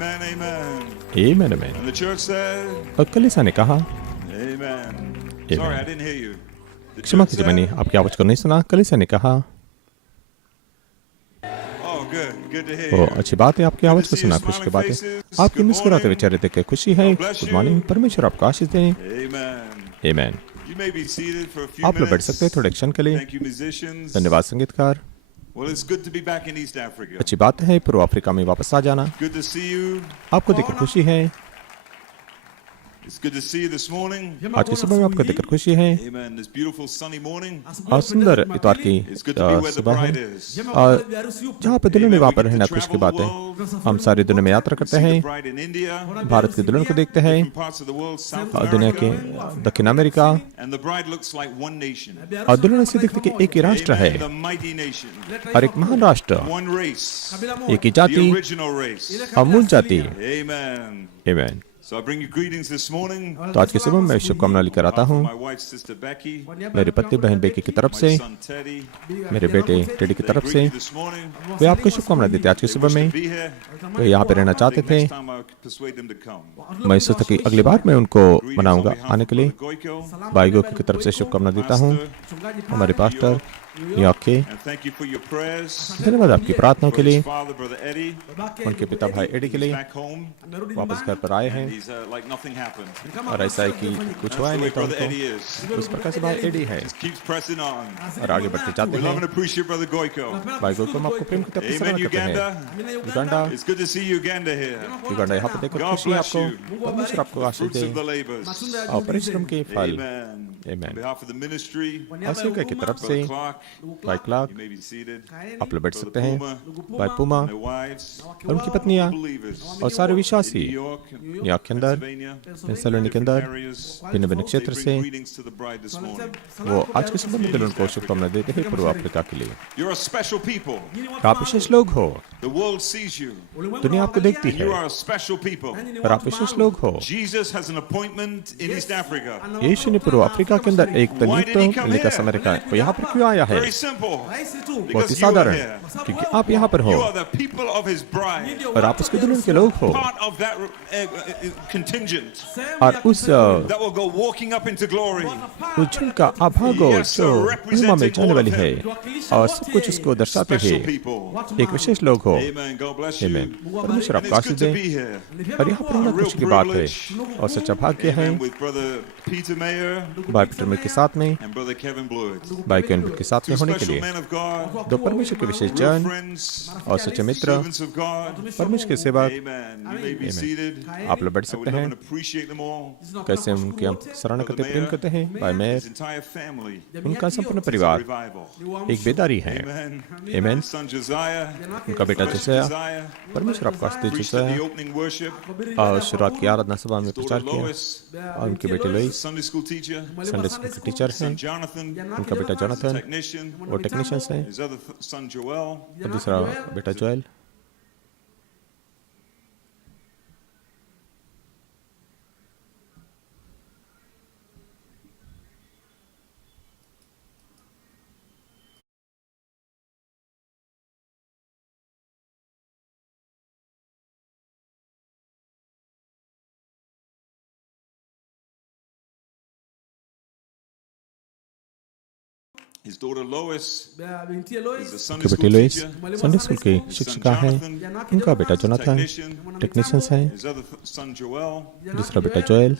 Amen, amen. आमीन आमीन। And the church said, और कलीसिया ने कहा, Amen. Amen. Sorry, I didn't hear you. The क्षमा church कीजिए, मैंने said, आपकी आवाज को नहीं सुना। कलीसिया ने कहा, Oh, good. Good to hear वो you. अच्छी बात है, आपकी Good आवाज to को see your सुना, खुशी की smiling बात है। faces. आपके Good मुस्कुराते हुए morning. चेहरे देख के खुशी है। God bless good you. Morning, परमेश्वर आपको आशीष दें। Amen. आमीन। You may be seated for a few आप लोग बैठ सकते हैं minutes. थोड़े क्षण के लिए। Thank you, musicians. धन्यवाद संगीतकार। Well, it's good to be back in East Africa. अच्छी बात है पूर्व अफ्रीका में वापस आ जाना। Good to see you. आपको देखकर खुशी है। It's good to see you this morning. आज की सुबह में आपको देखकर खुशी है। Amen. This beautiful sunny morning. और सुंदर इतवार की It's good to be where the सुबह है। bride is. और जहाँ पे दुल्हन है Amen. वहाँ We पर get रहना to खुशी की travel बात the है। world. हम सारी दुनिया में यात्रा We करते see हैं। the bride in India, Bharat की दुल्हन को देखते हैं, different parts of the world, South और दुनिया के America, दक्षिण America. and the bride looks like one nation. और दुल्हन ऐसी दिखती कि एक ही राष्ट्र है Amen. The mighty nation. और एक महान राष्ट्र, One race. एक ही The जाति original race. और मूल जाति। Amen. आमीन। So I bring you greetings this morning. तो आज की सुबह मैं शुभकामना लेकर आता हूँ My wife, Sister Becky, मेरी पत्नी बहन बेकी की तरफ my से, son Teddy. मेरे बेटे टेडी की They तरफ greet से। you this morning. वे आपको शुभकामना देते हैं आज की They सुबह wish में। to be here. वे यहाँ पे रहना I चाहते think थे। next time I'll persuade them to come. मैं सोचता कि अगली बार मैं उनको Greetings on मनाऊंगा behalf आने of के लिए। Brother Goiko, भाई गोकी की तरफ से शुभकामना देता हूँ। pastor, हमारे पास्टर न्यूयॉर्क के, and thank you for your prayers. धन्यवाद आपकी प्रार्थनाओं For के his लिए। father, Brother Eddie, उनके पिता भाई एडी के he's लिए back home, वापस घर पर आए हैं and he's like nothing happened. और ऐसा है कि कुछ हुआ That's ही the नहीं way था Brother Eddie उनको। is. उस प्रकार से भाई एडी है Keeps pressing on. और आगे बढ़ते जाते We love and हैं। appreciate Brother Goiko. भाई गोको हम आपको प्रेम की तरफ से Amen, सराहना करते Uganda. हैं। Uganda, It's good to see Uganda here. Uganda यहाँ पर देखकर God खुशी है bless आपको। you. परमेश्वर आपको आशीष Fruits of the they labors. और परिश्रम के फल। Amen. Amen. On behalf of the ministry, और सेवका की तरफ से Brother Clark, भाई Clark, you may be seated. आप लोग बैठ Brother सकते हैं। Puma, भाई पुमा and their wives, और उनकी पत्नियां believers और सारे in विश्वासी New York, न्यूयॉर्क के अंदर, Pennsylvania, पेंसिल्वेनिया के different अंदर, areas. भिन्न भिन्न They क्षेत्र bring से greetings to the bride this morning. वो आज के सुबह में दुल्हन को शुभकामना देते हैं पूर्व अफ्रीका के लिए। You're a special people. आप विशेष लोग हो, The world sees you, दुनिया आपको देखती and है you are a special people. और आप विशेष लोग हो। Jesus has an appointment in East Africa. यीशु ने पूर्व अफ्रीका के अंदर एक Why did he नियुक्त come लेकर here? अमेरिका को यहाँ पर क्यों आया है? Very simple. बहुत ही Because you are साधारण, here. क्योंकि आप यहाँ पर हो You are the people of His bride. और आप उसके दुल्हन के लोग हो Part of that contingent और उस that will go walking up into glory. उज्जवल का अभागो जो महिमा में जाने वाली है और सब कुछ उसको दर्शाते Special हैं। people. एक विशेष लोग हो। Amen. God bless you. Amen. परमेश्वर And आपको it's Ashish good to they be here. और यहाँ पर रहना A real खुशी की बात है privilege. और सच्चा भाग्य है। Amen. With Brother Peter Mayer भाई पीटर में के साथ में, and Brother Kevin Blewett. भाई केन के साथ में Two होने के special लिए, men of God, दो परमेश्वर के विशेष real जन friends, और सच्चे मित्र, servants of God. परमेश्वर के सेवक। Amen. You may be Amen. seated. आप लोग बैठ I would सकते love हैं। and appreciate them all. कैसे हम उनकी हम सराहना करते प्रेम करते हैं। भाई मेयर, His entire family. उनका संपूर्ण It's a परिवार revival. एक बेदारी है। Amen. Amen. His son Josiah. उनका बेटा Bless जोसिया, Josiah. परमेश्वर आपको आशीष दे Preached at the जोसिया opening worship. और शुरुआत की आराधना सभा में His प्रचार daughter किया Lois. और उनके बेटे The Lois Sunday school teacher. Sunday school के टीचर हैं। Son Jonathan. उनका बेटा जोनाथन Technician. वो टेक्नीशियंस हैं His other son Joel. और दूसरा बेटा Joel. His daughter Lois is a उनकी Sunday बेटी school Lois teacher. Sunday school की His son शिक्षिका है। Jonathan, उनका बेटा जोनाथन technician. टेक्नीशियंस हैं। His other son Joel. दूसरा बेटा Joel.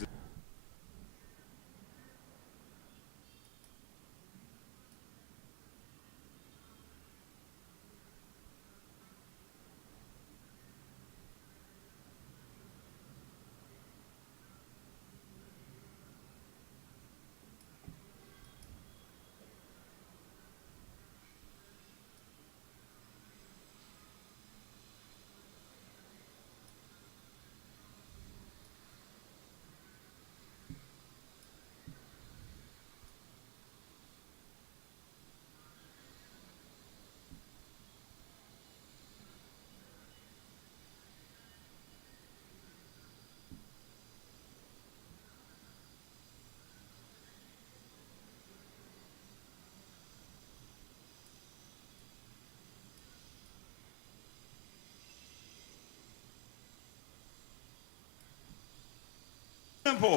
simple.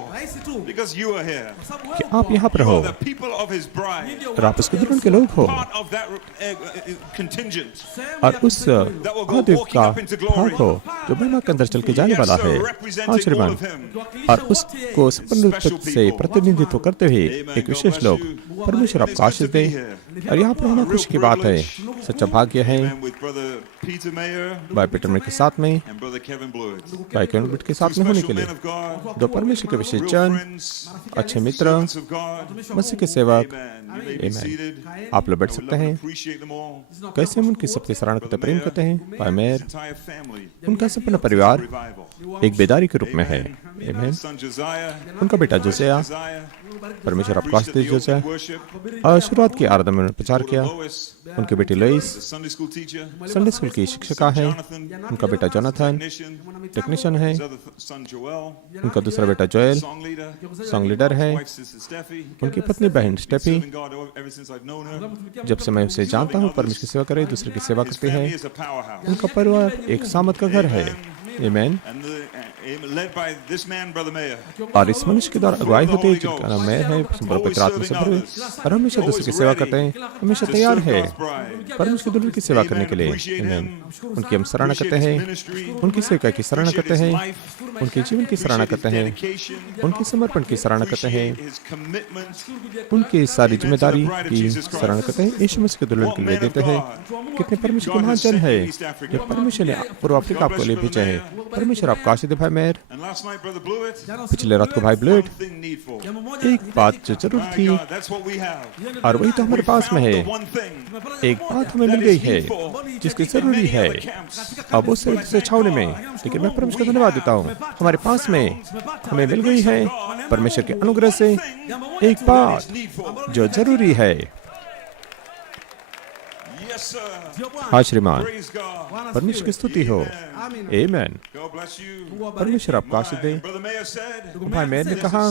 Because you are here. कि आप यहाँ पर You हो are the people of his bride. और आप उसके दुल्हन के लोग हो Part of that contingent. और उस आदिव का भाग हो जो महिमा के अंदर चल के जाने वाला है। हाँ श्रीमान, और उसको संपन्न रूप से प्रतिनिधित्व करते हुए एक विशेष लोग, परमेश्वर आपको आशीष दे। और यहाँ पर होना खुशी की बात है, सच्चा भाग्य है। भाई पीटर के साथ में, भाई केविन ब्लूड के साथ में होने के लिए दो परमेश्वर के विशेष जन, अच्छे मित्र, मसीह के सेवक। आमीन। आप लोग बैठ सकते हैं। कैसे हम उनकी सबकी सराहना करते, प्रेम करते हैं। भाई मेयर, उनका संपूर्ण परिवार एक बेदारी के रूप में है। आमीन। उनका बेटा जोसिया, परमेश्वर आपको आशीष दे। जोसिया और शुरुआत की आराधना में प्रचार किया। उनकी बेटी लोइस संडे स्कूल की शिक्षिका है। उनका बेटा जोनाथन टेक्नीशियन है। उनका दूसरा बेटा जोएल सॉन्ग लीडर है। उनकी पत्नी बहन स्टेफी, जब से मैं उसे जानता हूँ, परमेश्वर की सेवा करे, दूसरे की सेवा करती है। उनका परिवार एक सामत का घर है। आमीन। और इस मनुष्य के द्वारा अगुवाई होती है जिनका नाम मेयर है, पवित्र आत्मा से भरे और हमेशा दूसरे की सेवा करते हैं, हमेशा तैयार है परमेश्वर की दुल्हन की सेवा करने के लिए। आमीन। उनकी हम सराहना करते हैं, उनकी सेवा की सराहना करते हैं, उनके जीवन की सराहना करते हैं, उनके समर्पण की सराहना करते हैं, उनकी सारी जिम्मेदारी की सराहना करते हैं। यीशु मसीह के दुल्हन के लिए देते हैं। कितने परमेश्वर के महान जन है जो परमेश्वर ने पूर्व अफ्रीका को लिए भेजा है। परमेश्वर आपको आशीष दे। भाई मेयर, पिछले रात को भाई ब्लूड, एक बात जो जरूर थी और वही तो हमारे पास में है। एक बात हमें मिल गई है जिसकी जरूरी है अब उस से छावनी में। लेकिन मैं परमेश्वर को धन्यवाद देता हूँ, हमारे पास में हमें मिल गई है परमेश्वर के अनुग्रह से एक बात जो जरूरी है। हाँ श्रीमान, परमेश्वर की स्तुति हो। आमीन। परमेश्वर आपको आशीष दे। भाई मेयर ने कहा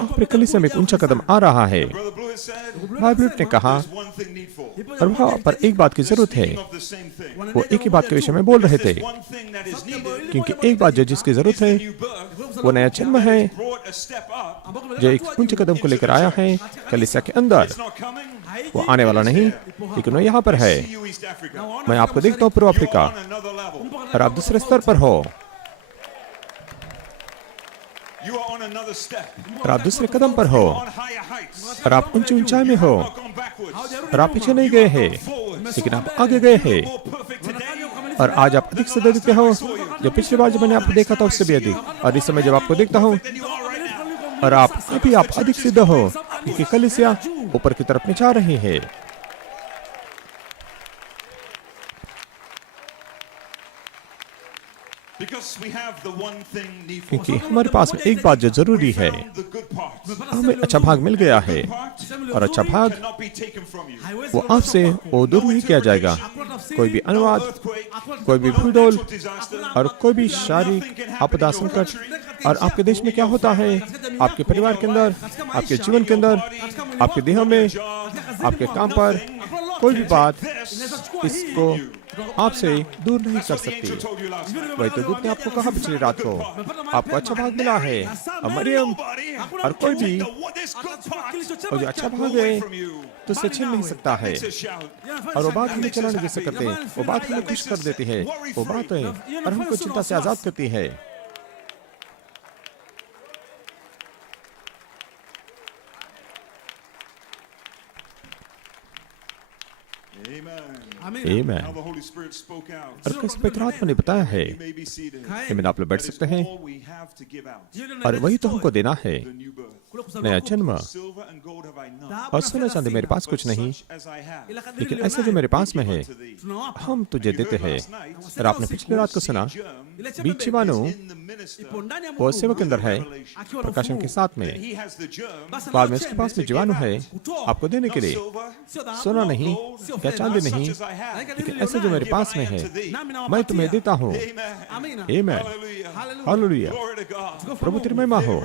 अपने कलीसिया में एक ऊंचा कदम आ रहा है। भाई ब्लूड ने कहा और वहाँ पर एक बात की जरूरत है। वो एक ही बात के विषय में बोल रहे थे, क्योंकि एक बात जो जिसकी जरूरत है वो नया जन्म है जो एक ऊंचे कदम को लेकर आया है कलीसिया के अंदर। वो आने वाला नहीं, लेकिन वो यहाँ पर है। मैं आपको देखता हूँ पूर्व अफ्रीका, और आप दूसरे स्तर पर हो, और आप दूसरे कदम पर हो, और आप ऊंची ऊंचाई में हो, और आप पीछे नहीं गए हैं, लेकिन आप आगे गए हैं। और आज आप अधिक से अधिक हो। जब पिछली बार जब मैंने आपको देखा था उससे भी अधिक, और इस समय जब आपको देखता हूँ और आप अभी आप अधिक सिद्ध हो, क्योंकि कलीसिया ऊपर की तरफ में जा रही है। क्योंकि हमारे पास में एक बात जो जरूरी है, हमें अच्छा भाग मिल गया है, और अच्छा भाग वो आपसे वो दूर नहीं किया जाएगा। कोई भी अनुवाद, कोई भी भूडोल और कोई भी शारीरिक आपदा संकट, और आपके देश में क्या होता है, आपके परिवार के अंदर, आपके जीवन के अंदर, आपके देह में, आपके काम पर, कोई भी बात इसको आपसे दूर नहीं कर सकती। वही तो दूत ने आपको कहा पिछली रात को, आपको अच्छा भाग मिला है। और मरियम और कोई भी और जो अच्छा भाग है तो उसे छीन नहीं सकता है। और वो बात हमें चलाने दे सकते हैं, वो बात हमें खुश कर देती है, वो बात है और हमको चिंता से आजाद करती है। आमीन। और कैसे पवित्र आत्मा ने बताया है। आमीन। आप लोग बैठ सकते हैं। और वही तो हमको देना है, नया जन्म। और सोना चांदी मेरे पास कुछ नहीं, लेकिन ऐसा जो मेरे पास में है हम तुझे देते हैं। और आपने पिछली रात को सुना, बीच जीवाणु वो सेवक के अंदर है, प्रकाशन के साथ में, बाद में उसके पास में जीवाणु है आपको देने के लिए। सोना नहीं या चांदी नहीं, लेकिन ऐसे जो मेरे पास में है मैं तुम्हें देता हूँ। आमीन, हालेलुया, प्रभु तेरी महिमा हो।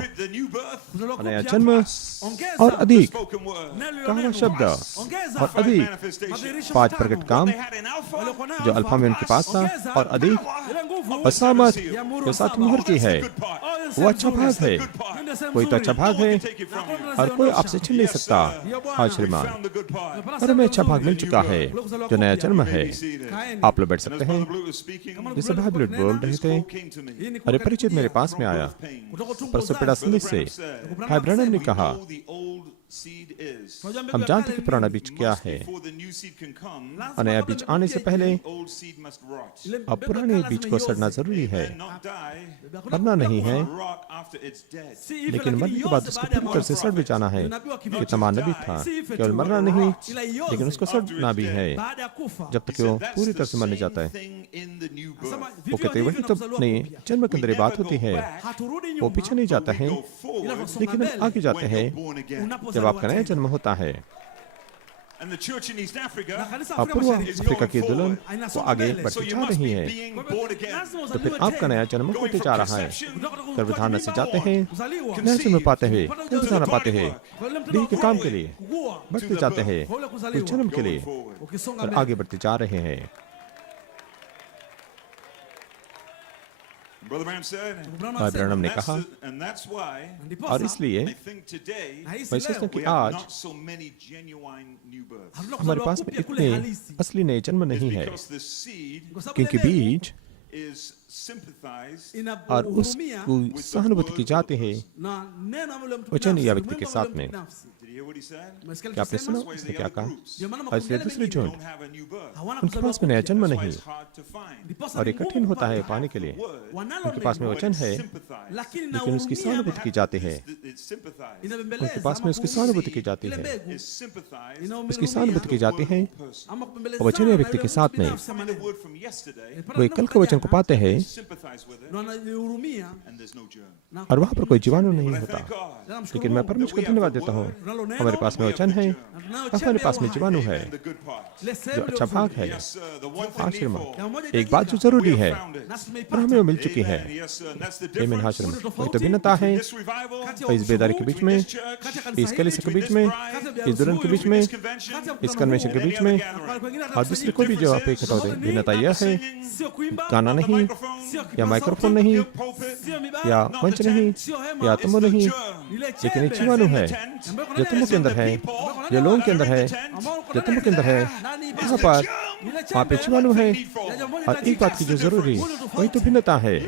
नया जन्म और अधिक कहा शब्द और अधिक 5 प्रकट काम जो अल्फा में उनके पास था और अधिक असामत जो साथ मुहर की है वो अच्छा भाग है। कोई तो अच्छा भाग है और कोई आपसे छीन नहीं सकता। हाँ श्रीमान, और हमें अच्छा भाग मिल चुका है जो नया जन्म है। आप लोग बैठ सकते हैं। जैसे भाई ब्लड बोल रहे थे, अरे परिचित मेरे पास में आया परसों पेड़ा संदेश से। भाई ब्रैनम ने कहा हम जानते कि पुराना बीज क्या है और नया बीज आने से पहले अब पुराने बीज को सड़ना जरूरी है। मरना नहीं है, लेकिन मरने के बाद उसको पूरी तरह से सड़ भी जाना है। कितना महानबी था, केवल मरना नहीं लेकिन उसको सड़ना भी है जब तक वो पूरी तरह से मरने जाता है। वो कहते वही तो नहीं, जन्म के अंदर ये बात होती है, वो पीछे नहीं जाता है लेकिन हम आगे जाते हैं जब आपका नया जन्म होता है। अब पूर्व अफ्रीका की दुल्हन वो आगे बढ़ती जा रही है, तो फिर आपका नया जन्म होते जा रहा है। गर्भधारण से जाते हैं, नया जन्म पाते हुए गर्भधारण पाते हैं, देह के काम के लिए बढ़ते जाते हैं, कुछ जन्म के लिए और आगे बढ़ते जा रहे हैं। भाई ब्रैनम ने कहा, और इसलिए मैं सोचता हूं कि आज हमारे पास में इतने असली नए जन्म नहीं है, क्योंकि बीज और उसको सहानुभूति की जाती है वचन या व्यक्ति के साथ में। क्या आपने सुना उसने क्या कहा? इसलिए दूसरे झुंड उनके पास में नया जन्म नहीं और ये कठिन होता है पाने के लिए। उनके पास में वचन है लेकिन उसकी सहानुभूति की जाती है। उनके पास में उसकी सहानुभूति की जाती है, उसकी सहानुभूति की जाती है वचन या व्यक्ति के साथ में। वो कल के वचन को पाते हैं और वहां पर कोई जीवाणु नहीं होता। लेकिन मैं परमेश्वर को धन्यवाद देता हूँ, हमारे पास में वचन है, हमारे पास में जीवाणु है जो अच्छा भाग है। आशीर्वाद एक बात जो जरूरी है और हमें वो मिल चुकी है। आमीन, आशीर्वाद कोई तो भिन्नता है इस बेदारी के बीच में, इस कलीसिया के बीच में, इस दुल्हन के बीच में, इस कन्वेंशन के बीच में और दूसरे को भी जो आप इकट्ठा होते हैं। भिन्नता यह है गाना नहीं या माइक्रोफोन नहीं या मंच नहीं या तंबू नहीं, लेकिन एक जीवाणु है जो तंबू के अंदर है, जो लोगों के अंदर है, जो तंबू के अंदर है। यहाँ पर वहाँ पे जीवाणु है और एक बात की जो जरूरी वही तो भिन्नता है।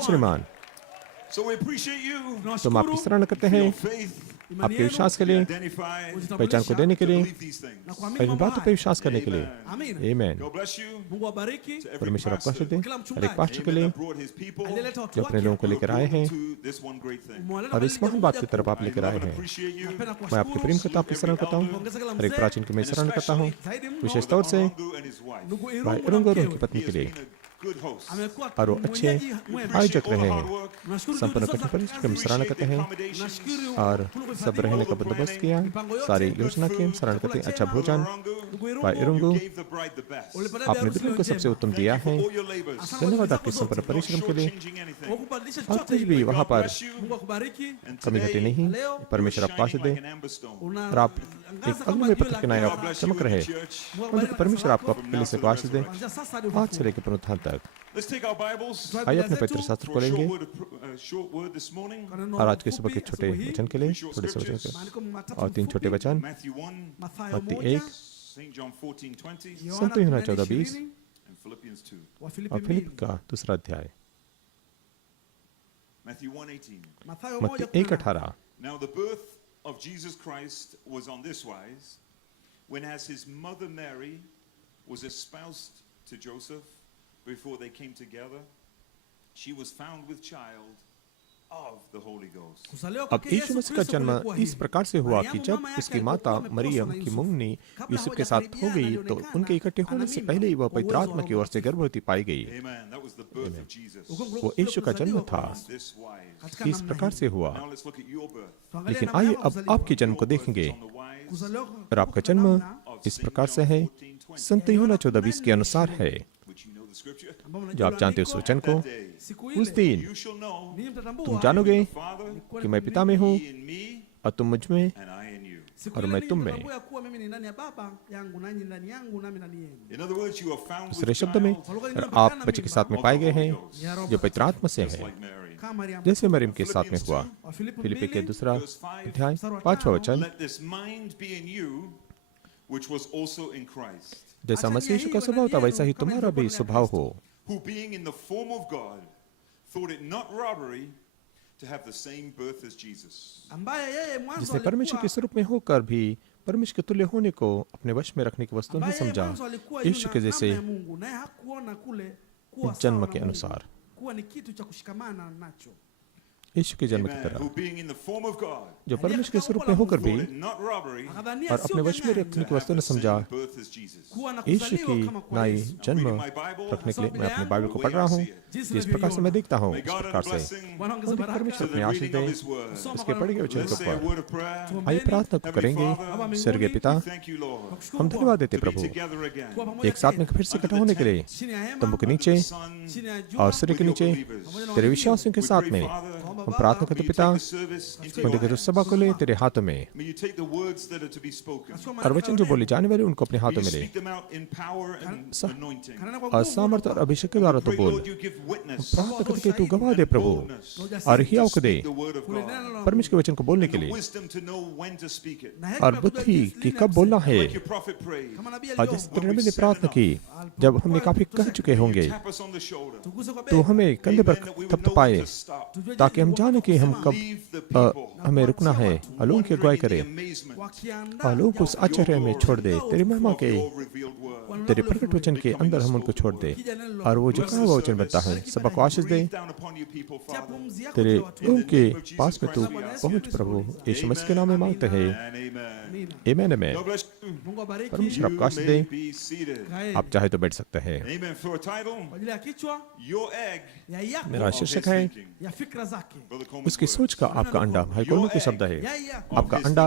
श्रीमान, तो हम आपकी सराहना करते हैं आपके विश्वास के लिए, पहचान को देने के लिए, इन बातों पर विश्वास करने के लिए। आमीन। परमेश्वर आपको आशीष दे। हर एक पास्टर के लिए जो अपने लोगों को लेकर आए हैं और इस महान बात की तरफ आप लेकर आए हैं, मैं आपके प्रेम करता हूँ, आपकी सराहना करता हूँ। हर एक प्राचीन की मैं सराहना करता हूँ, विशेष तौर से भाई इरुंग और उनकी पत्नी के लिए। और वो अच्छे आयोजक रहे हैं, संपूर्ण कठिन परिश्रम की सराहना करते हैं और सब रहने का बंदोबस्त किया, सारी योजना की सराहना करते हैं। अच्छा भोजन भाई इरुंगु, आपने दुल्हन को सबसे उत्तम दिया है। धन्यवाद आपके संपूर्ण परिश्रम के लिए। और कुछ भी वहाँ पर कमी घटी नहीं। परमेश्वर आपको आशीष दे और आप एक अग्नि पत्र के नाय आप चमक रहे। परमेश्वर आपको अपने लिए से आशीष दे आज से लेकर पुनरुत्थान तक। आइए अपने पवित्र शास्त्र को लेंगे और आज के सुबह के छोटे वचन के लिए थोड़े से वचन और 3 छोटे वचन। मत्ती 1, संत यूहन्ना 14:20 और फिलिप का 2 अध्याय। मत्ती 1:18। Now the birth of Jesus Christ was on this wise, when as his mother Mary was espoused to Joseph, before they came together, she was found with child of the Holy Ghost. अब यीशु मसीह का जन्म इस प्रकार से हुआ कि जब उसकी माता मरियम की मंगनी यूसुफ के साथ हो गई तो उनके इकट्ठे होने से पहले ही वह पवित्र आत्मा की ओर से गर्भवती पाई गई। वो यीशु का जन्म था, इस प्रकार से हुआ। लेकिन आइए अब आपके जन्म को देखेंगे। और आपका जन्म इस प्रकार से है संत यूहन्ना 14:20 के अनुसार है, which you know the scripture. जो आप जानते हो उस वचन को। That day, उस दिन you shall know ninyi mtatambua तुम जानोगे the Father कि मैं पिता में हूँ in me और तुम मुझ में and I in you. siku और ile मैं ninyi तुम में। mtatambua ya kuwa mimi ni ndani ya baba yangu nanyi ndani yangu nami ndani yenu. In other words, you are found दूसरे with शब्द में, child और आप बच्चे के साथ में पाए गए हैं जो पवित्र आत्मा से just है, like Mary. Kama Mariamu. जैसे मरियम के साथ में हुआ। Wa Filipi फिलिपी के 2, दूसरा Verse 5, अध्याय 5वां वचन, Let this mind be in you, which was also in Christ, जैसा मसीह यीशु का स्वभाव था वैसा ही तुम्हारा भी स्वभाव हो, who being in the form of God, thought it not robbery to have the same birth as Jesus. ambaye yeye mwanzo जिसने परमेश्वर के alikuwa स्वरूप में होकर भी परमेश्वर के तुल्य होने को अपने वश में रखने की वस्तु नहीं ambaye yeye समझा, mwanzo alikuwa यीशु yuna के namna जैसे ya Mungu naye hakuona kule kuwa जन्म sawa के na Mungu, अनुसार, kuwa ni kitu cha kushikamana nacho. यीशु के जन्म की Amen. तरह, Who being in the form of God, जो परमेश्वर के स्वरूप में होकर भी thought it not robbery Akadhania और sio अपने वश में unyang'anyi रखने to की have वस्तु the ने समझा, same birth as Jesus. kuwa na यीशु kuzaliwa की kama kwa नाई Yesu. जन्म Reading my Bible, रखने के लिए मैं अपनी बाइबल को the पढ़ way रहा I हूँ, see it. जिस प्रकार से मैं देखता हूँ May उस God प्रकार add से। blessing Bwana ongeze और baraka. परमेश्वर to अपने the Ashish reading they of His Word. इसके पढ़े गए वचन Let's के say a ऊपर। word of prayer. आइए प्रार्थना को Heavenly करेंगे। Father, स्वर्गीय पिता, we thank you, Lord, हम धन्यवाद देते to be Prabhu, together again Kuwa pamoja एक साथ में tena. फिर से इकट्ठा होने के लिए Chini ya hema, तंबू के under नीचे the sun chini ya और jua, सूर्य के with नीचे your believers. तेरे विश्वासियों के We साथ pray, में Father, हम प्रार्थना करते may you पिता, take the service into your उनके hands. सभा को ले तेरे हाथों में, May you take the words that are to be spoken. और वचन जो बोले जाने वाले उनको अपने May हाथों you में ले, speak them out in power and सा- anointing. kanena kwa और nguvu सामर्थ और अभिषेक के We द्वारा तो pray, बोल। Lord, you give witness प्रार्थना करते कि तू गवाह दे and प्रभु, boldness और हियाव to को दे speak the word of kule God. neno la परमेश्वर के वचन को बोलने And के the लिए, wisdom to know when to speak it. na hekima और ya kujua बुद्धि jinsi कि lini कब ya बोलना kusema. है। Like your prophet prayed. Kama nabii और aliomba, जिस तरह नबी ने प्रार्थना की, जब हम काफी कह चुके होंगे, Tap us on the shoulder. tuguse kwa तो bega, हमें कंधे पर Amen, that we would थप know when पाए, to stop. tujue ताकि हम jinsi जाने कि हम कब Leave the people हमें रुकना है, और लोगों की अगुवाई wondering in the करें, amazement wakiandaa और लोगों को उस jambo आश्चर्य में छोड़ दे, तेरे महिमा of के, your revealed word. तेरे प्रकट वचन के अंदर हम उनको छोड़ दे, kija neno और la वो जो कहा हुआ वचन बनता है, सबा को आशीष दे। Breathe down upon your people, tia Father. pumzi yako तेरे juu ya watu लोगों wako. के पास में तू पहुंच प्रभु, यीशु मसीह के नाम में मांगते हैं, And amen. Amina. Amen amen. God bless you. Mungu abariki. परमेश्वर आपको You Ashish may they. be seated. Kaeni. आप चाहे तो बैठ सकते हैं। Amen. For a title, Kwa ajili ya kichwa your egg ya yako मेरा of his शीर्षक है, thinking. ya fikra zake Brother Coleman's उसकी words. सोच का आपका अंडा, भाई कोलमन के शब्द है, ya yako आपका अंडा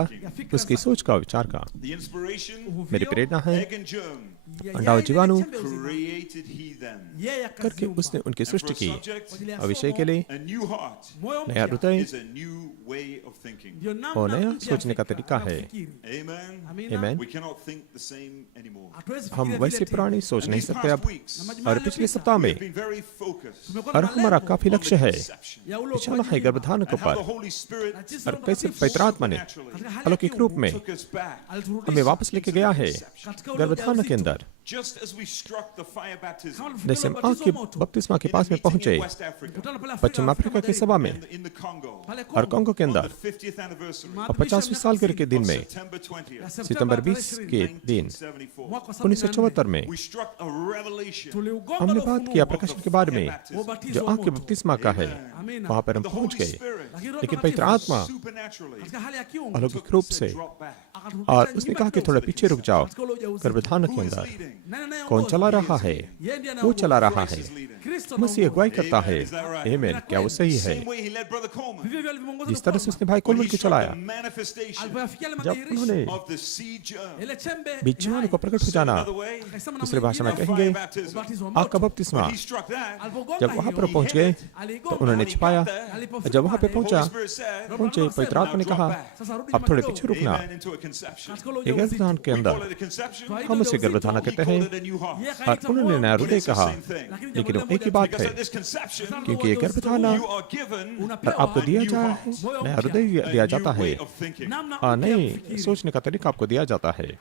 उसकी सोच का विचार का। The inspiration, मेरी प्रेरणा है, egg and germ, अंडा और जीवाणु created he them. yeye करके akaziumba. उसने उनकी And for सृष्टि a की, subject, Kwa ajili ya और विषय somo, के लिए a new heart moyo नया mpya हृदय is a new way of thinking. ndio namna और नया mpya ya सोचने का fikra, तरीका ya है। kufikiri. Amen. Amina. Amen. We cannot think the same anymore. Hatuwezi हम fikiria वैसे vile tena. पुरानी सोच And नहीं these सकते past अब, weeks, Na और majuma पिछले yaliyopita, सप्ताह we में, have been very focused tumekuwa और na हमारा malengo काफी on the लक्ष्य है, conception ya ule निशाना है ukoaji गर्भधारण के and how the ऊपर, Holy Spirit na jinsi और Roho कैसे Mtakatifu पवित्र आत्मा ने katika hali ya अलौकिक kiungu रूप में took us back aliturudisha हमें वापस लेके गया है katika ule गर्भधारण के ujauzito. अंदर। just as we struck the fire baptism Kama जैसे हम tulivyofanya आग के ubatizo wa moto, बपतिस्मा के in पास a में meeting पहुंचे, in West Africa mkutano pale Paschim Africa के सभा में in the Congo pale और Kongo, कांगो के on अंदर, the 50th anniversary और 50वीं साल के दिन of में, September 20th, ya सितंबर 20 के दिन 1974. mwaka wa 1974 में, We struck a revelation tuliugonga हमने na बात ufunuo किया प्रकाशन के बारे में, baptism. ubatizo जो wa आग के moto. बपतिस्मा का है, Amina. वहां पर हम The पहुंच Holy गए, Spirit Lakini Roho लेकिन Mtakatifu, पवित्र आत्मा supernaturally katika hali ya kiungu अलौकिक रूप से, dropped back. akaturudisha और nyuma उसने कहा कि kidogo थोड़ा पीछे रुक जाओ, katika ule ujauzito. गर्भधारण के Who is अंदर leading? Nani anayeongoza? कौन चला रहा है, Yeye ndiye वो anayeongoza. चला रहा Christ है, is leading. Kristo मसीह अगुवाई करता है। Is that right? आमेन, क्या वो सही है? Same way he led Brother Coleman. Vivyo hivyo alivyomuongoza जिस तरह से Lukwamba. उसने भाई When कोलमन he को struck चलाया, the manifestation Alipoyafikia yale जब madhihirisho, उन्होंने of the seed germ. ile chembe बीजाणु hai, को प्रकट हो Said जाना, another way, akasema na दूसरे भाषा में mwingine, कहेंगे, fire baptism. ubatizo wa आग का moto. बपतिस्मा। When he struck that, Alipogonga जब वहां पर hiyo, पहुंच गए, aligonga, तो उन्होंने छिपाया, alipofika जब वहां पे pale, पहुंचा, Holy Spirit said, पहुंचे, पवित्र आत्मा ने कहा, sasa rudi अब nyuma थोड़े kidogo. पीछे रुकना। amen, into a conception. Katika ule ये ujauzito. गर्भधारण के We अंदर call it a conception. Twaita हम उसे ujauzito. गर्भधारण He कहते called हैं, it a new heart. Yeye और akaita उन्होंने moyo, नया But हृदय it's the कहा, same thing. lakini लेकिन jambo वो एक ही moja बात Because है, at this conception, क्योंकि ये गर्भधारण you are given unapewa आपको दिया new जाता heart. है, नया हृदय दिया a जाता new है, way of thinking. namna हाँ mpya ya नहीं, kufikiri. सोचने का तरीका आपको दिया जाता है।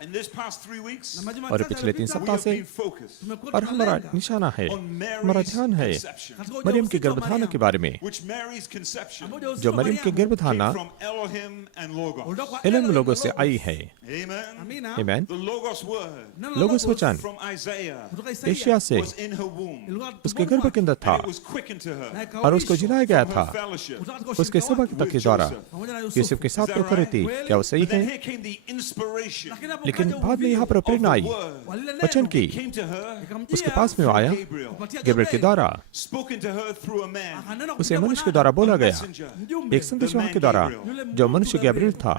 In this past 3 weeks, Na majuma और chache पिछले 3 yaliyopita, we सप्ताह have से, been focused tumekuwa और हमारा tunalenga निशाना है, on हमारा Mary's ध्यान है conception, katika मरियम के ujauzito wa गर्भधारण के Mariamu. बारे में, which Mary's conception Ambao ujauzito जो wa मरियम के Mariamu गर्भधारण came from Elohim and Logos. ulitoka kwa एलन Elohim लोगों na से Logos. आई है। Amen. Amina. आमेन। The Logos word Neno la Logos Logos वचन from Isaiah kutoka एशिया Isaia से was in her womb. ilikuwa उसके tumboni गर्भ के अंदर था, And it was quickened to na her और उसको ikaulishwa जिलाया गया from था her fellowship. kutoka katika उसके ushirika सभा wake तक के द्वारा, pamoja na यूसुफ Yusufu. के साथ Is that में करी थी। right? क्या वो सही But then है? here came the inspiration Lakini hapo लेकिन बाद में यहाँ पर प्रेरणा आई वचन की। उसके पास में वो आया गब्रिएल के द्वारा, उसे मनुष्य के द्वारा बोला गया, एक संदेशवाहक के द्वारा जो मनुष्य गब्रिएल था,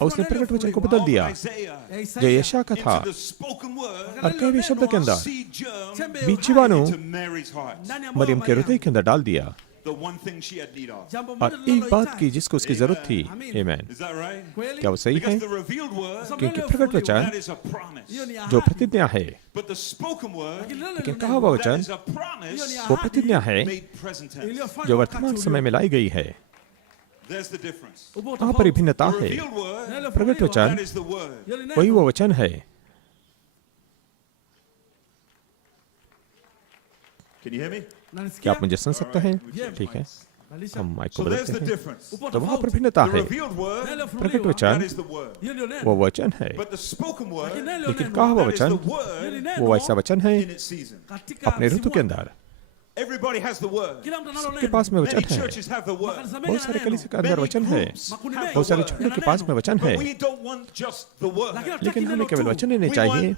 और उसने प्रकट वचन को बदल दिया जो यशायाह का था, और कई भी शब्द के अंदर बीज जीवाणु मरियम के हृदय के अंदर डाल दिया, और एक बात की जिसको उसकी जरूरत थी। आमीन। क्या वो सही है? क्योंकि प्रकट वचन जो प्रतिज्ञा है, लेकिन कहा हुआ वचन वो प्रतिज्ञा है जो वर्तमान समय में लाई गई है। वहां पर भिन्नता है। प्रकट वचन वही वो वचन है। क्या आप मुझे सुन सकते हैं? ठीक है, हम माइक को बदलते हैं। तो वहां पर भिन्नता है। प्रकट वचन वो वचन है, लेकिन कहा हुआ वचन वो ऐसा वचन है अपने ऋतु के अंदर। सबके पास में वचन है। बहुत सारे कलीसिया के अंदर वचन है, बहुत सारे छोटे के पास में वचन है, लेकिन हमें केवल वचन ही नहीं चाहिए,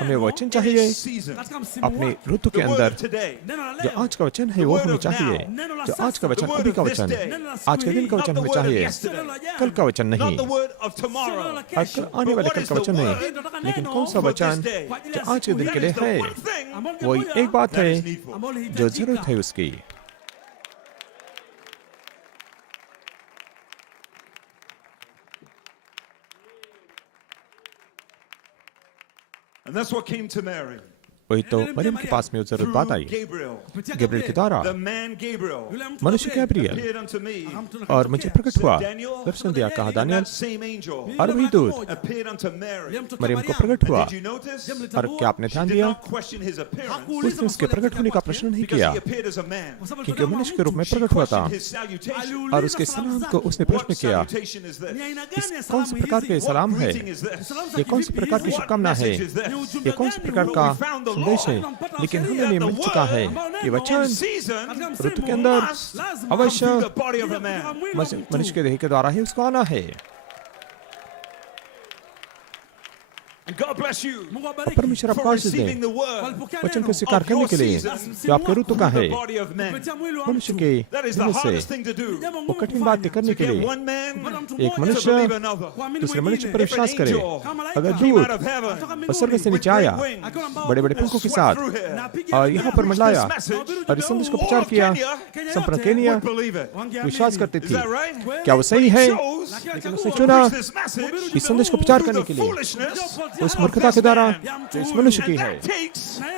हमें वचन चाहिए अपने ऋतु के अंदर। जो आज का वचन है वो हमें चाहिए, जो आज का वचन, अभी का वचन, आज के दिन का वचन हमें चाहिए, कल का वचन नहीं, आने वाले कल का वचन नहीं। लेकिन कौन सा वचन जो आज के दिन के लिए है, वही एक बात है जो जरूरत है उसकी। And that's what came to Mary. वही तो मरियम के पास में वो जरूरत बात आई गब्रिएल के द्वारा। मनुष्य गब्रिएल और मुझे प्रकट हुआ, दर्शन दिया, कहा दानियल, और वही दूत मरियम को प्रकट हुआ। और क्या आपने ध्यान दिया? उसने उसके प्रकट होने का प्रश्न नहीं किया, क्योंकि मनुष्य के रूप में प्रकट हुआ था, और उसके सलाम को उसने प्रश्न किया, कौन से प्रकार के सलाम है, ये कौन से प्रकार की शुभकामना है, ये कौन से प्रकार का संदेश है। लेकिन हमें नहीं मिल चुका है ये वचन ऋतु के अंदर अवश्य मनुष्य के देह के द्वारा ही उसको आना है। परमेश्वर आपको आशीष दे वचन को स्वीकार करने के लिए जो आपके ऋतु का है। मनुष्य के दिल से वो कठिन बातें करने के लिए एक मनुष्य दूसरे मनुष्य पर विश्वास करे। अगर दूत और स्वर्ग से नीचे आया बड़े बड़े पंखों के साथ और यहाँ पर मंडलाया और इस संदेश को प्रचार किया, संपूर्ण केनिया विश्वास करते थे। क्या वो सही है? लेकिन उसने चुना इस संदेश को प्रचार करने के लिए उस मूर्खता के द्वारा जो इस मनुष्य की है।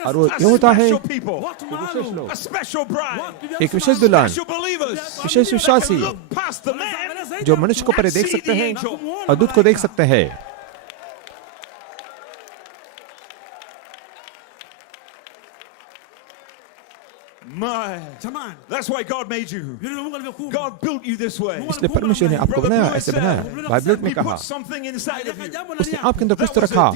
और वो यूं होता है विशेष लोग, एक विशेष दुल्हन, विशेष विश्वासी जो मनुष्य को परे देख सकते हैं और दूत को देख सकते हैं। That's why God made you. God built you this way. इसलिए परमेश्वर ने आपको बनाया, ऐसे बनाया। बाइबल में कहा उसने आपके अंदर कुछ तो रखा,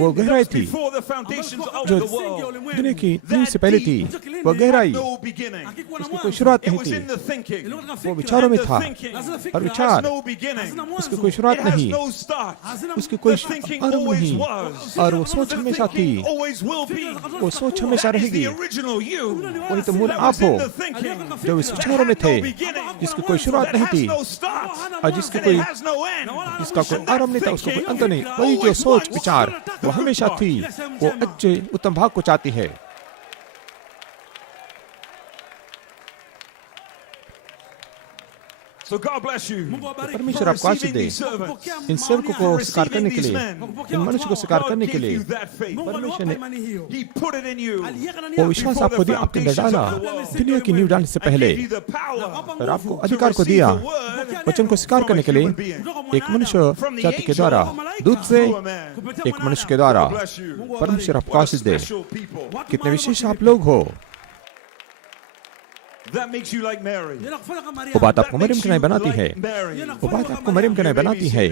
वो गहराई थी जो दुनिया की नींव से पहले थी। वो गहराई उसकी कोई शुरुआत नहीं थी, वो विचारों में था, और विचार उसकी कोई शुरुआत नहीं, उसकी कोई आरंभ नहीं, और वो सोच हमेशा थी, वो सोच हमेशा रहेगी। वही तो मूल आप हो जो इस विचारों में थे, जिसकी कोई शुरुआत नहीं थी और जिसका कोई आरंभ नहीं था, उसको कोई अंत नहीं। वही जो सोच विचार वो हमेशा थी, वो अच्छे उत्तम भाग को चाहती है। परमेश्वर आपको आशीष दे इन सेवकों को स्वीकार करने के लिए, इन मनुष्य को स्वीकार करने के लिए। परमेश्वर ने वो विश्वास आपको दिया, आपके अंदर डाला दुनिया की नींव डालने से पहले, और आपको अधिकार को दिया वचन को स्वीकार करने के लिए। एक मनुष्य जाति के द्वारा, दूत से एक मनुष्य के द्वारा। परमेश्वर आपको आशीष दे। कितने विशेष आप लोग हो। That makes you like Mary. Yan ang kufanya ka Maria. वो बात That आपको मरियम makes की नहीं you बनाती है, like Mary. वो बात आपको मरियम की नहीं बनाती है।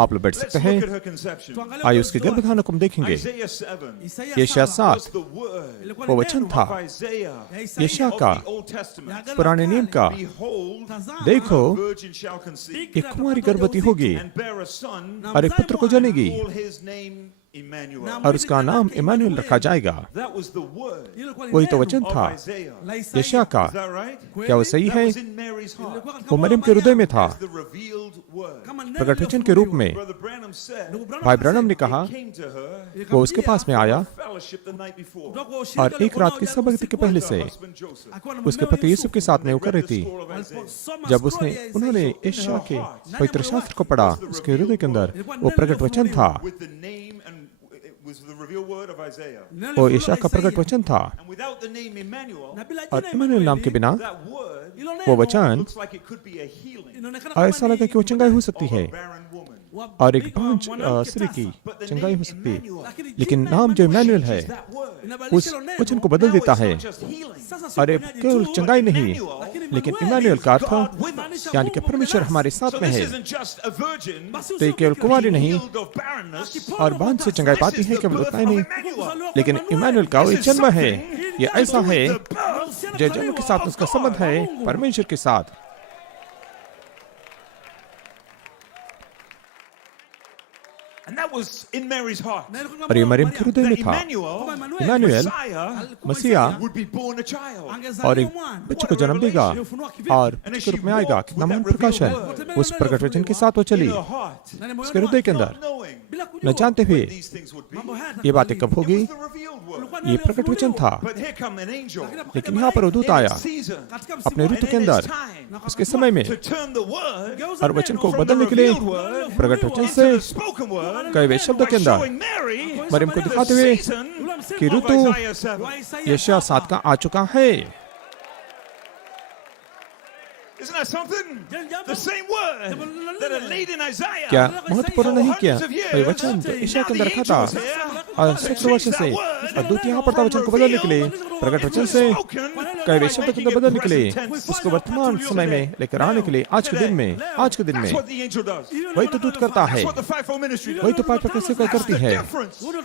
आप लोग बैठ Let's सकते हैं। look at her conception. आइए उसके गर्भधारण को हम देखेंगे। Isaiah 7 यशाया 7 was the word वो वचन था of Isaiah यशाया of का, the Old Testament. पुराने नियम का। Behold, देखो, a virgin shall conceive एक कुमारी गर्भवती होगी and bear a son, और एक पुत्र को जनेगी call his name Emmanuel. और उसका नाम इमानुएल रखा जाएगा। That was the word वही तो वचन of था Isaiah. यशाया का। Is that right? क्या वो सही That है? was in Mary's heart. वो मरियम के हृदय में था, The revealed word. प्रकट वचन के रूप में। Brother Branham said, भाई ब्रैनम ने कहा, came to her वो उसके पास में आया fellowship the night before. और एक रात की सबक के पहले से Husband Joseph. उसके पति यूसुफ के साथ में वो कर रही थी। Scroll of Isaiah. जब उन्होंने यशाया के पवित्र शास्त्र को पढ़ा, उसके हृदय के अंदर वो प्रकट वचन था, With the name and it was the revealed word of Isaiah. वो यशाया का प्रकट वचन था। And without the name Emmanuel, और इमानुएल नाम के बिना that word वो वचन looks like it could be a healing ऐसा लगा कि वो चंगाई हो सकती of है a barren woman. और एक बांझ स्त्री की चंगाई हो सकती है, लेकिन नाम जो इमानुएल है That word. उस वचन को बदल देता है। Just healing. और ये केवल चंगाई नहीं, लेकिन इमानुएल का अर्थ यानी कि परमेश्वर हमारे So साथ में this है। isn't just a virgin तो ये केवल कुंवारी नहीं healed of barrenness. और बांझ से चंगाई पाती है, केवल उतना ही नहीं, लेकिन इमानुएल का वो जन्म है। ये ऐसा है जो जन्म के साथ उसका संबंध है परमेश्वर के साथ। And that was in Mary's heart. और ये मरियम के हृदय That में था। Emmanuel, इमानुएल Messiah, मसीहा would be born a child. और एक बच्चे को जन्म देगा और उसके रूप में आएगा। कितना महान प्रकाशन! उस प्रकट वचन के साथ वो चली In her heart, उसके हृदय के अंदर, not knowing न जानते हुए these things would be. ये बातें कब होगी। It was the revealed word. ये प्रकट वचन था, But here come an angel लेकिन यहाँ पर वो दूत in आया its season अपने and ऋतु के in अंदर, its time उसके समय में, to turn the word और वचन को from the बदलने के लिए revealed word प्रकट वचन into से the spoken word कई वे शब्दों के by अंदर showing Mary मरियम को the दिखाते हुए season कि of ऋतु Isaiah 7. यशाया 7 का आ चुका है। Isn't that something? The same word that had laid in Isaiah क्या महत्वपूर्ण नहीं किया? hundreds of years. वही वचन जो यशाया के Now अंदर the रखा था angel's here और सैकड़ों वर्ष से, और दूत यहाँ पर था वचन को बदलने के लिए, प्रकट वचन से कई वे शब्दों के अंदर बदलने के लिए, उसको वर्तमान समय में लेकर आने के लिए, आज के दिन में, आज के दिन में। That's what the angel does. वही तो दूत करता है, That's what the fivefold ministry does. वही तो पांच प्रकार से करती है,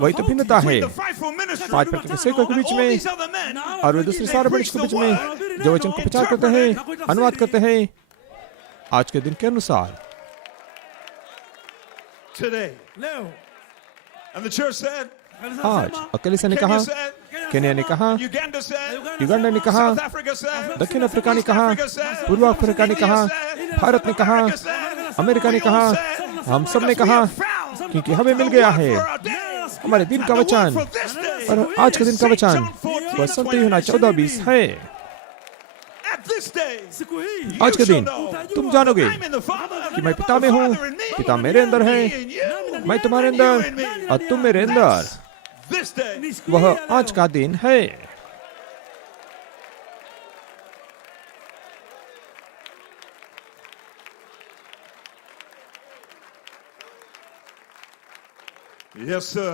वही तो भिन्नता है The fivefold ministry पांच प्रकार से के बीच all में these other men और वे दूसरे सारे बड़े के बीच में जो वचन को प्रचार करते हैं, अनुवाद करते हैं आज के दिन के अनुसार। today. And the church said, आज अकेले से ने Kenya कहा, said, केन्या ने कहा, Uganda said, युगांडा ने कहा, South Africa said, दक्षिण अफ्रीका ने East कहा, Africa said, पूर्व अफ्रीका ने कहा, India भारत ने said, कहा, America said, अमेरिका ने we कहा, all said, हम सब ने because we कहा, have found क्योंकि हमें मिल the गया word है for our day. हमारे दिन का And the word वचन, for this day और आज के दिन का is वचन St. John 14, वह संत यूहन्ना 14:20 है। At this day, आज के you shall दिन know तुम जानोगे I'm in the Father, कि मैं पिता में the हूँ, Father in me, पिता मेरे अंदर है, me in you, मैं तुम्हारे and you अंदर in me. और तुम मेरे अंदर। This day. वह आज का दिन है। Yes, sir.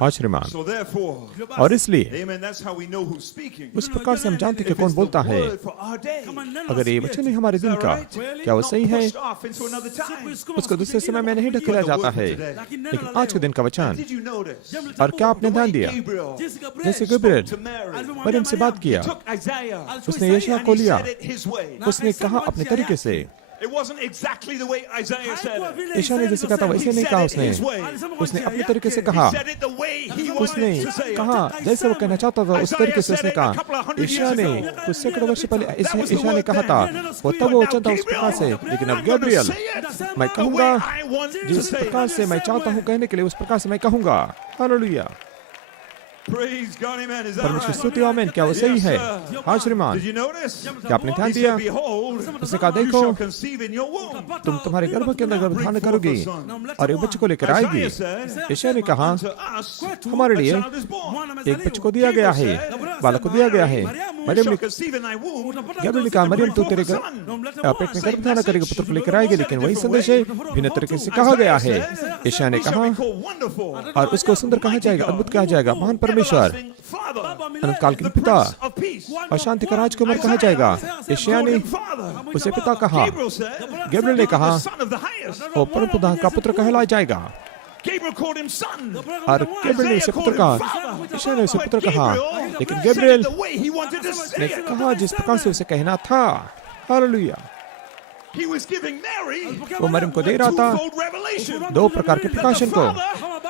हाँ श्रीमान, So therefore, और इसलिए amen, that's how we know who's speaking. उस प्रकार से हम जानते हैं कि If कौन it's the बोलता है। word for our day, अगर ये वचन है हमारे दिन का, क्या वो not सही है? pushed off into another time. उसको दूसरे समय में नहीं ढकेला जाता है, लेकिन आज के दिन का वचन। Did you notice? और क्या आपने ध्यान दिया, Gabriel जैसे गब्रिएल to Mary. मरियम से बात किया, Took Isaiah उसने यशायाह and को he लिया, said it his way. उसने कहा अपने तरीके से। It wasn't exactly the way Isaiah said it. यशायाह ने जैसे कहा था He वैसे नहीं said कहा it उसने, his way. उसने अपने तरीके से कहा, He said it the way he wanted उसने to say it. कहा जैसे वो कहना चाहता था उस तरीके से उसने कहा। यशायाह ने कुछ सैकड़ों वर्ष पहले यशायाह ने कहा था, वो तब वो वचन था उस प्रकार से, लेकिन अब गब्रिएल मैं कहूंगा जिस प्रकार से मैं चाहता हूँ कहने के लिए, उस प्रकार से मैं कहूंगा। Hallelujah, Praise God, amen. Is that परमेश्वर right? स्तुति आमीन। क्या वो सही है? हाँ श्रीमान, Did you notice? क्या आपने ध्यान He दिया? said, behold, उसने कहा you देखो shall conceive in your womb. तुम तुम्हारे गर्भ के अंदर गर्भधारण करोगी और एक बच्चे को लेकर आएगी। यशायाह ने कहा To us, हमारे a लिए child is born. एक बच्चे को दिया गया है, बालक को दिया गया है। You मरियम shall ने conceive in thy womb. Gabriel ने कहा मरियम तू तेरे पेट में गर्भधारण करेगी, पुत्र को लेकर आएगी, लेकिन वही संदेश है भिन्न तरीके से कहा गया है। यशायाह ने He shall कहा be called wonderful. और उसको सुंदर कहा जाएगा, अद्भुत कहा जाएगा, महान परमेश्वर, Father, अनंतकाल के the पिता Prince of Peace. और शांति का राजकुमार कहा जाएगा। यशायाह ने उसे पिता कहा, Gabriel said, गैब्रियल ने कहा, the Son of the Highest. वो परम पिता का पुत्र कहलाया जाएगा। Gabriel called him son. और गैब्रियल ने उसे पुत्र कहा, यशायाह ने उसे पुत्र कहा, लेकिन Gabriel the way he wanted to say ने it. कहा जिस प्रकार से उसे कहना था। Hallelujah. He was giving Mary वो मरियम को दे रहा था twofold revelation. दो प्रकार के प्रकाशन को,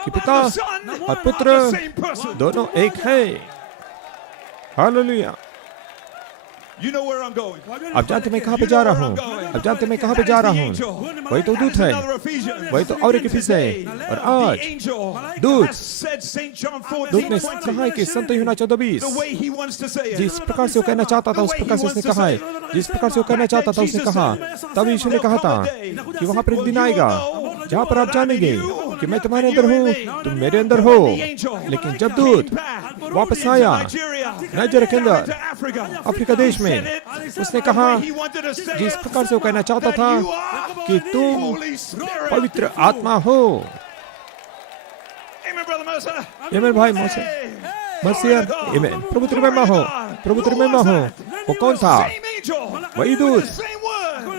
कि पिता और पुत्र दोनों एक है। Hallelujah. You know where I'm going. अब जानते मैं कहाँ पे जा रहा हूँ, अब जानते मैं कहाँ पे जा रहा हूँ। वही तो दूत है, वही तो और एक एफिस है। और आज दूत दूत ने कहा है कि संत यूहन्ना 14:20 जिस प्रकार से वो कहना चाहता था उस प्रकार से उसने कहा है, जिस प्रकार से वो कहना चाहता था उसने कहा। तब यीशु ने कहा था कि वहां पर एक दिन आएगा जहां पर आप जानेंगे कि मैं तुम्हारे अंदर हूँ, तुम मेरे अंदर हो। लेकिन जब दूत वापस आया नाइजीरिया के अंदर अफ्रीका देश में, उसने कहा जिस प्रकार से वो कहना चाहता था कि तुम पवित्र आत्मा हो। ये मेरे भाई मौसे मसीह, प्रभु तेरी महिमा हो, प्रभु तेरी महिमा हो। वो कौन था? वही दूत,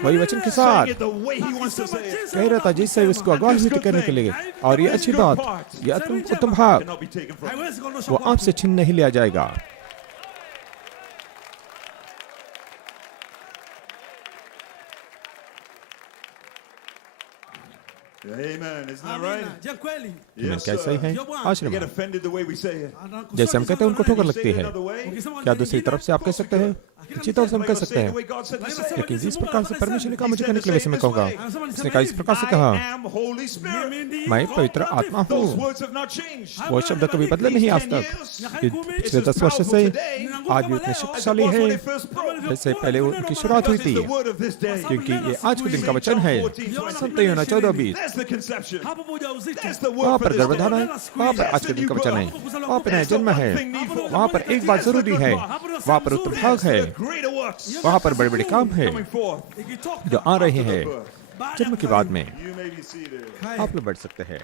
वही वचन के साथ कह रहा था जिससे उसको अगुवाई करने के लिए। और ये अच्छी बात, ये उत्तम भाग वो आपसे छीन नहीं लिया जाएगा। Amen. Isn't that right? Je kweli? मैं कैसा ही है आश्रम Get में। offended the way we say it. जैसे हम कहते हैं उनको ठोकर लगती है, Another way. क्या दूसरी तरफ से आप कह सकते हैं? अच्छी तरह से हम कह सकते हैं, लेकिन जिस प्रकार से परमेश्वर ने कहा मुझे कहने के लिए वैसे मैं कहूँगा। उसने कहा इस प्रकार से कहा, I am Holy Spirit. मैं पवित्र आत्मा हूँ। Those words have not changed. वो शब्द कभी बदले नहीं आज तक। कि पिछले 10 वर्ष से आज भी उतने शक्तिशाली है जैसे पहले उनकी शुरुआत हुई थी, The word of this day. क्योंकि ये आज के दिन का वचन है। संत यूहन्ना 14:20 That's the conception. Hapo moja uzito. That's the वहाँ word for पर this गर्भधारण है, day. वहाँ पर आज के दिन का वचन है, वहाँ पर नया जन्म है, वहाँ पर एक बात जरूरी है, वहाँ पर उत्तम भाग है, Greater works वहाँ पर बड़े बड़े काम है coming forth. जो आ रहे हैं जन्म के बाद में। You may be seated. आप लोग बैठ सकते हैं।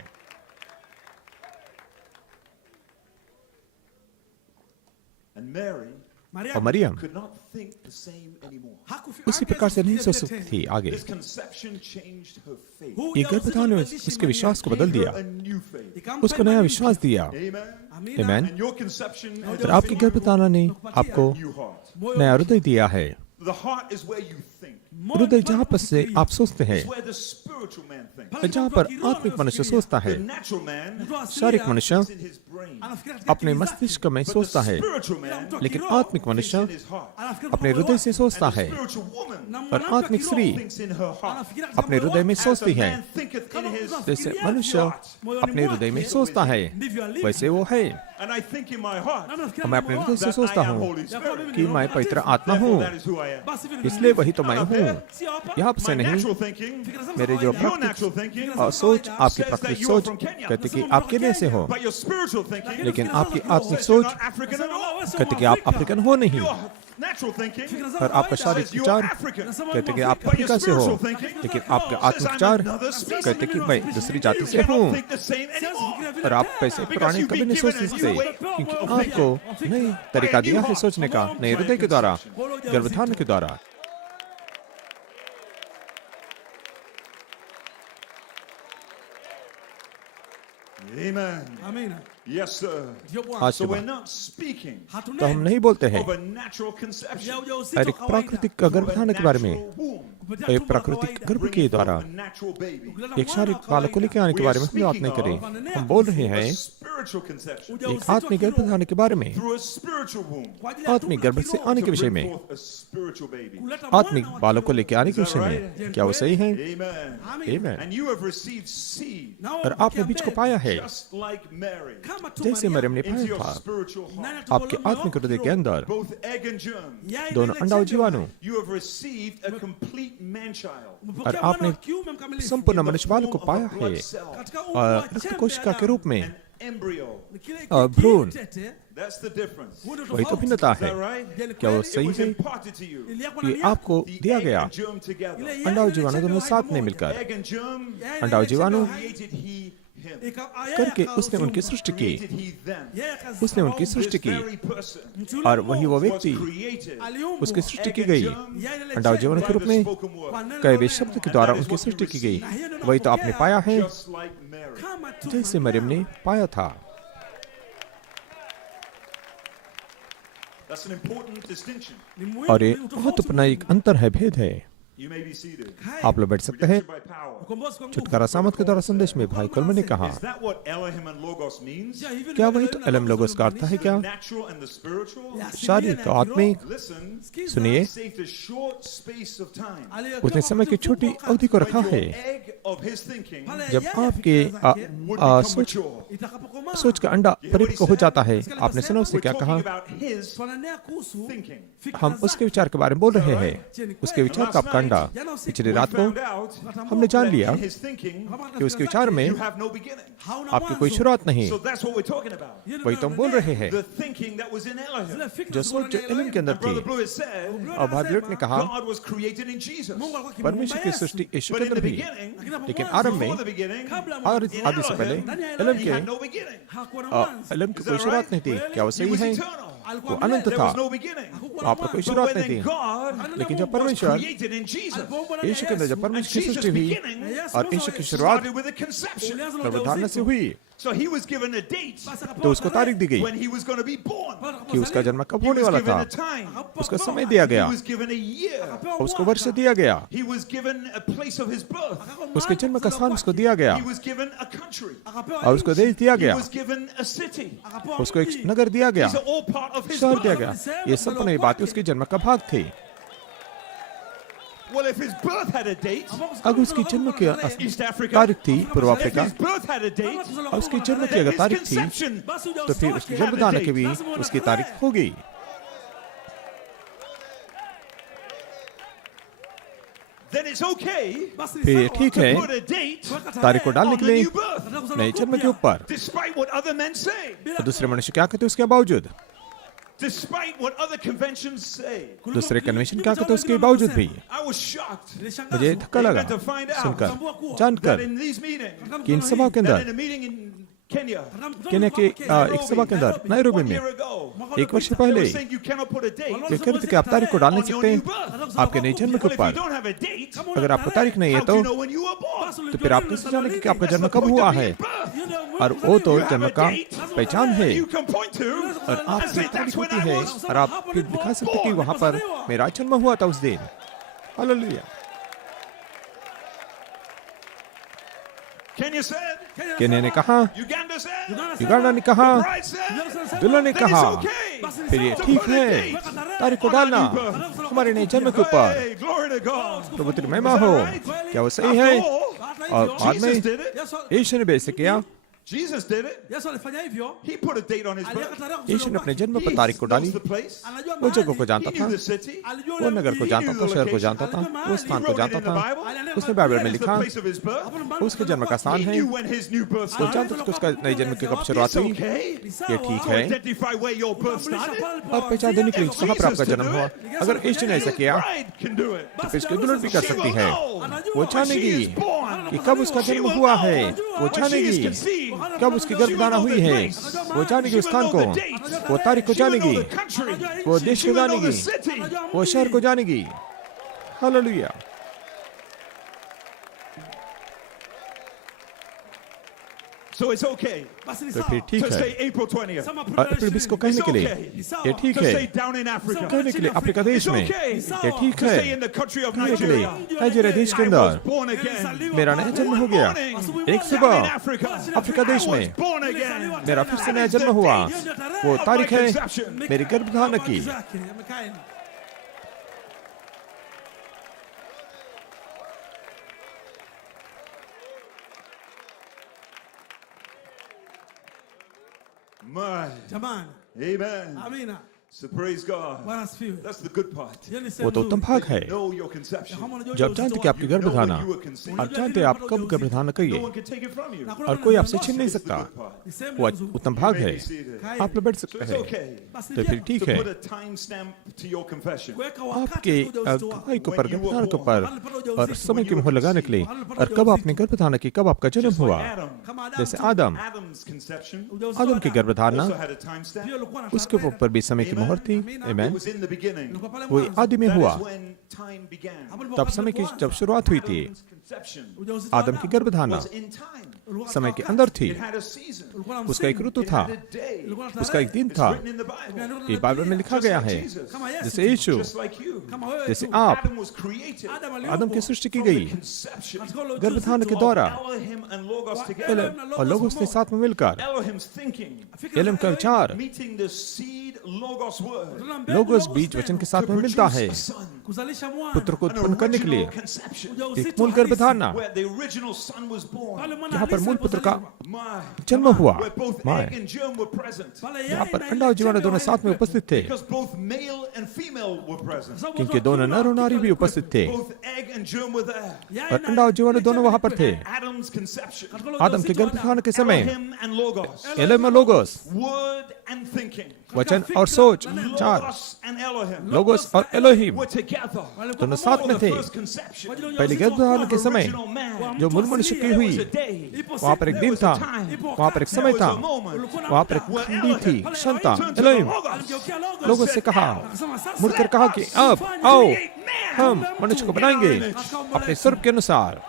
And Mary और Maryam could not think the same anymore. उसी प्रकार से नहीं सोच सकती थी आगे। This conception changed her faith. ये गर्भधारण ने उसके विश्वास को बदल दिया, A new faith. उसको नया विश्वास दिया। Amen. आमीन। And your conception और आपकी गर्भधारण ने आपको new heart. नया हृदय दिया है। The heart is where you think. हृदय जहाँ पर से आप सोचते हैं, It's where the spiritual man thinks. जहाँ पर आत्मिक मनुष्य सोचता है। The natural man शारीरिक मनुष्य is in his brain. अपने मस्तिष्क में सोचता है, Spiritual man लेकिन आत्मिक मनुष्य in his heart. अपने हृदय से सोचता है। Spiritual woman और आत्मिक स्त्री thinks in her heart. अपने हृदय में As सोचती a है। man thinketh in his जैसे मनुष्य अपने हृदय में सोचता है वैसे वो है। and I think in my heart और मैं अपने हृदय से that सोचता I am हूँ Holy Spirit. कि मैं पवित्र आत्मा हूँ, That is who I am. इसलिए वही तो मैं हूँ। यहाँ My से नहीं, natural thinking, मेरे जो your natural thinking और सोच, आपकी says that प्राकृतिक you are सोच from Kenya. कहती कि आप केन्या से हो, But your spiritual thinking लेकिन आपकी आत्मिक says you're सोच not African at all. कहती कि आप अफ्रीकन हो नहीं। Your natural thinking और आपका शारीरिक says you're विचार African. कहते कि आप अफ्रीका से हो, लेकिन आपका आत्मिक विचार कहते कि मैं दूसरी जाति से हूँ। Think the same anymore. और आप पैसे पुराने कभी नहीं सोच सकते, क्योंकि आपको नई तरीका दिया है सोचने का, नए हृदय के द्वारा, गर्भधारण के द्वारा। Amen. Amina. Yes, sir. Ndio Bwana. आज So we're सुबह not speaking तो हम Hatuneni नहीं बोलते हैं of a natural conception. ya ujauzito और एक kawaida. प्राकृतिक Of a गर्भधारण के बारे में, natural womb. Kupitia एक tumbo la प्राकृतिक kawaida. गर्भ के Bringing द्वारा forth a natural baby. Ukilala एक mwana शारीरिक wa बालक को लेकर आने के बारे में हम बात नहीं करें। हम बोल रहे हैं A spiritual conception. एक आत्मिक गर्भधारण के बारे में, Through a spiritual womb. Kwa ajili ya आत्मिक tumbo la गर्भ से kiroho. आने के To विषय bring में, forth a spiritual baby. Kuleta आत्मिक mwana wa बालक को kiroho. लेकर आने के विषय में, क्या वो सही है? Amen. Amen. And you have received seed Na wewe और आपने बीज को ukiambia, पाया है, just like Mary kama tu जैसे Maria, मरियम ने into पाया your था। spiritual heart. आपके आत्मिक हृदय के अंदर Both egg and germ. yai दोनों lile अंडा और chembe जीवाणु, You have received a complete man child. umepokea और mwana आपने wa kiume mkamilifu. संपूर्ण In the मनुष्य बालक को form of पाया a blood है cell, Katika umbo और wa रक्त chembe कोशिका ya के रूप में, an embryo. damu. Kile भ्रूण। kitete, That's the difference. huo ndio वही तो tofauti. भिन्नता Is है। that right? Je, ni क्या वो kweli? It सही was है? imparted to you. Iliakwa ये ndani yako. आपको The दिया egg गया, and germ together. Ile अंडा और yai जीवाणु ile दोनों chembe साथ hai में pamoja. मिलकर, Egg and germ Yai अंडा और ile जीवाणु chembe hai. created he him. करके उसने उनकी सृष्टि की, Created he them. उसने उनकी सृष्टि This की, very person और वही वो was व्यक्ति created. उसकी सृष्टि की Egg and गई, germ अंडा और जीवन के by रूप the में spoken word. कई वे शब्द के द्वारा उनकी सृष्टि की गई। वही तो आपने पाया है Just like Mary. जैसे मरियम ने पाया था। That's an important distinction. और ये महत्वपूर्ण एक अंतर है, भेद है। You may be seated. आप लोग बैठ सकते हैं। Redemption by power. छुटकारा सामत के द्वारा संदेश में भाई कोलमन ने कहा, Is that what Elohim and Logos means? क्या वही तो एलम लोगोस का अर्थ है क्या? The natural and the spiritual? शारीरिक और आत्मिक। Listen, सुनिए, saved a short space of time. उसने समय की छोटी अवधि को रखा When है। your egg of his thinking जब आपके would become सोच mature. सोच का अंडा परिपक्व हो जाता है। आपने सुना उसने क्या We're कहा? talking about his thinking. हम उसके विचार के बारे में बोल रहे हैं। उसके विचार का आपका अंडा। पिछली रात को Found out हमने जान लिया in his thinking कि उसके विचार में you have no beginning. आपकी कोई शुरुआत नहीं। So that's what we're talking about. वही तो हम बोल रहे हैं। The thinking that was in Elohim. जो सोच जो एलम के अंदर Brother थी। Blewett said और भाई ब्लूट ने कहा, God was created in Jesus. परमेश्वर की सृष्टि यीशु But के in अंदर the भी। beginning, लेकिन आरंभ में before the beginning, और in आदि से पहले एलम he के had no beginning. एलम की कोई शुरुआत नहीं थी। क्या वो He सही was है? eternal. वो अनंत There था। was no beginning. वहाँ पर कोई But शुरुआत when नहीं then थी। God लेकिन जब was परमेश्वर created in Jesus, यीशु के अंदर जब and परमेश्वर की Jesus' सृष्टि हुई beginning और यीशु की शुरुआत started with a conception. गर्भधारण से हुई, So he was given a date तो उसको तारीख दी गई when he was going to be born. कि उसका जन्म कब He होने was वाला given था। a time. उसका समय दिया He गया, was given a year. और उसको वर्ष दिया गया, He was given a place of his birth. उसके जन्म का स्थान उसको दिया गया, He was given a country. और उसको देश दिया He गया, was given a city. उसको एक नगर दिया गया, These are all part of his शहर दिया birth. गया। ये सब नई बातें उसके जन्म का भाग थी। Well, if his birth had a date, अगर उसकी जन्म की East Africa, तारीख थी पूर्व if Africa, his birth had a date, और उसकी जन्म की then अगर his तारीख थी, conception, तो फिर उसकी गर्भधारण की भी उसकी तारीख होगी। then it's okay फिर ठीक है to put a date तारीख को डालने on के the लिए new birth, नए जन्म के ऊपर, despite what other men say, और दूसरे मनुष्य क्या कहते हैं उसके बावजूद, despite what other conventions say. दूसरे कन्वेंशन क्या कहते हैं उसके बावजूद भी I was shocked मुझे धक्का लगा to find out सुनकर, that जानकर in these meetings, कि इन सभा के that अंदर, in a meeting in Kenya, Kenya के एक सभा के अंदर नायरोबी 1 में year ago, एक वर्ष they पहले were saying you cannot put a date ये कहते कि आप तारीख को डाल नहीं on your सकते new birth. आपके नए जन्म के Well, if you ऊपर। don't have a date, अगर आपको तारीख नहीं है how तो do you know when you were born? तो फिर आप कैसे जानेंगे कि आपका जन्म That's the कब point हुआ of है? being birth. और वो तो You have जन्म a का date पहचान है, you can point to और and आपकी say तारीख that's when होती I है, was और आप फिर दिखा सकते कि वहाँ पर मेरा जन्म हुआ था उस दिन। हालेलुया। Kenya said, केन्या ने कहा, Uganda said, युगांडा ने कहा, the bride said, दुल्हन ने then it's कहा, okay फिर ये to ठीक put a है date तारीख को on our डालना new birth. हमारे नए जन्म के ऊपर। Hey, glory to God. प्रभु तेरी महिमा हो। क्या वो सही After है? all, और बाद में Jesus did it. यीशु ने भी ऐसे किया। Jesus did it. Yesu alifanya hivyo, He put a date on his birth. aliyeka tarehe यीशु ने अपने जन्म पर He तारीख को डाली। knows the place. anajua वो जगह को mahali, जानता He था, knew the city. alijua वो ule नगर को mji, जानता था, शहर को जानता था, वो He स्थान को wrote it जानता in the था। Bible. aliandika उसने बाइबल में That's the लिखा, place of his birth. वो उसके जन्म का स्थान He है। knew when his new birth वो started. जानता था कि उसका नए जन्म की कब शुरुआत It's हुई। okay ये ठीक to है, identify where your birth started. और पहचान देने के लिए कहाँ पर आपका जन्म हुआ। अगर यीशु ने ऐसा किया Bride can do it. तो फिर इसकी दुल्हन भी कर She सकती will है। know वो when she जानेगी is born. कि कब उसका She जन्म will हुआ know है, वो when she is जानेगी conceived. कब उसकी गर्भधारण हुई है, वो जानेगी उस स्थान को, वो तारीख को She will know जानेगी, the country. वो देश She को will know the जानेगी, city. वो शहर को जानेगी। Hallelujah. So it's okay basi ni तो sawa. फिर ठीक to है, say April 20th. Sema और अप्रैल 20 को कहने के लिए ये ठीक To है, say down in Africa. कहने के लिए अफ्रीका देश में ये ठीक To है, say in the country of कहने के लिए Nigeria. नाइजीरिया देश के I was अंदर born again. मेरा नया जन्म हो गया। एक Down in सुबह Africa. अफ्रीका देश I was में born again. मेरा फिर से नया जन्म हुआ। वो तारीख है मेरी गर्भधारण की। Maagizo yake yamekaa hivi. My. Jamani, Amen. amina. So praise God. Bwana asifiwe. That's the good part. Hiyo ni वो sehemu तो nzuri. उत्तम भाग है Know your conception. Kama unajua जब uzito जानते कि wako, आपकी गर्भधारणा You know when you were conceived. और जानते हैं आप कब गर्भधारण No करिए one can take it from you. na kuna और mtu कोई anaweza आपसे छीन नहीं It's the सकता good part. ni sehemu वो nzuri. उत्तम भाग है Maybe see it. आप लोग बैठ So सकते it's हैं okay Basi तो फिर vyema ठीक to है put a time stamp to your confession. kuweka wakati आपके wa ujauzito wako. गवाही के ऊपर When you were गर्भधारण के ऊपर Mahali pa ujauzito, और समय की मोहर लगाने के लिए और कब आपने गर्भधारण की कब आपका जन्म Just हुआ like Adam. kama Adamu जैसे tu, आदम Adam's conception ujauzito आदम wa की Adamu, गर्भधारणा also had a time stamp. pia ulikuwa na उसके tarehe. ऊपर भी समय की मोहर थी Amina. It amen was in the beginning. Ulikuwa pale वो mwanzo. आदि में That हुआ is when time began. Hapo ndipo तब wakati समय की ulipoanza. जब शुरुआत हुई थी Adam's conception Ujauzito wa आदम की Adamu गर्भधारणा was in time. ulikuwa समय na के wakati. अंदर थी It had a season. Ulikuwa na उसका एक msimu. ऋतु It था had a day. Ulikuwa na उसका एक tarehe. दिन It's था written in the Bible. Imeandikwa ये na बाइबल में Biblia. लिखा Just गया like है Jesus. Kama Yesu जैसे tu. Yeshu Just like you. Kama wewe जैसे tu. आप Adam was created Adam आदम की aliumbwa सृष्टि की from the गई conception katika ule गर्भधारण के ujauzito द्वारा Elohim and Logos wa together. Elohim और लोगों ने साथ में मिलकर Elohim's thinking, Fikra एलम za का Elohim. विचार meeting the seed Logos word Tuna mbegu logos Logos बीज tena. वचन के to साथ में मिलता produce है a son. Kuzalisha mwana. पुत्र को An उत्पन्न करने के लिए original conception. Ujauzito एक मूल halisi. गर्भधारणा Where the original son was born. Pale mwana यहाँ पर halisi मूल पुत्र का alipozaliwa. My. जन्म हुआ Where both माँ egg and germ were present. Pale यहाँ yai पर na अंडा ile और जीवाणु chembe दोनों wa साथ में yai उपस्थित थे Because both male and female were present. Sababu क्योंकि wote दोनों wa नर और kiume नारी भी walikuwa उपस्थित थे Both egg and germ were there. Yai और na अंडा और जीवाणु ile दोनों chembe वहाँ पर थे Adam's conception. katika ule आदम के ujauzito wa गर्भधारण Adamu. के समय Elohim and Logos. एलम और लोगोस Word and thinking. वचन और सोच चार Logos and Elohim लोगोस और एलोहिम were together. दोनों साथ में For the थे first conception. पहले गर्भधारण के समय Original man. जो मूल मनुष्य की हुई There was a day. वहाँ पर एक दिन था वहाँ पर एक समय था वहाँ पर एक खंडी थी क्षमता एलोहिम लोगों से कहा मुड़कर कहा कि अब आओ हम मनुष्य को बनाएंगे अपने स्वरूप के अनुसार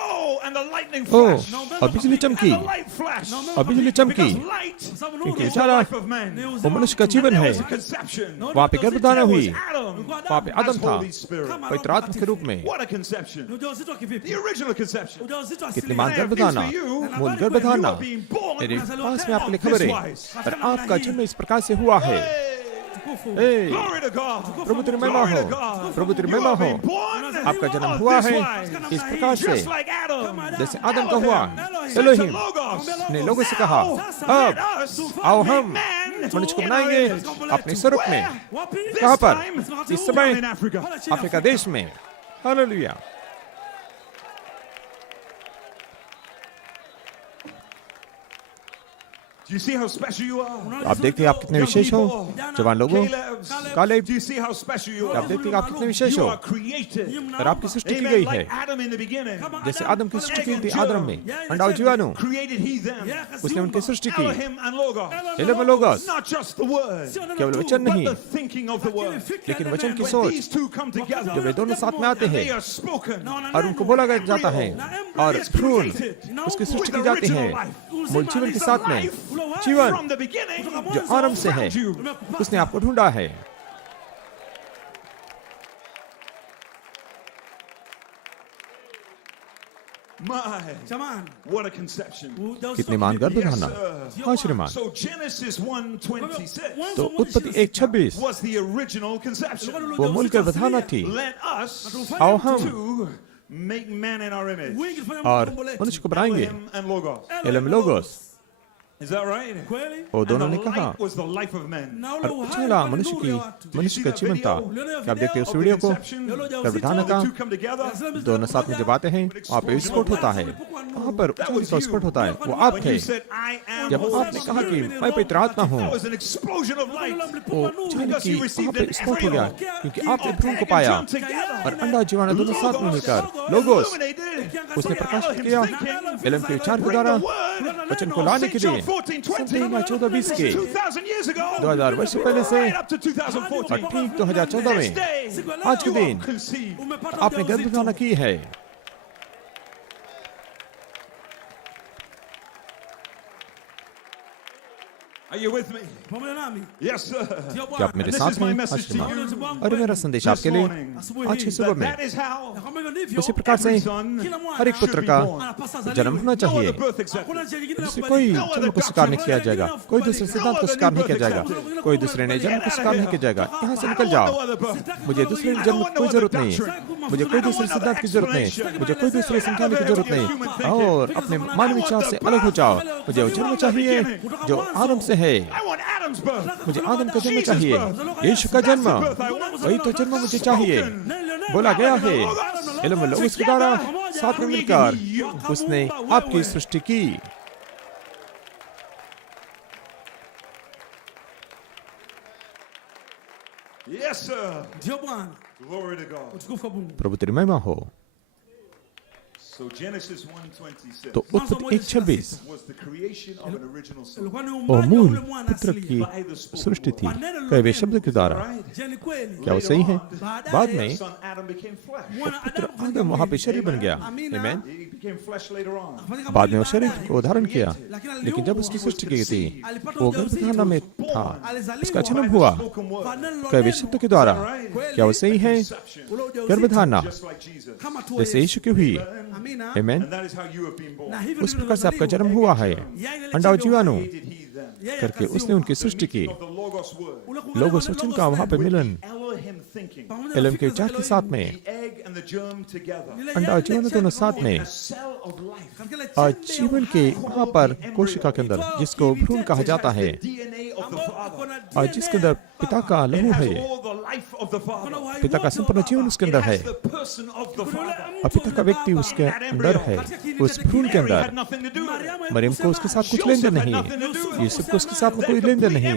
Oh, and the lightning O flashed. और बिजली चमकी And the light flashed. और बिजली चमकी Because light क्योंकि is the Ujala life of man. वो मनुष्य का जीवन There है was a conception. वहाँ पे गर्भधारण There हुई was Adam वहाँ पे आदम as था Holy Spirit. पवित्र आत्मा के रूप में What a conception. ujauzito wa kivipi? The original conception. Ujauzito wa कितनी asili. मान And if गर्भधारणा it's for you, मूल you गर्भधारणा are being born मेरे पास में आपके लिए this खबर है wise. पर आपका जन्म इस प्रकार से हुआ है Tukufu. A, Glory to God. प्रभु तेरी महिमा Glory हो to God. प्रभु तेरी You महिमा are हो being born आपका जन्म हुआ this है wise. इस प्रकार से Just like Adam. जैसे आदम का हुआ Said एलोहिम to Logos, ने लोगों से कहा let अब us आओ make हम man मनुष्य को in our बनाएंगे image. अपने स्वरूप में Wapi? कहाँ पर time, इस समय in Africa. Pale chini Africa Afrika. देश में hallelujah Do you see how special you are? आप देखते हैं आप कितने विशेष हो जवान लोगों Caleb Do you see how special you आप are? देखते हैं आप कितने विशेष You हो are created. और आपकी सृष्टि की Amen. गई है Like Adam in the beginning. जैसे आदम की सृष्टि की थी आदम में अंडा और जीवाणु Created he them. उसने उनकी सृष्टि की Elohim and Logos. एलोहिम और logos Not just the word, केवल वचन but नहीं the thinking of the word. लेकिन वचन की When सोच these two come together, जब वे दोनों साथ में आते हैं they are spoken. और उनको बोला जाता है और भ्रूण उसकी सृष्टि की जाती है मूल जीवन के साथ में जीवन From the beginning, जो आरंभ से है उसने आपको ढूंढा है my, Jamani. what a conception. Ujauzito कितनी wa मान kivipi? गर्भधारणा sir. हाँ श्रीमान So Genesis 1:26 तो उत्पत्ति 1:26 was the original conception. वो मूल गर्भधारणा थी Let us आओ हम to make man in our image. Wingi tufanye और mkombo letu. मनुष्य को बनाएंगे Elohim and Logos. Elohim logos Is that right? Kweli? वो And दोनों the ने कहा light was the life of man. Na ule और uhai उछाला ulikuwa ni मनुष्य nuru की ya watu. मनुष्य का जीवन था क्या आप देखते हो उस Of the वीडियो को conception, गर्भधारणा का the two come together. दोनों साथ में जब आते हैं वहाँ पे विस्फोट होता है वहाँ पर उछाल का विस्फोट होता है वो आप When थे you said, I am जब Holy आपने कहा Spirit, कि मैं पवित्र आत्मा हूँ that was an explosion of light. वो उछाल की वहाँ पे विस्फोट हो गया क्योंकि आपने भ्रूण को पाया और अंडा जीवाणु दोनों साथ में मिलकर लोगोस उसने प्रकाशित किया एलम के विचार के द्वारा वचन को लाने के लिए संदेह 14:20 के 2000 years ago, 2000 वर्ष पहले से right up to 2014. और ठीक 2014 में आज के दिन Conceived. Umepata आपने ujauzito. गर्भधारणा की है Are you with me? Pamoja nami. Yes, sir. Ndio क्या Bwana. आप मेरे And this साथ is my हैं message to आज you श्रीमान और मेरा संदेश this आपके लिए morning. आज की सुबह That में that is how Na kama hivyo ndivyo, उसी प्रकार से every son kila mwana हर एक पुत्र का anapasa azaliwe. जन्म होना no चाहिए other birth accepted. Hakuna njia nyingine ya इससे kubalika. कोई जन्म को स्वीकार नहीं किया जाएगा कोई दूसरे सिद्धांत को स्वीकार नहीं किया जाएगा कोई दूसरे नए जन्म को स्वीकार नहीं किया जाएगा यहाँ से निकल No जाओ other birth. मुझे दूसरे जन्म की कोई जरूरत नहीं है मुझे कोई दूसरे सिद्धांत की जरूरत नहीं मुझे कोई दूसरे समझाने की जरूरत नहीं और अपने मानवीय विचार से अलग हो जाओ मुझे वो जन्म चाहिए जो आदम से है। I want Adam's birth. मुझे आदम का जन्म Jesus' चाहिए, birth. यीशु का जन्म। That's the birth I want. वही तो जन्म मुझे चाहिए। बोला गया है इल्म लोगोस के द्वारा साथ में मिलकर उसने आपकी सृष्टि की। Yes, sir. Ndio Bwana. Glory to God. Utukufu kwa Mungu. प्रभु तेरी महिमा हो। So Genesis 1:26 तो उत्पत्ति 1:26 was the creation of an original son. Ilikuwa ni और uumbaji wa मूल ule mwana पुत्र asili. की सृष्टि थी कहे वे शब्द के द्वारा। Je, ni kweli. क्या वो सही है? बाद The में son Adam became flesh. Mwana पुत्र Adamu आदम वहाँ पे शरीर बन गया। Amina. आमीन। He became flesh later on. Akafanyika बाद में mwili वो शरीर baadaye. को धारण किया, Lakini लेकिन जब aliumbwa. उसकी सृष्टि की थी Alipata वो ujauzito. गर्भधारण में था, Alizaliwa. उसका जन्म By the हुआ spoken word. Kwa neno कहे वे neno. शब्द के द्वारा। Kweli. क्या वो सही है? Conception, Ule ujauzito. गर्भधारणा just like Jesus. Kama tu जैसे Yesu. यीशु की हुई। Amina. आमीन। And that is how you have been born. Na hivyo उस ndivyo प्रकार से आपका tulivyozaliwa. जन्म हुआ है। Yeye अंडा और जीवाणु Created he them. Yeye करके akaziumba. उसने उनकी सृष्टि की। Of the Logos word. Ule kuungana लोगों kwa वचन Logos का वहाँ पे neno. मिलन Elohim thinking. Pamoja na इल्म के fikra za विचार के Elohim. साथ में The egg and the germ together. Lile अंडा और जीवाणु दोनों साथ में A cell of life. katika ile और chembe ya जीवन uhai. के वहाँ पर कोशिका के अंदर जिसको भ्रूण कहा जाता है DNA of the Ambao Father. ako na और DNA जिसके अंदर पिता का It लहू has है, all the life of the Ako na Father. uhai पिता का wote wa संपूर्ण जीवन Baba. उसके It अंदर है, has the person of the Kuna yule Father. mtu और पिता का yule व्यक्ति Baba. उसके अंदर है, उस भ्रूण के Mary अंदर। had nothing to do with it. Mariamu Maryam को उसके साथ कुछ लेन देन नहीं, यूसुफ को उसके साथ में कोई लेन देन नहीं।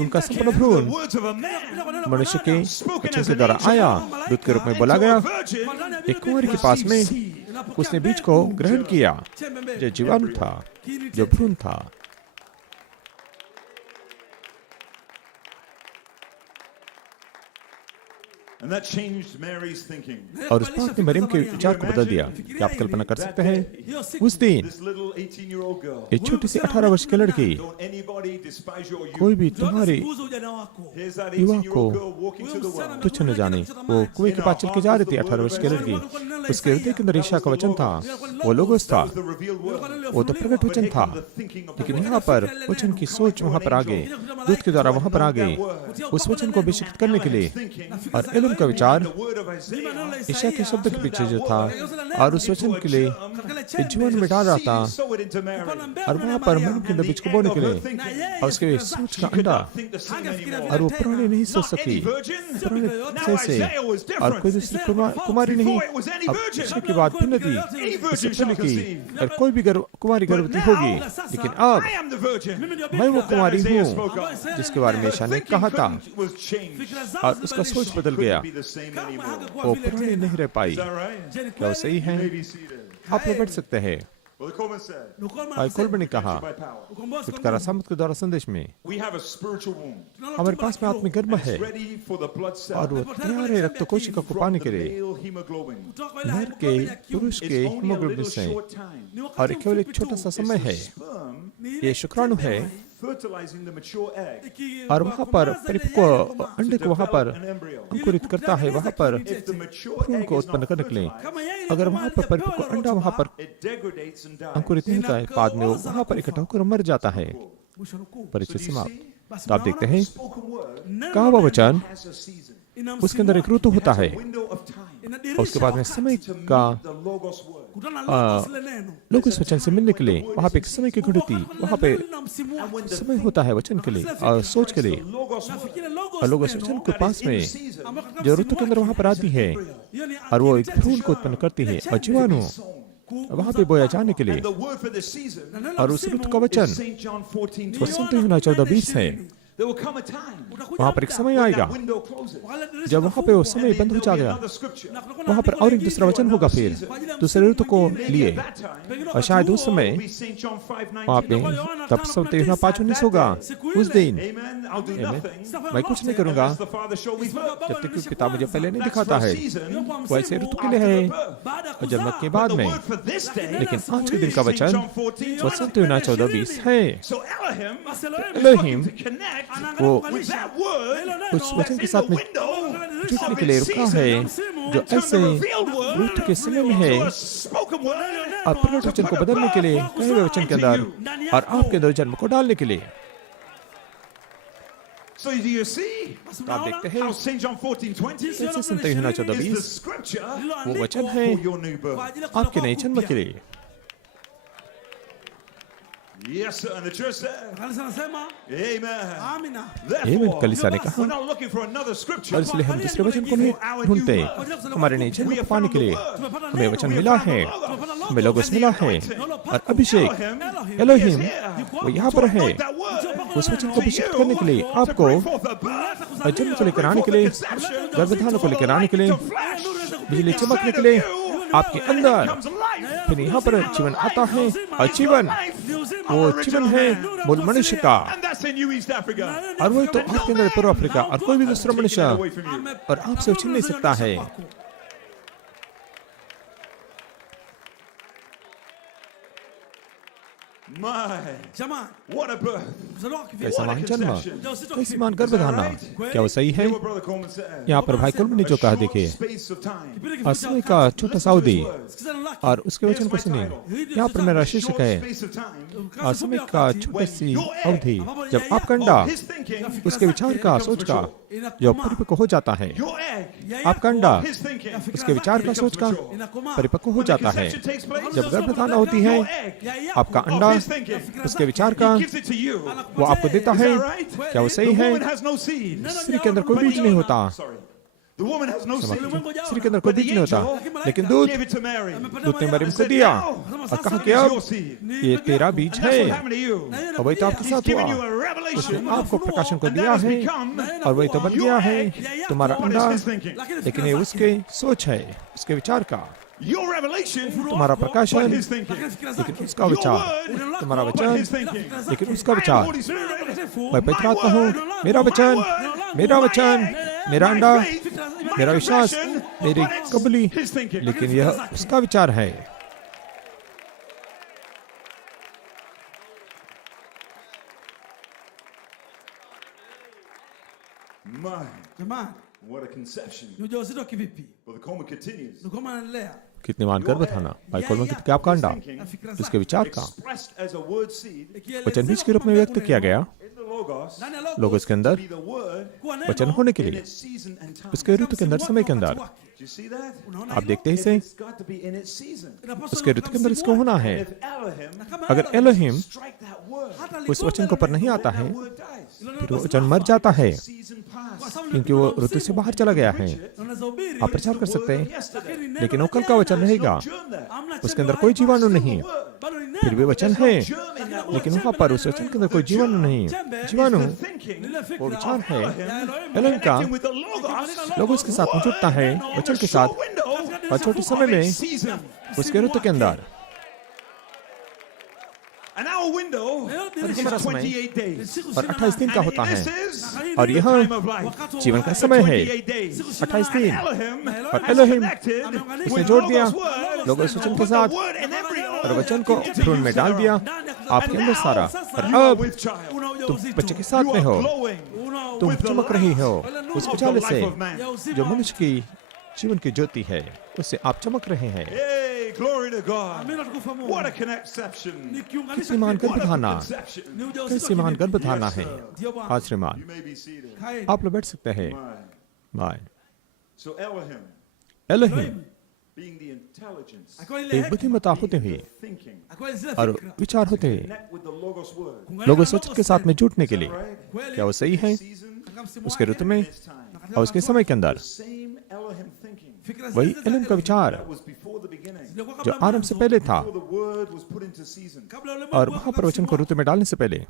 उनका संपूर्ण The भ्रूण words of a man. मनुष्य के वचन के द्वारा आया, दूत के रूप में बोला गया। एक कुंवारी के पास में उसने बीज को ग्रहण किया, जो जीवाणु था, जो भ्रूण था। And that changed Mary's thinking. और उस बात ने मरियम के विचार को बदल दिया। क्या आप कल्पना कर सकते हैं? उस दिन This little 18-year-old girl. एक छोटी सी 18 वर्ष की लड़की, Don't anybody despise your कोई youth. भी तुम्हारे Uzo ujana wako. Here's that युवा 18-year-old को girl walking to the well. तुच्छ न जाने, वो कुएं के पास चल के जा रही थी। 18 वर्ष की लड़की, उसके हृदय के अंदर ईशा का वचन था, वो लोगोस था, The revealed word. वो तो प्रकट वचन था। The thinking of the लेकिन यहाँ पर वचन की सोच वहाँ पर आ गई, दूत के द्वारा वहाँ पर आ गई, उस वचन को अभिषेक करने के लिए। और इल्म का विचार word of Isaiah. ईशा के शब्द के पीछे जो था, और उस वचन के लिए एक जीवन में डाल रहा था, Sow it into Mary. और वहाँ पर मनु के अंदर बीज को बोने के लिए, और उसके सोच का अंडा, Think the same anymore. और वो पुरानी नहीं सोच Not सकी, any virgin. पुराने Now से Isaiah was और कोई different. दूसरी कुमारी नहीं। Before it was any अब virgin. ईशा की बात भिन्न थी, Any इससे virgin पहले shall की, conceive. और कोई भी कुमारी But गर्भवती now, होगी। लेकिन अब I am the virgin. मैं वो कुमारी Isaiah हूँ spoke of. जिसके बारे में ईशा ने Thinking कहा था, was changed. और उसका सोच बदल गया, Be the same anymore. वो पुरानी नहीं रह पाई। Is that right? क्या वो सही है? You may be seated. आप लोग बैठ सकते हैं। Well, the Coleman said, भाई कोलबे ने कहा, by power. छुटकारा सामत के द्वारा संदेश में We have a spiritual womb. हमारे पास में आत्मिक गर्भ है, It's ready for the blood और cell वो तैयार है रक्त कोशिका को from पाने the के लिए male hemoglobin. नर के पुरुष के It's only a haemoglobin little से। short time. और केवल एक छोटा सा समय है, Sperm ये शुक्राणु है, fertilizing the mature egg और वहाँ पर परिपक्व अंडे को वहाँ पर an embryo. अंकुरित करता है, वहाँ पर If the mature भ्रूण egg को is उत्पन्न not करने के लिए। fertilized, अगर वहाँ पर परिपक्व अंडा वहाँ पर it degradates and dies. अंकुरित नहीं होता है, बाद में वो वहाँ पर इकट्ठा होकर मर जाता है। Mwisho nukuu. परिचय Do you समाप्त। see? तो आप देखते हैं, Spoken word कहा हुआ वचन has a season. Ina उसके अंदर एक ऋतु होता है, Window of time और उसके बाद में समय to का meet the Logos word. kutana logos le neno. लोग इस वचन से मिलने के लिए वहाँ पे एक समय की घड़ी थी, वहाँ पे Na msimu And when wake. the समय होता है वचन के लिए और सोच के लिए। Logos word Nafikiri logos और लोग इस neno, वचन के पास में season ambao katika जो msimu ऋतु के अंदर wake, वहाँ पर आती है, hiyo ni और वो एक akili भ्रूण को उत्पन्न करती है, और जीवाणु sown. वहाँ पे बोया जाने के लिए। And the word for this season Na neno और la उस msimu ऋतु का वचन is St. John 14:20. वसंत यूहन्ना 14:20 है। There will come a time utakuja वहाँ पर एक muda, समय when आएगा that window closes. wale dirisha जब वहाँ पे वो itafungwa, समय बंद हो There'll be जाएगा, another scripture. na kutakuwa na वहाँ पर andiko और एक lingine दूसरा वचन होगा फिर kwa ajili ya दूसरे msimu ऋतु को mwingine. लिए। That time Pengine और शायद उस wakati huo, समय will be St. John वहाँ 5:19. पे तब संत यूहन्ना 5:19 होगा। उस दिन Amen. I'll do Amen. nothing मैं कुछ नहीं करूँगा unless the Father show me first. जब तक कि पिता मुझे पहले नहीं That's दिखाता for है। season. वो ऐसे ऋतु के लिए है, baada ya और जन्म के kuzaa, बाद The में। word for this day लेकिन आज के दिन का is St. वचन John 14:20. वसंत यूहन्ना 14:20 है। So Elohim basi Elohim is Elohim looking to connect वो with that word उस वचन के in साथ the में window जुटने of के लिए its रुका season है, जो to turn ऐसे the revealed word ऋतु के समय में है, into a spoken word. और प्रकट वचन को बदलने के लिए कहे हुए वचन के अंदर और आपके अंदर जन्म को डालने के लिए। So do you see तो आप देखते हैं how St. John 14:20 कैसे संत यूहन्ना is the 14:20 scripture वो वचन है for your new birth. आपके नए जन्म के लिए। Yes, sir. And the church said, Kanisa nasema Amen. amina. Therefore, कलीसिया ने कहा, we're not looking for another scripture. और इसलिए हम दूसरे वचन को नहीं ढूंढते। हमारे नीचे को पाने के लिए हमें वचन मिला है, हमें लोगोस मिला है, और अभिषेक एलोहिम वो यहाँ पर है। उस वचन को अभिषेक करने के लिए आपको जन्म को लेकर आने के लिए, गर्भधान को लेकर आने के लिए, बिजली चमकने के लिए आपके अंदर, फिर यहाँ पर जीवन आता है, और जीवन वो जीवन है मूल मनुष्य का, और वही तो आपके अंदर पूर्व अफ्रीका और कोई भी दूसरा मनुष्य और आपसे छीन नहीं सकता है। Jamaa, What a birth. kuzaliwa kivipi? कैसा महान जन्म, Ujauzito कैसी महान गर्भधारणा, क्या वो सही है? What Brother Coleman said. यहाँ पर भाई कुलमनी जो कहा, देखिए Space of time. Kipindi समय kifupi का cha छोटा सा अवधि, Sikiza neno lake. और उसके वचन को सुनिए। यहाँ पर मेरा शीर्षक Short है space of time. और समय का छोटा सी अवधि, जब आपका अंडा His thinking. उसके विचार का, सोच का जो परिपक्व हो जाता है, Your egg. आपका अंडा His thinking. उसके विचार का, सोच का परिपक्व हो जाता है। Conception takes place. जब गर्भधारण होती है, Your egg. आपका अंडा Of his thinking. उसके विचार का He gives it to you. वो आपको देता है। क्या वो The सही है? woman has no seed. स्त्री के अंदर कोई बीज नहीं होता, Sorry. The woman has no seed. स्त्री के अंदर कोई But बीज the नहीं होता, angel लेकिन दूध gave it to Mary. दूध ने मरियम को Said, दिया "Now, और कहा कि it's अब your seed." ये तेरा बीज And that's है, what happened to you. और वही तो आपके He's साथ given you हुआ। a revelation. उसने आपको प्रकाशन को And दिया that has है, become और वही तो बन गया है तुम्हारा what अंडा, is his thinking. लेकिन ये उसके सोच है, उसके विचार का। Your revelation, तुम्हारा but प्रकाशन, his thinking. लेकिन उसका Your विचार, word, तुम्हारा but वचन, his thinking. लेकिन उसका I am विचार। Holy Spirit. मैं पवित्र आत्मा हूँ, मेरा वचन, मेरा वचन, मेरा अंडा, मेरा विश्वास, मेरी कबूली, His thinking. लेकिन यह उसका विचार है। My, Jamaa, what a conception. ni ujauzito kivipi? Brother Coleman continues. Ni kama anaendelea. कितनी महान गर्भधारणा, भाई कोलमन कि आपका अंडा उसके विचार का Expressed as a word seed वचन बीज के रूप में व्यक्त किया गया, in the Logos, Ndani ya logos, logos के अंदर be the word kuwa neno, वचन होने के in लिए, its season and time. उसके ऋतु के अंदर, समय के अंदर। Do you see that? unaona आप hilo? देखते ही से It's got to be in its season. Inapaswa उसके ऋतु के अंदर इसको होना है। If Elohim Kama अगर Elohim, Elohim strike that word, hata उस ligonga वचन को पर नहीं आता है, that word dies. hilo फिर neno वो वचन मर जाता है, Season past. kwa sababu क्योंकि वो ऋतु से बाहर चला गया है। unaweza hubiri, आप प्रचार कर सकते हैं, Yesterday. lakini neno लेकिन वो la कल का वचन jana, रहेगा, Germ there. hamna उसके chembe अंदर कोई hai, जीवाणु नहीं, bado ni फिर भी neno. वचन है, Germ in that word. लेकिन वहाँ पर उस वचन के अंदर कोई जीवाणु नहीं। जीवाणु The thinking Lile fikra, वो विचार है, ya Elohim, एलोहिम का connecting with the Logos लोगों उसके साथ में जुड़ता है, वचन के साथ, short window और छोटे समय of में its season. उसके ऋतु के अंदर। And our window Leo is हमारा समय 28 days. siku और 28 दिन का And होता है, this is और यह time of life. wakati wa जीवन का uhai. समय है। 28 days. 28 दिन Elohim और has एलोहिम connected उसने with जोड़ दिया, Logos word, लोगों उस वचन के put the साथ, word in embryo और वचन को into भ्रूण you, में डाल दिया Sarah. आपके अंदर सारा। और You are अब with child. Una तुम ujauzito. बच्चे के साथ You में are हो, glowing Una तुम with the चमक light रही हो of उस the उजाले से, life of man. ya uzima. जो मनुष्य की जीवन की ज्योति है, उससे आप चमक रहे हैं। Hey, glory to God. Amina tukufu Mungu. What a conception. Ni kiunganisha कितनी महान kivipi? What a गर्भधारणा, conception. Ni ujauzito कैसी महान kivipi? गर्भधारणा है। Ndio Bwana. हाँ श्रीमान, You may be seated. Kaeni. आप लोग बैठ सकते हैं। My. My So Elohim, Elohim being the intelligence, Akiwa ile एक hekima, बुद्धिमत्ता होते हुए thinking, akiwa zile और fikra. विचार होते हुए connect with the Logos word. Kuungana लोगों na सोच logos के साथ में जुटने के लिए, Right? kweli, क्या वो सही है? Season, katika msimu उसके wake, ऋतु में its time. na katika और उसके wakati समय के The अंदर same Elohim thinking fikra वही zile za एलोहिम का विचार that was before the beginning, zilikuwa जो kabla आरंभ से mwanzo, पहले था, before the word was put into season. kabla ulimwengu और wako वहाँ पर katika वचन को msimu ऋतु में डालने से पहले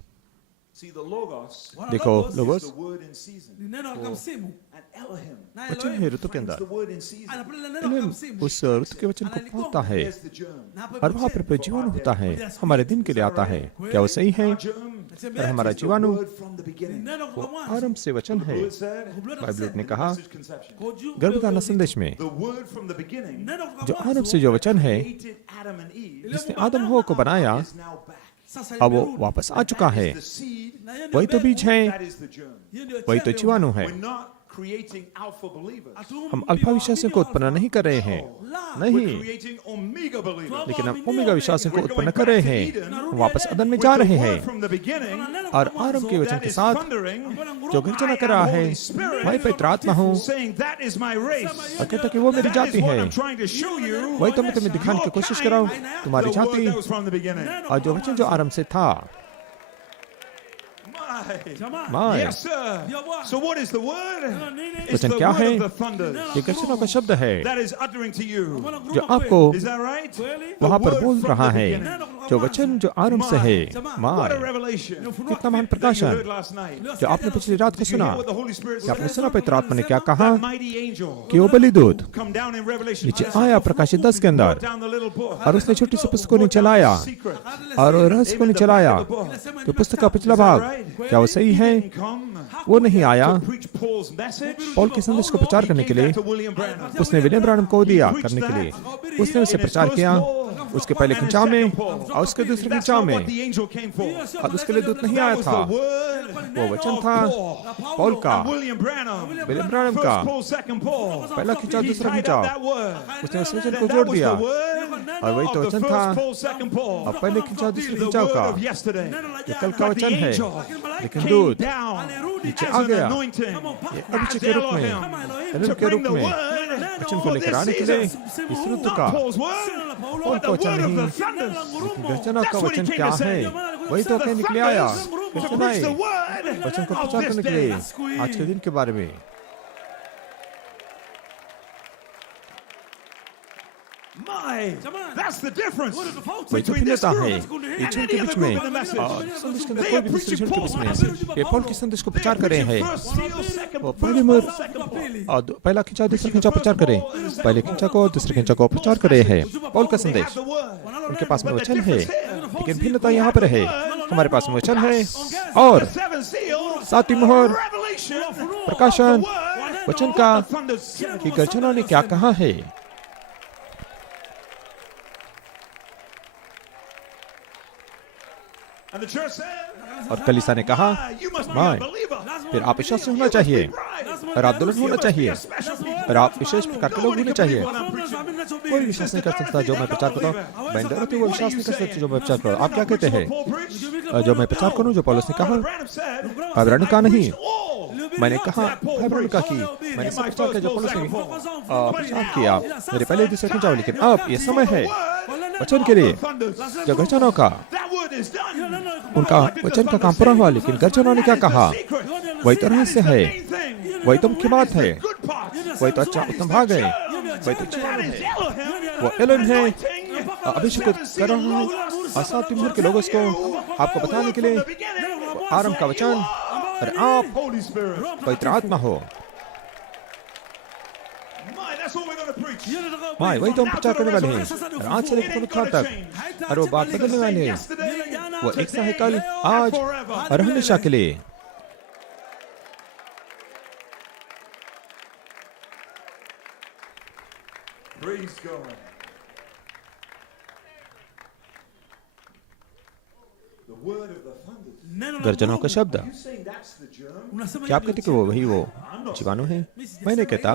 See, the Logos wako. देखो, Logos is logos the word in season. ni neno katika msimu, And Elohim na वचन Elohim है ऋतु के finds अंदर, the word in season. anapeleka neno Elohim katika msimu. उस ऋतु के वचन को पाता है, There's the germ. Na hapo और वहाँ पर ipo जीवाणु होता है, हमारे दिन के लिए आता है। क्या वो सही है? Our germ chembe. और हमारा is the जीवाणु word from the Ni beginning. neno वो kutoka mwanzo. आरंभ से वचन है। Lord said, बाइबल ने कहा, message conception. Kwa ujumbe गर्भधारणा ule संदेश में The word from the beginning neno kutoka जो mwanzo, आरंभ से जो वचन है, created Adam and Eve जिसने आदम हवा को बनाया, is now back. sasa अब वो imerudi. वापस आ चुका है। The seed, Na hiyo वही ndio तो बीज mbegu, है, that is the germ. hiyo ndio वही तो chembe. जीवाणु है। We're not creating alpha believers. हम अल्फा विश्वासियों को उत्पन्न नहीं कर रहे हैं, We're नहीं, creating omega believers. लेकिन हम ओमेगा विश्वासियों को We're उत्पन्न going कर रहे back to हैं, Eden हम वापस अदन में with जा the रहे word हैं from the beginning और आरंभ के वचन that के is साथ thundering, जो गर्जना कर रहा है, मैं पवित्र आत्मा हूँ, saying that is my race. और कहता कि वो मेरी That is जाति what है। I'm trying to show you. वही तो मैं तुम्हें दिखाने की कोशिश कर रहा हूँ, तुम्हारी The word जाति that was from the beginning. और जो वचन जो आरंभ से था। My Yes, sir. So what is the word? It's वचन the क्या word है? of the thunders ये गर्जनों का शब्द है that is uttering to you. जो आपको Is that right? वहां The पर word बोल from रहा the है, beginning. जो वचन जो आरंभ से है। What माय a revelation कितना महान that you प्रकाशन heard last night. जो आपने पिछली रात को Did you सुना, hear what the Holy Spirit कि आपने said? सुना पवित्र आत्मा ने क्या कहा That mighty angel कि वो बलिदूत come down in Revelation नीचे 10, आया प्रकाशित 10 के अंदर brought down the little book, और उसने छोटी सी पुस्तक को नीचे लाया secret. और रहस्य को नीचे लाया। तो पुस्तक का पिछला भाग क्या वो सही है? Didn't come वो नहीं आया to preach Paul's message. Paul के संदेश को प्रचार He करने के came लिए। back to William Branham. उसने विलियम ब्रानम को दिया करने के लिए, उसने उसे प्रचार किया उसके पहले खिंचाव में और उसके दूसरे That's खिंचाव not में। what the angel came for. और उसके लिए दूत नहीं That आया was था, the word वो वचन of था Paul. पौल का, And William Branham, William Branham first का। Paul, second Paul. पहला खिंचाव He दूसरा tied up खिंचाव, that word. उसने उस वचन Then को that जोड़ was दिया the word और वही तो of वचन the था। first Paul, second Paul. और पहले खिंचाव दूसरे The खिंचाव word का, of yesterday. जो कल का But the वचन है, angel लेकिन came दूत down नीचे as आ an गया anointing, ये as अभिषेक के रूप में, Elohim, एलोहिम to के bring रूप the में word वचन को for लेकर this आने के लिए season. इस ऋतु Not का। Paul's word, पौल but का the वचन word of नहीं, the thunders. गर्जना का That's what he वचन came क्या to say. है, वही तो The कहने के लिए आया। thunders to वचन preach आए the word वचन को of प्रचार this करने के लिए day. आज के दिन के बारे में। My, that's the difference वही तो between this भिन्नता group है and इस झुंड any के other बीच group में in the message. और संदेश के अंदर They कोई are भी दूसरे preaching झुंड के Paul's बीच में message. ये पौल के संदेश को प्रचार कर रहे हैं First seal, second, वो first पहले Paul, मोर second Paul. और पहला खिंचाव दूसरा खिंचाव प्रचार करें, पहले खिंचाव को दूसरे खिंचाव को प्रचार कर रहे हैं। पौल का They संदेश have the word. उनके पास में But the वचन है, difference here, लेकिन भिन्नता यहाँ पर है, हमारे पास में वचन है और the seven seals, सातवीं मोहर revelation प्रकाशन of the word, वचन का the thunders. कि गर्जना ने क्या कहा है। And the church said, और कलीसिया ने कहा you must be my, a believer. फिर आप विश्वासी होना चाहिए और आप दुल्हन होना चाहिए और आप विशेष प्रकार के लोग होने चाहिए। कोई विश्वास नहीं कर सकता जो मैं प्रचार करता हूँ, मैं डरती वो विश्वास नहीं कर सकते जो मैं प्रचार करता हूँ। आप क्या कहते हैं? जो मैं प्रचार करूँ जो पौलुस ने कहा, अब्राहम ने कहा नहीं, मैंने कहा अब्राहम ने कहा कि मैंने सब प्रचार किया जो पौलुस ने प्रचार किया मेरे पहले दूसरे खिंचाव, लेकिन अब ये समय है वचन के लिए जो गर्जनों का, उनका वचन का काम पूरा हुआ, लेकिन गर्जनों ने क्या कहा वही तो रहस्य है, वही तो मुख्य बात है, वही तो अच्छा उत्तम भाग है, वही तो अच्छी बात है, वो एलोहिम है। अभिषेक कर रहा हूँ आसाद उम्र के लोगों को आपको बताने के लिए आरंभ का वचन और आप पवित्र आत्मा हो। माय, वही तो हम प्रचार करने वाले हैं और आज से लेकर पुनरुत्थान तक, और वो बात बदलने वाले हैं, वो एक सा है कल, आज और हमेशा के लिए। गर्जनों का शब्द, क्या आप कहते कि वो वही वो जीवाणु है? मैंने कहता,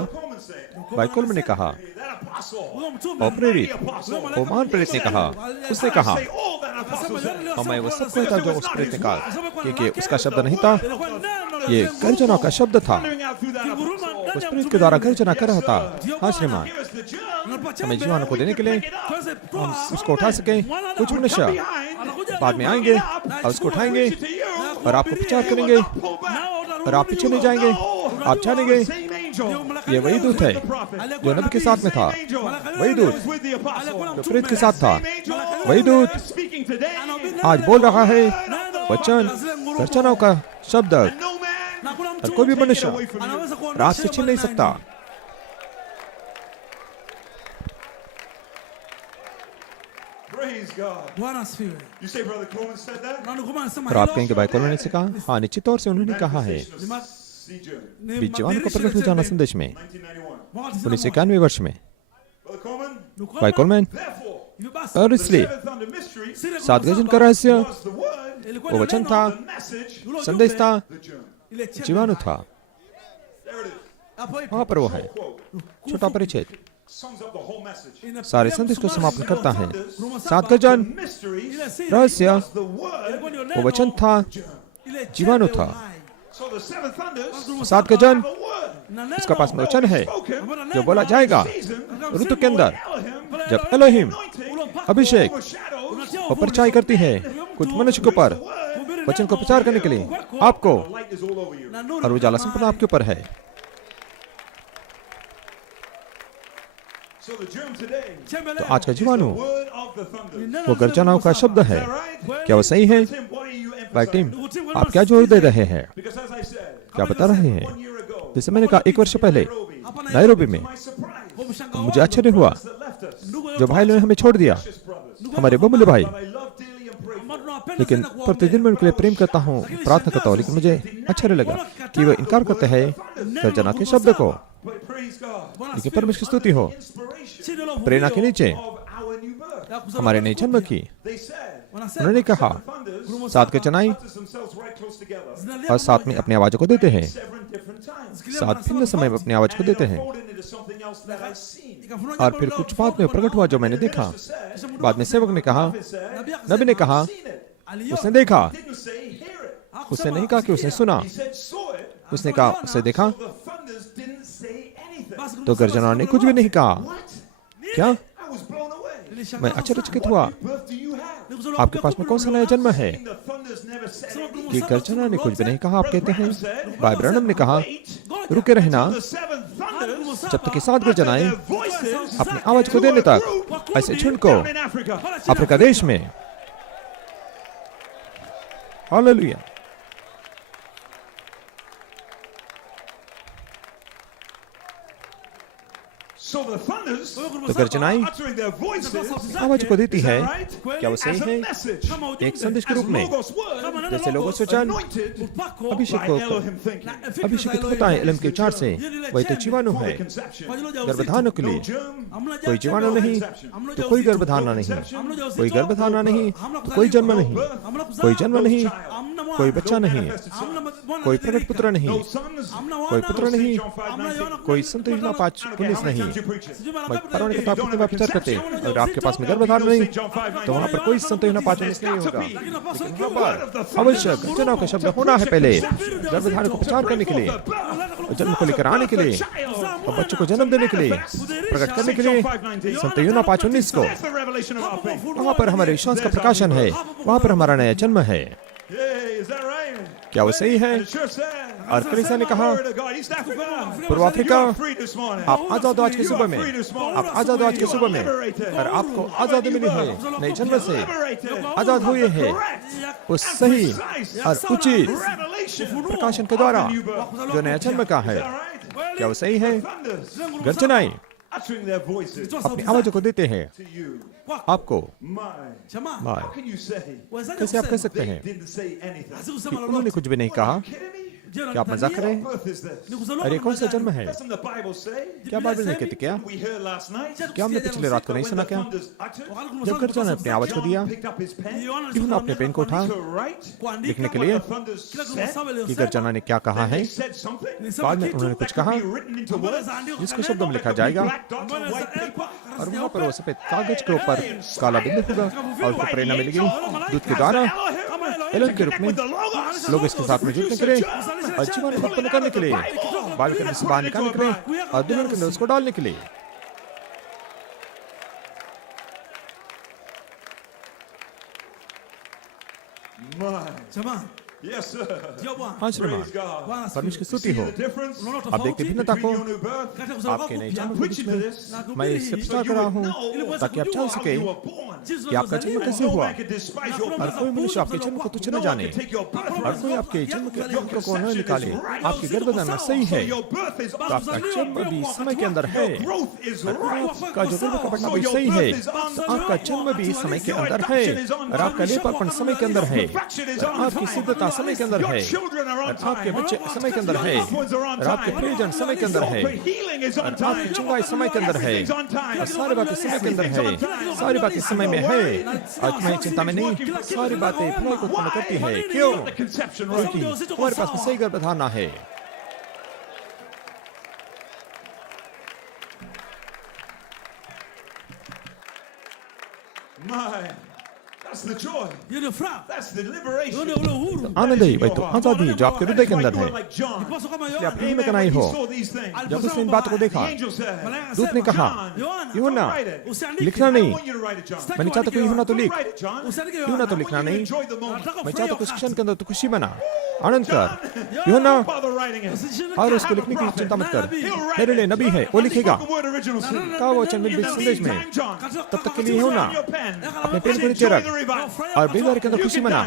बाइकोल ने कहा, और प्रेरित, वो महान प्रेरित ने कहा, उसने कहा, और मैं वो सब कहता जो उस प्रेरित ने कहा, क्योंकि उसका शब्द नहीं था, ये गर्जनों का शब्द था, उस प्रेरित के द्वारा गर्जना कर रहा था। हाँ श्रीमान, हमें जीवाणु को देने के लिए हम उसको उठा सके। कुछ मनुष्य बाद में आएंगे और उसको उठाएंगे और आपको प्रचार करेंगे और आप पीछे नहीं जाएंगे, आप जानेंगे ये वही दूत है जो नबी के साथ में था, वही दूत जो प्रेरित के साथ था, वही दूत आज बोल रहा है वचन गर्जनों का शब्द, और कोई भी मनुष्य रात से छीन नहीं सकता। और आप कहेंगे भाई कॉलोनी से कहा, हाँ निश्चित तौर से उन्होंने कहा है जीवाणु को प्रकट हो जाना संदेश में 1991 वर्ष में। भाई कोलमैन, और इसलिए सात गर्जन का रहस्य वो वचन था, संदेश था, जीवाणु था। वहां पर वो है। छोटा परिच्छेद sums up the whole message. सारे संदेश को समापन करता है। 7 गजन रहस्य, वो वचन था, जीवाणु था। So the seven thunders 7 Gajan have a word. उसका पास में वचन है जो बोला जाएगा ऋतु के अंदर, जब एलोहिम अभिषेक और परछाई करती है कुछ मनुष्य के ऊपर वचन को प्रचार करने के लिए आपको, Light is all over you. और उजाला संपूर्ण आपके ऊपर है। So the germ today तो आज का जीवाणु word of the thunders. वो गर्जनाओं का शब्द है। क्या वो सही है? Tim, what are you भाई emphasizing? टीम, आप क्या जोर दे रहे हैं? Because as I said, क्या बता रहे हैं? 1 year ago, जैसे मैंने कहा 1 वर्ष पहले नायरोबी में, my surprise, मुझे आश्चर्य हुआ that left us, जो भाई ने हमें छोड़ दिया, precious brothers. हमारे बहुमूल्य भाई। But I love dearly and pray for. लेकिन प्रतिदिन मैं उनके लिए प्रेम करता हूँ, प्रार्थना करता हूँ, लेकिन मुझे आश्चर्य लगा कि वे इनकार करते हैं गर्जना के शब्द को। But praise God. लेकिन परमेश्वर की स्तुति हो, Inspiration प्रेरणा के नीचे of our new birth. हमारे नए जन्म की। They said, उन्होंने कहा thunders 7 के चनाई utters themselves right close together. और 7 में अपनी आवाज को देते हैं, 7 different times. 7 भिन्न समय में अपनी आवाज को And देते it हैं। unfolded into something else that I've seen. और फिर कुछ बात में प्रकट हुआ जो मैंने देखा। बाद में सेवक ने कहा, नबी ने कहा Seen it. उसने देखा, Didn't say hear it. उसने नहीं कहा कि उसने सुना, He said saw it. उसने कहा उसे देखा। The thunders didn't say anything. तो गर्जना ने कुछ भी नहीं कहा। What? क्या? I was blown away. मैं आश्चर्यचकित हुआ। Birth do you have? आपके पास में कौन सा नया जन्म है The thunders never said anything. कि गर्जना ने कुछ भी नहीं कहा? आप कहते हैं, भाई ब्रैनम ने कहा रुके रहना The seven thunders जब तक कि 7 गर्जनाएं their voices अपनी आवाज को देने तक, ऐसे झुंड को down in Africa. अफ्रीका देश में। हालेलुया। So the thunders तो गर्जनाएं uttering their voices आवाज को देती है, right? क्या वो सही as a है? message. एक संदेश के As रूप में, logos word जैसे लोगोस वचन anointed अभिषेक by को Elohim thinking. अभिषेक होता है एलम के विचार से, वही तो जीवाणु है। Fully conception. गर्भधारण के No लिए germ, कोई जीवाणु नहीं तो कोई गर्भधारणा नहीं, कोई गर्भधारणा नहीं तो कोई जन्म नहीं, कोई जन्म नहीं, कोई बच्चा नहीं, कोई प्रकट पुत्र नहीं, no sons, कोई पुत्र नहीं, John 5:19. कोई संत योजना 5:19 नहीं। Sometimes you preach it. भाई परवाने की किताब कितनी बार प्रचार करते हैं, अगर आपके पास में गर्भधारण नहीं तो वहाँ पर कोई संत योजना 5:19 नहीं होगा। लेकिन वहाँ पर आवश्यक गर्जनाओं का शब्द होना है पहले, गर्भधारण को प्रचार करने के लिए, जन्म को लेकर आने के लिए, और बच्चों को जन्म देने के लिए, प्रकट करने के लिए, संत योजना 5:19 को। That's the revelation of our faith. वहाँ पर हमारे विश्वास का प्रकाशन है, वहाँ पर हमारा नया जन्म है। Hey, is that right? क्या वो सही है? And it sure said. और कलीसिया ने कहा, Word of God. East Africa. पूर्व Africa, You are free this morning. आप आजाद हो आज की You सुबह are में, free this morning. आप आजाद हो आज की सुबह में, और आपको आजादी मिली है नए जन्म से, आजाद हुए हैं उस सही और उचित प्रकाशन के द्वारा जो नया जन्म का है। क्या वो सही है? गर्जनाएं Uttering their voices अपनी आवाजों को देते हैं to you. आपको। My. भाई How can you say कैसे आप कह सकते they हैं didn't say anything? कि उन्होंने कुछ भी नहीं कहा? Kidding me? क्या आप मजाक कर रहे हैं? What birth is this? अरे कौन सा जन्म है? Doesn't the Bible say? क्या बाइबल में कहती क्या? We heard last night. क्या हमने पिछले रात को नहीं When सुना the क्या? thunders uttered, जब गर्जना ने अपनी आवाज को दिया, John picked up his pen यूहन्ना अपने पेन को उठा to write लिखने के लिए what the thunders said. कि गर्जना ने क्या कहा है। They said something बाद में उन्होंने कुछ कहा be written into words. जिसको शब्दों में लिखा जाएगा, Black dots on white paper. और वहाँ पर वो सफेद कागज के ऊपर काला बिंदु होगा, और उसको प्रेरणा मिलेगी दूध के द्वारा एलन के रूप में लोग इसके साथ में जुटने के लिए और जीवन उत्पन्न करने के लिए, बाल के अंदर से बाहर निकालने के लिए और दुल्हन के अंदर उसको डालने के लिए। My. Yes, sir. हाँ श्रीमान, Praise God. परमेश्वर की स्तुति See हो। the difference आप देखते भिन्नता को, between your new birth? आपके नए I'm जन्म के बीच preaching to में this मैं इसे so प्रचार you कर रहा would हूँ know ताकि आप जान how सके you were born. कि आपका जन्म कैसे No हुआ। man could despise your और birth. कोई मनुष्य आपके जन्म को तुच्छ न No one जाने, could take your birth. और कोई आपके जन्म के अंक को न निकाले। आपकी गर्भधारण सही है Your birth is तो आपका जन्म भी समय के अंदर है, growth is right. आपका जो गर्भ का बढ़ना भी सही है, तो आपका जन्म भी समय के अंदर है, और आपका लेपापन समय के अंदर है, और आपकी सिद्धता समय के अंदर है, और आपके बच्चे समय के अंदर है, और आपके प्रियजन समय के अंदर है, और आपकी चंगाई समय के अंदर है, और सारी बातें समय के अंदर है, सारी बातें समय में है। आज मैं चिंता में नहीं, सारी बातें भलाई को उत्पन्न करती है। क्यों? क्योंकि हमारे पास में सही गर्भधारणा है। My, that's the joy. Hiyo ndio furaha, That's the hiyo liberation. ndio ule uhuru. आनंद ही वही तो आजादी जो आपके हृदय के That's why अंदर you है। are like John. Ndiposa kama इसलिए आप Yohana, यही में Amen. कनाई When हो। he saw these things, जब उसने इन बातों को देखा, the angel said, malaika दूत ने akasema, कहा, Yohana, यूहन्ना, write it. usiandike. लिखना I नहीं, don't want you to write it, John. मैं नहीं चाहता कोई यूहन्ना तो Don't लिख, write it, John. Usiandike यूहन्ना Yohana. तो लिखना I want you नहीं, to enjoy the moment. Nataka मैं ufurahie चाहता कुछ wakati. क्षण के अंदर तो खुशी मना, आनंद कर, यूहन्ना, Don't bother writing it. Usishindane और kama उसको लिखने की चिंता मत कर, He'll write मेरे लिए it. नबी है, वो At the लिखेगा, spoken word original sin. कहा वो वचन मिल In the संदेश में, meantime, John, तब तक के लिए हो ना, your pen. अपने पेन को नीचे Enjoy रख, the revival. और बेदार के अंदर खुशी मना,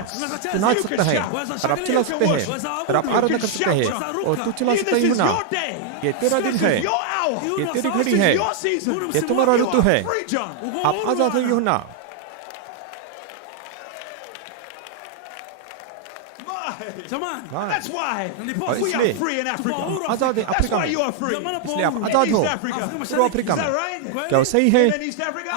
तू नाच You सकता can है, shout. और आप चिल्ला सकते हैं, और आप आराधना कर सकते हैं, और तू चिल्ला सकता This ही is हो ना, your day. ये तेरा दिन This है, is your hour. ये तेरी This घड़ी is है, your season. ये तुम्हारा You ऋतु है, are free, John. आप आजाद हो यूहन्ना, Jamani, हाँ, That's why Ndiposa. we are इसलिए free in Africa. आजाद है That's अफ्रीका why में, you are free. ndio maana इसलिए आप Paulo- आजाद हो, East Africa. पूर्व अफ्रीका Is में, that right? क्या वो सही है? In East Africa?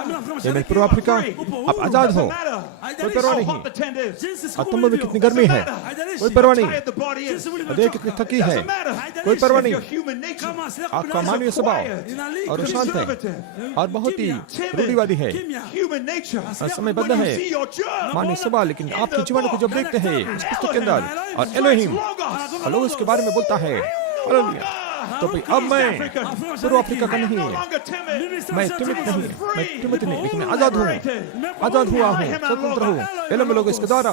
ये मैं पूर्व अफ्रीका, आप आजाद हो, Doesn't matter कोई परवाह how नहीं, hot the tent is. jinsi siku और तुम में ulivyo. कितनी गर्मी है, Haijalishi. कोई परवाह नहीं, Tired the body is. Jinsi देह कितनी थकी है, Doesn't matter. कोई परवाह If नहीं, your human nature Kama asili yako आपका binadamu मानवीय स्वभाव inalika, और शांत है, conservative, और बहुत ही Kimya. रूढ़िवादी है, kimya. human nature. समयबद्ध When you है, see your germ, मानवीय स्वभाव, लेकिन आपके जीवन को जब देखते हैं इस पुस्तक के अंदर, और एलोहिम Logos. और लोग उसके बारे में बोलता है, हालेलुया, तो भाई अब मैं पूर्व अफ्रीका का नहीं, No longer timid. मैं टिमित नहीं, मैं टिमित नहीं, लेकिन मैं आजाद हूँ, आजाद हुआ हूँ, स्वतंत्र हूँ, एलोहिम लोग इसके द्वारा,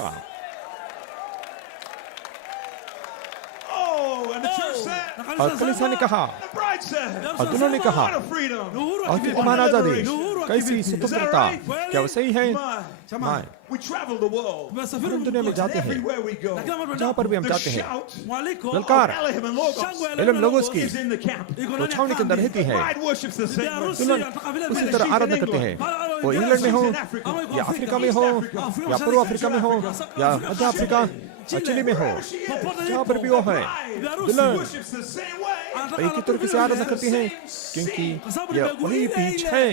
Oh, and the church said, और कलीसिया ने कहा, the bride said, और दोनों ने कहा, what a freedom. और कितनी महान आजादी, कैसी स्वतंत्रता, क्या वो सही है? My, my, we travel the world. Tumesafiri हम दुनिया में जाते हैं, Everywhere we go. जहाँ पर भी हम The जाते हैं, shout, mwaliko ललकार, Elohim and Logos Elohim logos की is in the camp. iko वो ndani ya छावनी के अंदर kambi. रहती है, Bride worships the same way. Harusi दुल्हन anataka vile उसी vile. तरह आराधना करते हैं, वो इंग्लैंड में हो, या अफ्रीका में हो, या पूर्व अफ्रीका में हो, या मध्य अफ्रीका, या चिली में हो, जहाँ पर भी वो है, दुल्हन Worships the same way. एक ही तरीके से आराधना करती है, क्योंकि यह वही बीच है।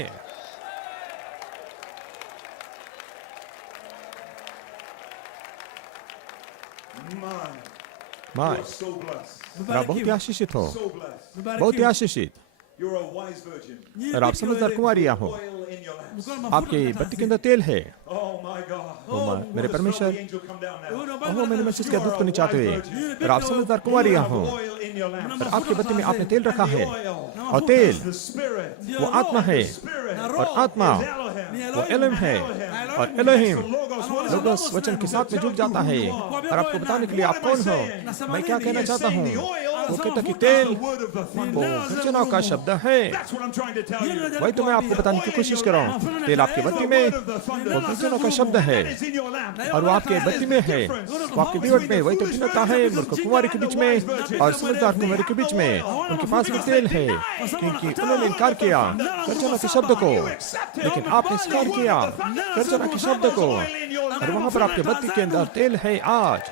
My, So blessed. आप बहुत ही आशीषित हो, So blessed. बहुत ही आशीषित, You're a wise virgin. और आप समझदार कुमारियाँ हो, Oil in your lamps. आपके बत्ती के अंदर तेल है, Oh my God. मेरे Notice how परमेश्वर, the angel come down now. ओह मैंने महसूस किया दूध को नहीं चाहते हुए, और आप समझदार कुमारियाँ हो, Oil in your lamps. और आपके बत्ती में आपने तेल रखा है, Oil. और तेल The Spirit. वो आत्मा है, Spirit. और आत्मा Elohim. वो एलोहिम है, और Elohim Logos. What is it? Logos वचन के साथ में जुड़ जाता है, और आपको बताने के लिए आप कौन हो, मैं क्या कहना चाहता हूँ, वो कहता कि तेल Word of the thunder. वो गर्जनाओं का शब्द है, That's what I'm trying to tell you. वही तो मैं आपको बताने की कोशिश कर रहा हूँ, तेल आपके बत्ती में वो गर्जनों का शब्द है, It's in your lamp. और वो आपके बत्ती में है, वो आपके दीवट में, वही तो भिन्नता है मूर्ख कुंवारी के बीच में और समझदार कुंवारी के बीच में, उनके पास भी तेल है, क्योंकि उन्होंने इनकार किया गर्जना के शब्द को, लेकिन आपने स्वीकार किया गर्जना के शब्द को, और वहां पर आपके बत्ती के अंदर तेल है आज।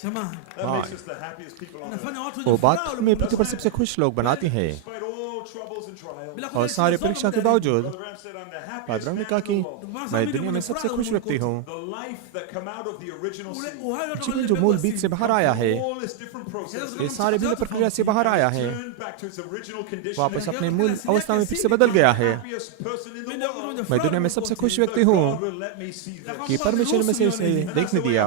Jamani, That makes us the happiest people on earth. nafanya watu वो wenye बात furaha हमें ulimwenguni. पृथ्वी पर सबसे खुश लोग बनाती है, Despite all troubles and trials, Bila और kujali सारे shida परीक्षा zote के बावजूद Brother Ram said, I'm the happiest पादराम ने man कहा in कि the world. मैं दुनिया में सबसे खुश व्यक्ति हूँ। The life that come out of the original Ule seed. uhai watu जीवन wale जो मूल beba बीज si. से बाहर आया है, All this different process. ये सारे भिन्न प्रक्रिया से बाहर आया है, Turned back to its original condition. वापस अपने मूल अवस्था में फिर से बदल गया है। Happiest person in the Ndio world. mwenye मैं furaha दुनिया में सबसे ulimwenguni. खुश व्यक्ति हूँ God will let me see this. कि परमेश्वर में से इसे देखने दिया।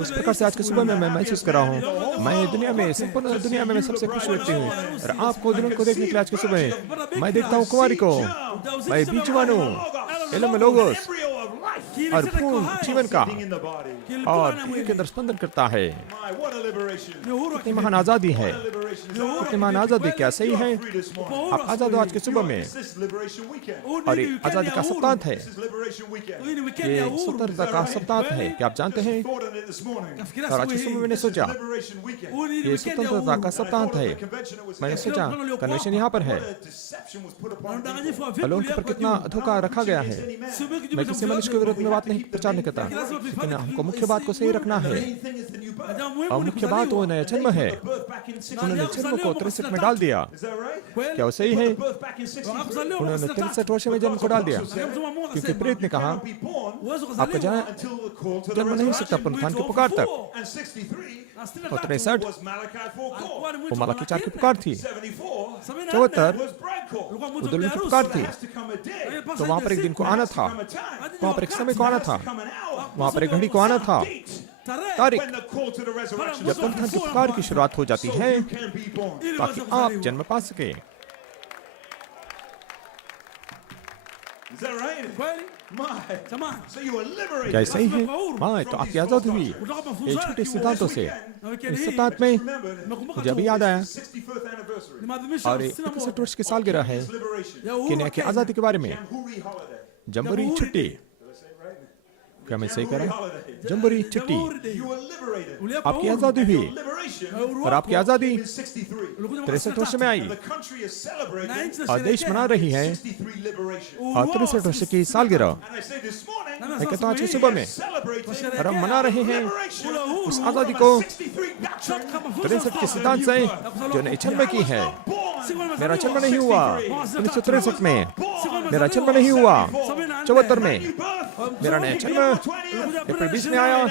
उस प्रकार से आज के सुबह में मैं महसूस कर रहा हूँ, मैं दुनिया में, संपूर्ण दुनिया में मैं सबसे खुश व्यक्ति हूँ, और आपको दुल्हन को देखने के लिए आज के सुबह मैं देखता हूँ कुंवारी को, मैं बीजवान हूँ, Elohim logos, Embryo of life और फूल जीवन का, in the body. और दिल के अंदर स्पंदन करता है। My, what a liberation. कितनी महान आजादी है, Liberation is कितनी महान आजादी, क्या सही है? free this morning. आप आजाद हो आज के सुबह में, This is liberation weekend. और ये आजादी का सप्ताह है, This is liberation weekend. Hii ni weekend ये ya uhuru. स्वतंत्रता का सप्ताह है, क्या आप जानते हैं? Thought on it this morning. Nafikiria और आज के asubuhi सुबह hii. मैंने सोचा, Liberation weekend. Huu ni ये weekend ya स्वतंत्रता uhuru. का सप्ताह है, The convention that was मैंने held. सोचा कन्वेंशन यहाँ पर है, What a deception was put upon Na people. udanganyifu wa और vipi लोगों के ऊपर uliwekwa कितना juu. धोखा रखा गया है। Siweki juu मैं cha किसी mtu मनुष्य के yote. विरुद्ध में बात नहीं प्रचार नहीं करता, लेकिन हमको मुख्य बात को सही रखना है, The main thing is the new birth. Jambo muhimu और ni मुख्य बात वो kuzaliwa. नया जन्म है। Birth back in उन्होंने उन्होंने जन्म को 63 में डाल दिया। Is that right? क्या वो सही है? They put birth back in 63. उन्होंने 63 वर्ष में जन्म को डाल दिया, क्योंकि प्रेरित ने कहा Be born आपका जन्म until the call to the जन्म नहीं हो सकता resurrection. पुनरुत्थान की पुकार तक। And 63 और 63 was Malachi 4 call. वो मलाकी 4 की पुकार थी। 74 74 was bride call. वो दुल्हन की पुकार थी। There has to come a day. तो वहां पर एक दिन को आना था, Come a time. वहां पर एक समय को आना था, Come an hour. वहां पर एक घड़ी को आना था, Date. तारीख When the call to the resurrection जब पुनरुत्थान की पुकार की शुरुआत हो जाती है, you can be born. ताकि आप जन्म पा सके। Is that right? My. So you were liberated. क्या सही है? हाँ, तो आपकी आजाद हुई ये छोटे सिद्धांतों से। इस सिद्धांत में मुझे अभी याद आया 65th anniversary. और 61 वर्ष की सालगिरह है Liberation. केन्या की आजादी के बारे में। Jamboree holiday. जम्बूरी छुट्टी, Did I say it right? क्या मैं सही Jamboree करा? holiday. जम्बूरी छुट्टी, You were liberated. आपकी आजादी हुई Liberation और आपकी आजादी in 63. 63 वर्ष में आई The country is celebrating और देश मना रही है 63 liberation. और 63 वर्ष की सालगिरह। And I say this morning, मैं कहता हूँ आज की सुबह में celebrating और हम मना रहे हैं liberation उस आजादी को 63 doctrine. 63 के सिद्धांत से जो ने जन्म की है। मेरा जन्म नहीं हुआ 1963 में, मेरा जन्म नहीं हुआ 74 में, मेरा नया जन्म अप्रैल 20 में आया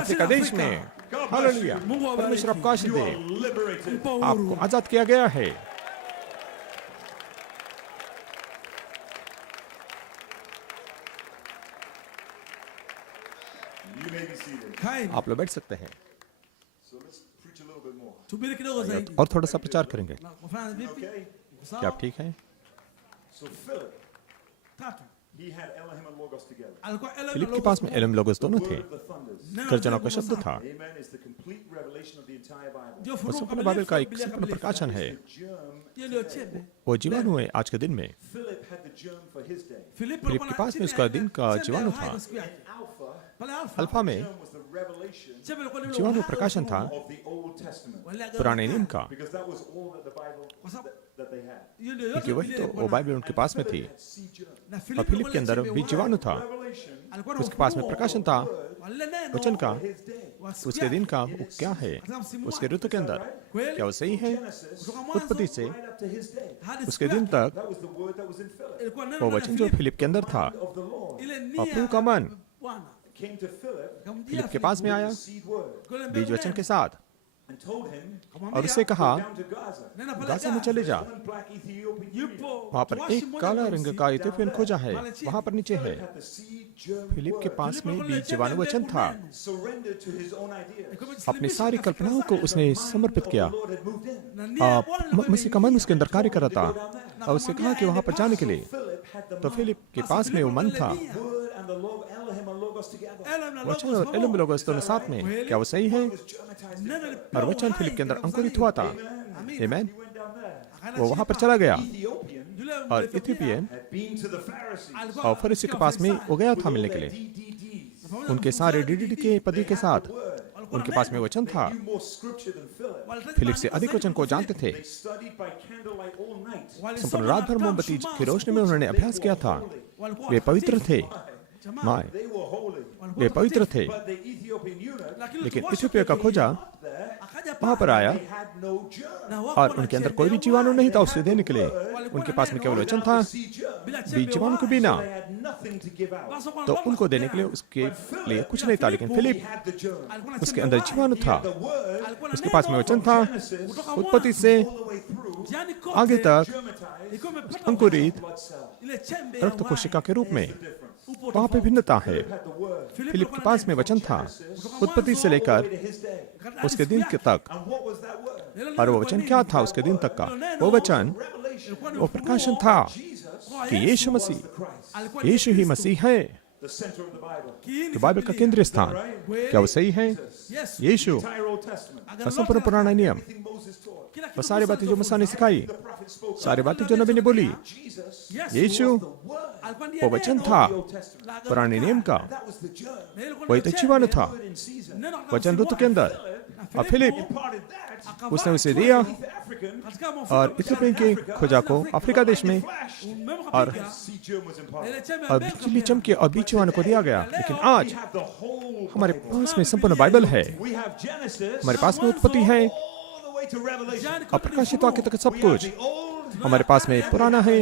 अफ्रीका देश में। हालेलुया, परमेश्वर आपको आशीष दे, Liberated. आपको आजाद किया गया है। You may be seated. आप लोग बैठ सकते हैं So let's preach a little bit more. Subiri kidogo zaidi. और थोड़ा सा प्रचार करेंगे। Na kufanya vipi? Okay? क्या आप ठीक हैं? So Philip, Tatu. he had Elohim and Logos together. Alikuwa Ellen Philip na के पास में एलम लोगोस दोनों थे। Word of the thunders. गर्जनों का शब्द था। Amen. Is the complete revelation of the entire Bible. ndio वो funuo संपूर्ण kamilifu बाइबल का एक Biblia संपूर्ण kamilifu. प्रकाशन है। The germ. Hiyo ndio chembe. वो जीवाणु है आज के दिन में। Philip had the germ for his day. Filipo Philip alikuwa के na पास में chembe उसका ya दिन का chembe जीवाणु ya था। uhai siku yake. Alpha Pale Alfa. Alpha में germ was the revelation Chembe ilikuwa ni ule जीवाणु uhai प्रकाशन था of the Old Testament. wale agano पुराने la नियम kale. का, Because that was all that the Bible that they had. Hiyo ndio क्योंकि yote वही Biblia तो ilikuwa वो na- बाइबल उनके पास में थी। Had seed germ. na और Filipo फिलिप के अंदर alikuwa na भी chembe जीवाणु था। Revelation alikuwa na उसके पास में ufunuo प्रकाशन था wa lile neno वचन का, his day. wa siku उसके दिन yake. का वो क्या है, Katika msimu उसके wake. ऋतु के अंदर। Kweli? क्या वो सही है? Genesis Kutoka उत्पत्ति mwanzo से right up to his day. hadi उसके siku दिन yake. तक That was the word that was in Philip. ilikuwa neno वो la वचन जो Filipo. फिलिप के अंदर था Of the Lord Ile और nia प्रभु का मन Bwana came to Philip ikamjia Philip के Filipo. पास में आया the seed word Kule बीज mbele वचन neno. के साथ and told him Akamwambia, और उससे कहा down to Gaza. nenda pale Gaza में Gaza. चले जा। One black Ethiopian Yupo वहाँ पर mtumishi एक mmoja काला mweusi. रंग का इथियोपियन खोजा है, वहाँ पर नीचे है। had the seed germ Philip के word पास में Filipo बीज alikuwa जीवाणु mbegu वचन था। neno. surrendered to his own ideas. Alikuwa अपनी amejisalimisha सारी katika कल्पनाओं fikra को zake. उसने समर्पित किया। The Lord had moved in. Na nia ya Bwana ilikuwa मसीह का मन imeingia. उसके अंदर कार्य कर रहा था और उससे कहा कि वहाँ पर जाने के लिए। Philip had the तो mind, फिलिप के पास में वो मन था, word and the Log, Elohim and Logos together. Elohim na वचन Logos और एलम pamoja. लोगोस दोनों साथ में। क्या वो सही है? It was germatized in Neno Philip. lipewa और वचन uhai फिलिप के अंदर katika अंकुरित kuzaliwa. हुआ था। Amina. Amen. He went down there. Akaenda वो वहाँ पर chini चला गया Ethiopian Yule और Mwethiopia Ethiopian had been to the Pharisees alikuwa और फरीसी के पास में वो गया था मिलने के लिए। DDDs. उनके सारे डीडीडी के पदी के साथ Word. उनके पास में वचन था। Knew more scripture than Philip. Walihitaji Philip से maandiko अधिक zaidi वचन को kuliko जानते थे। They studied by candlelight all night. Walisoma संपूर्ण रात भर na मोमबत्ती mshumaa की रोशनी में usiku. उन्होंने अभ्यास किया था। Walikuwa वे पवित्र थे। Jamaa, माए They were holy. वे पवित्र थे, But the Ethiopian eunuch, lakini लेकिन tuwasha इथियोपिया का खोजा there, akaja वहाँ पर आया they had no germ. na wako और na उनके अंदर chembe कोई भी ya जीवाणु uhai. नहीं था उसे देने के लिए। Walikuwa उनके na पास में neno केवल वचन Without था, the seed germ. bila बीज chembe ya जीवाणु के uhai. बिना। They had nothing to give out. Basi wako तो na उनको Logos देने के लिए tena. उसके लिए कुछ नहीं था, लेकिन Philip He had the germ. Alikuwa na उसके chembe अंदर ya uhai. जीवाणु था। The word Alikuwa na उसके neno पास में वचन था। Genesis उत्पत्ति से all the way through Jani kote आगे तक germatized ilikuwa imepata अंकुरित blood cell. ile chembe ya रक्त uhai. कोशिका के रूप में Difference. Upo वहाँ पे tofauti. भिन्नता है। Had the word फिलिप के पास में वचन था, उत्पत्ति से all the लेकर way to his day. उसके दिन के तक। And what was that word? Neno और वो lilikuwa वचन nini? क्या था उसके दिन तक का? वो वचन Revelation. वो प्रकाशन था Jesus Kwa कि Yesu Yeshu was Masih, the Christ, alikuwa ni Yeshu he Kristo. मसीह है, the center of the Bible. Kiini जो बाइबल का Biblia. केंद्रीय स्थान। Kweli. क्या वो सही है? Yesu. यीशु Entire Old Testament. Agano संपूर्ण lote पुराना नियम, Everything Moses taught. kila वो kitu सारी Musa बातें जो मूसा ने alizofunza. सिखाई, The prophet spoke. सारी बातें जो नबी ने बोली, Jesus Yesu Yeshu was the word. alikuwa ndiye वो वचन neno था The Old Testament. la Agano पुराने la नियम Kale. का। That was the germ. Na ilikuwa वही ndio तो जीवाणु chembe. था, Word in season. Neno katika वचन msimu ऋतु के wake. अंदर। Na और फिलिप Imparted that akavaa उसने उसे chombo दिया to the African. katika mafuta और ya इथियोपिया के खोजा को अफ्रीका देश में, Flash. umeme और kapiga. Seed germ was Na ile imparted. chembe ya और mbegu बिजली kapiga. चमकी और बीज जीवाणु को दिया गया। लेकिन आज We have the whole हमारे Bible. पास में संपूर्ण बाइबल है। We have Genesis हमारे पास में उत्पत्ति है all the way way to revelation. और प्रकाशित वाक्य तक सब कुछ The old हमारे पास में पुराना है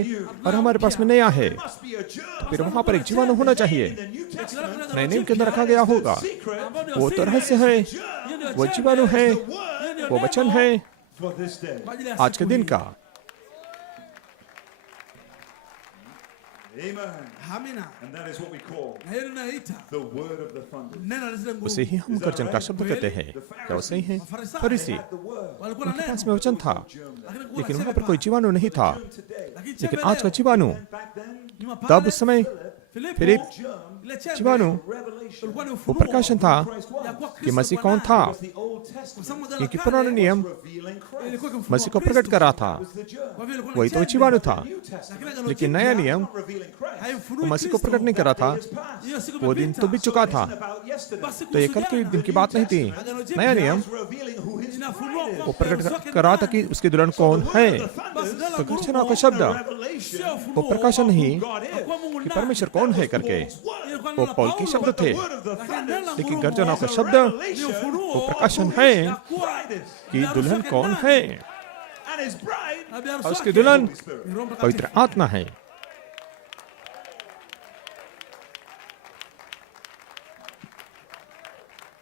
और हमारे पास में नया है। must be a germ. फिर वहां पर एक जीवाणु होना चाहिए, The New Testament नए नियम के अंदर रखा गया होगा। secret वो तो रहस्य है, वो जीवाणु है, वो वचन है for this day. आज के दिन का। Amen. Amina. And that is what we call Na hilo naita the word of the thunder. neno la zile nguvu. उसे ही हम गर्जन का शब्द कहते हैं। क्या वो सही है? फरीसी, The word Walikuwa na उनके neno पास में वचन था, lakini kula लेकिन chembe वहां पर pa. कोई जीवाणु नहीं था। today. Lakini लेकिन chembe आज का leo, जीवाणु, Back then, nyuma तब pale, उस समय Filipo, फिलिप ile chembe जीवाणु revelation ulikuwa ni वो ufunuo प्रकाशन था ya kuwa कि Kristo मसीह kwa कौन nani. था, was the Old Testament Kwa sababu क्योंकि Agano पुराना Kale नियम revealing Christ. ilikuwa ikimfunua मसीह को Kristo. प्रकट कर रहा था, Was the germ. Kwa vile ilikuwa ni वही तो chembe. जीवाणु था। New Testament Lakini Agano लेकिन Jipya नया नियम not revealing Christ. haimfunui वो मसीह को Kristo. प्रकट नहीं कर रहा था। It's past. Hiyo siku वो दिन imepita. तो बीत चुका था, It's about yesterday. Basi तो ये kuhusu कल के jana, दिन की बात नहीं थी। Agano Jipya नया नियम It's revealing who his inafunua bride is. वो kwamba प्रकट uso wake कर रहा था ni कि nani. उसकी दुल्हन कौन है। Basi neno la तो ngurumo घोषणा का शब्द Revelation sio वो ufunuo प्रकाशन wa नहीं God is. kwa Mungu कि ndani. परमेश्वर कौन है करके, Ilikuwa वो neno la पौल के Paulo. शब्द थे। Word of the Lakini thunder neno la लेकिन ngurumo गर्जना का is a शब्द revelation ni ufunuo वो of प्रकाशन who है ya kuwa bride is. कि दुल्हन कौन है, And his bride na biharusi और उसकी wake दुल्हन Holy Spirit. ni Roho Mtakatifu. पवित्र आत्मा है।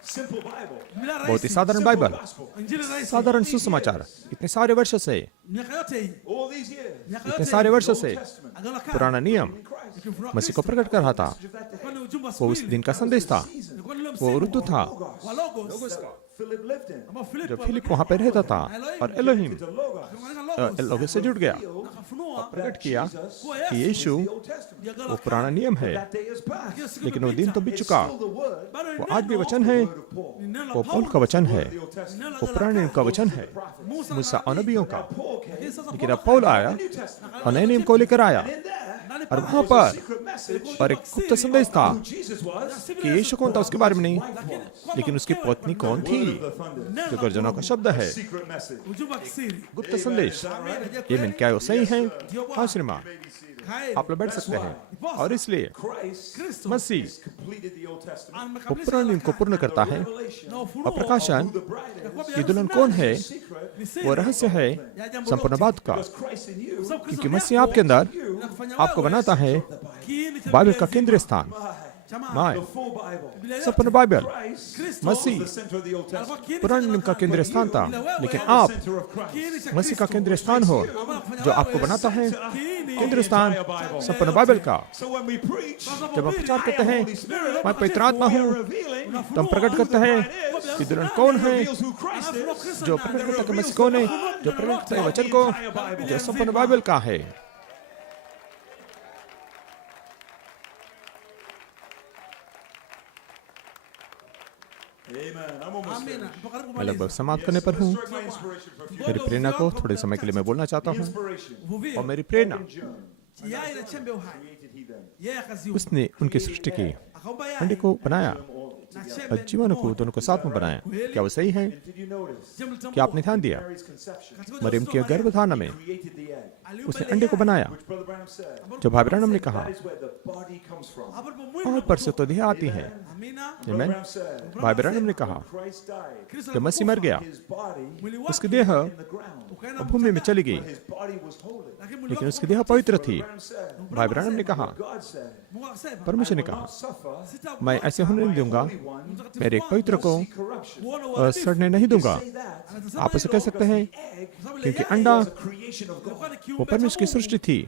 Simple Bible. Biblia बहुत ही rahisi. साधारण Simple Bible, gospel. Injili rahisi. साधारण सुसमाचार। इतने सारे वर्षों से, Miaka yote hii. All these years. Miaka इतने yote सारे hii. वर्षों से Testament. Agano la Kale. पुराना नियम In Christ. Ikimfunua मसीह को Kristo. प्रकट कर रहा था। Ilikuwa ni ujumbe wa वो siku उस ile. दिन का संदेश था, Ilikuwa ni ule वो msimu ऋतु था wa Logos. Philip lived in. Ambao Filipo जो फिलिप वहां पर रहता था। और Elohim The Logos. akaunganisha Logos. लोगों से जुड़ गया, Akafunua प्रकट किया kuwa कि Yesu Yeshu The Old Testament. ni Agano वो la पुराना Kale. नियम है, That day is past. Hiyo siku लेकिन वो दिन तो imepita. बीत It's चुका। still the word. Bado ni वो आज भी neno, वचन है, Word of Paul. ni neno la वो पौल Paulo. का वचन है, The Old Ni Testament. neno la वो Agano पुराने la नियम का Kale. वचन है, Musa मूसा और नबियों का। Paul came Lakini sasa लेकिन Paulo अब पौल आया New Testament. और नए नियम को लेकर आया, In there ndani और pale वहां was a पर secret message और एक गुप्त संदेश था who Jesus was. कि यीशु कौन था उसके बारे में नहीं, lakini kwamba लेकिन उसकी mkewe पत्नी कौन थी, Word of the thunder. neno जो la गर्जना का शब्द है, Secret message. ujumbe wa kisiri. गुप्त संदेश। Amen. Je ये में kweli? क्या वो सही है? Ndio Bwana. हाँ श्रीमान, Kaeni. आप लोग बैठ सकते हैं। और इसलिए Christ Kristo Masih has completed the Old Testament. वो amekamilisha पुराने नियम को Agano पूर्ण करता है, Revelation na और ufunuo प्रकाशन who the bride is. ya kwamba कि दुल्हन Yesu कौन nani? है, Secret Ni siri वो रहस्य है ya jambo संपूर्ण lote. बात का। because Christ in you Kwa sababu Kristo क्योंकि ndani मसीह yako आपके अंदर inakufanya आपको wewe बनाता है kiini cha बाइबल Biblia का nzima. केंद्रीय स्थान। Chama- my the full Bible. Biblia yote. संपूर्ण Bible Christ Kristo Masih was the center of the Old alikuwa Testament. kiini cha पुराने नियम का Agano केंद्रीय स्थान था, लेकिन The आप center of Christ. kiini cha मसीह का Kristo केंद्रीय स्थान हो, anafanya जो आपको wewe बनाता है kiini केंद्रीय स्थान entire Bible. संपूर्ण बाइबल का। So when we preach, जब हम प्रचार करते हैं, Holy Spirit, मैं पवित्र आत्मा we हूँ, are revealing तो हम प्रकट करते हैं कि दुल्हन कौन है, reveals who Christ is. जो प्रकट करता है कि मसीह कौन है, जो प्रकट करता है वचन को, जो संपूर्ण बाइबल का है। Amen. I'm almost Amina. finished. Tupo karibu मैं लगभग kumaliza. समाप्त करने पर हूँ। Start my inspiration for a few. मेरी प्रेरणा को थोड़े समय के लिए मैं बोलना चाहता हूँ, Inspiration. Uvuvio. और मेरी प्रेरणा Germ. Yai ile chembe uhai. Created he them. Yeye akaziumba. उसने उनकी सृष्टि की, Akaumba अंडे yai को बनाया na और chembe जीवाणु को moja. दोनों को साथ में बनाया। क्या वो सही है? And did you notice? Chembe litambua. क्या आपने ध्यान दिया? Mary's conception Katika Maryam ujauzito के wa Maria, गर्भधारण में created the egg. aliumba उसने ile अंडे को yai. बनाया। Which Brother Branham said. जो भाई ब्रैनम ने कहा, That is where the body comes from. Hapo ndipo mwili वहां पर से तो देह आती है। Amina. Brother Amen. Branham said. भाई ब्रैनम ने कहा, Christ died. Kristo जब मसीह मर alipokufa, गया, His body mwili उसकी wake देह in the ground. ukaenda भूमि में चली गई, But his body was holy. lakini mwili लेकिन wake उसकी देह पवित्र थी। Branham said. भाई ब्रैनम ने कहा, God said. Mungu akasema परमेश्वर ने I will कहा, not suffer मैं ऐसे होने नहीं दूंगा, Holy One मेरे एक पवित्र को see corruption. kuona और सड़ने नहीं दूंगा। Say that. anasema आप उसे hilo कह सकते हैं Egg kwa sababu ile क्योंकि yai अंडा was a creation of ilikuwa God. ni वो kiumbe cha परमेश्वर की Mungu. सृष्टि थी।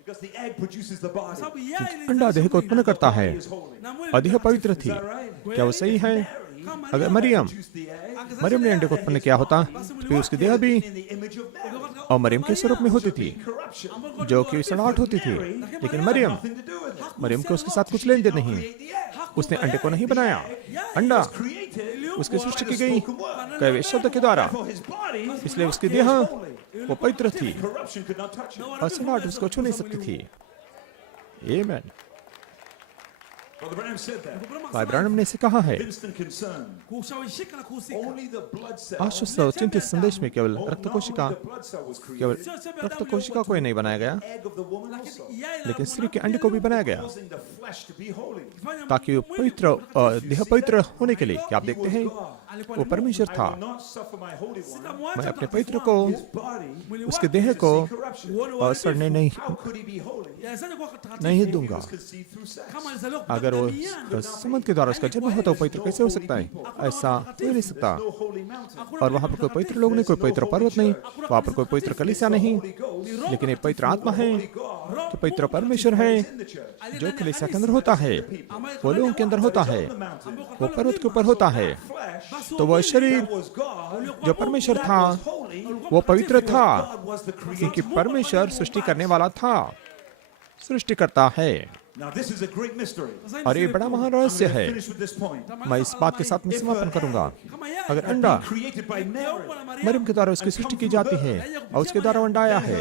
Because the egg produces the Kwa body. sababu yai ile अंडा देह को उत्पन्न करता है Is holy. na mwili और देह mtakatifu. पवित्र थी। Is that right? क्या वो सही है? Kama अगर Maria Maryam Produce the egg angezalisha Maryam ने ile अंडे को yai, उत्पन्न किया होता, फिर उसकी देह भी in the image of Mary. katika और मरियम के स्वरूप में होती थी, Corruption. ambao जो कि सड़ाहट होती थी। लेकिन Maryam Nothing to do with it. Maryam को उसके साथ कुछ लेन देन नहीं। Create the egg. उसने अंडे को नहीं बनाया, अंडा Created उसकी सृष्टि की by the गई spoken word. कहे शब्द के द्वारा। For his body इसलिए उसकी देह वो पवित्र थी corruption could not touch it. और सड़ाहट उसको छू नहीं सकती थी। आमीन। Brother Branham said that. भाई ब्रैनम ने इसे कहा है, Instant concern. kushawishika na kuhusika. Only the blood cell. आश्वस्त और चिंतित संदेश में केवल रक्त Not कोशिका, only the blood cell was केवल created. रक्त कोशिका को ही नहीं बनाया गया, Egg of the woman also. Yai la लेकिन स्त्री के mwanamke अंडे को भी बनाया गया Causing the flesh to be holy. kufanya ताकि वो mwili पवित्र देह पवित्र होने के लिए। क्या आप देखते हैं वो परमेश्वर था। I will not suffer my Holy One, मैं अपने पवित्र को, his body, उसके देह को see corruption. और सड़ने नहीं How could he be holy? नहीं He दूंगा। was conceived through sex. अगर वो संबंध के द्वारा उसका जन्म होता, वो पवित्र कैसे हो सकता है? ऐसा हो ही नहीं सकता। No holy mountain. और वहाँ पर कोई पवित्र लोग नहीं, कोई पवित्र पर्वत नहीं, वहाँ पर कोई पवित्र कलीसिया नहीं, लेकिन एक पवित्र आत्मा है, जो पवित्र परमेश्वर है, जो कलीसिया के अंदर होता है, वो लोगों के अंदर होता है, वो पर्वत के ऊपर होता है। तो वह शरीर Was God, जो परमेश्वर था, was holy, वो पवित्र था, God was the creator. क्योंकि परमेश्वर सृष्टि करने वाला था, सृष्टि करता है। Now this is a great mystery. और ये बड़ा महान रहस्य I'm है। going to finish with this point. मैं इस बात के साथ में समापन करूंगा। अगर अंडा Created by Mary, मरियम के द्वारा उसकी सृष्टि की जाती है और उसके द्वारा अंडा आया है,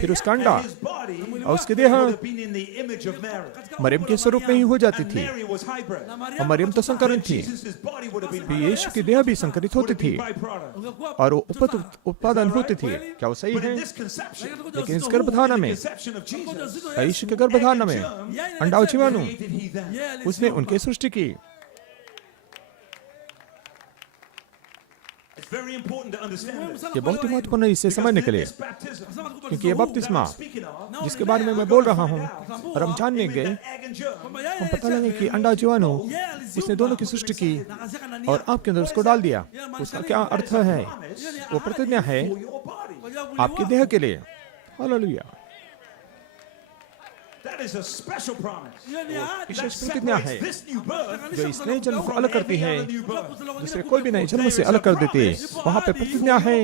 फिर उसका अंडा his body और उसके देह would have been in the image of Mary. Maryam के स्वरूप में ही हो जाती And थी, Mary was hybrid. और मरियम तो संकरण थी। Jesus' body would have been फिर यीशु की देह भी संकरित होती थी byproduct. और वो उत्पादन होती थी। क्या वो सही But है? in this conception, लेकिन इस गर्भधारण में, conception of Jesus, यीशु के गर्भधारण में अंडा और जीवाणु created he then. उसने उनकी सृष्टि की। It's very important to understand this. ये बहुत ही महत्वपूर्ण है इसे समझने के लिए, This baptism क्योंकि ये बपतिस्मा speaking of, जिसके बारे में मैं बोल रहा हूँ, और हम जानने गए, egg and germ, हम पता लगे कि अंडा और जीवाणु उसने दोनों की सृष्टि की और आपके अंदर उसको डाल दिया। उसका क्या अर्थ है? वो प्रतिज्ञा है for your body. आपके देह के लिए। Hallelujah. That is a special promise. That विशेष प्रतिज्ञा है separates this new birth जो इस नए जन्म को अलग करती है, from every other new birth. दूसरे कोई भी नए जन्म से अलग कर देती है। वहाँ पे प्रतिज्ञा है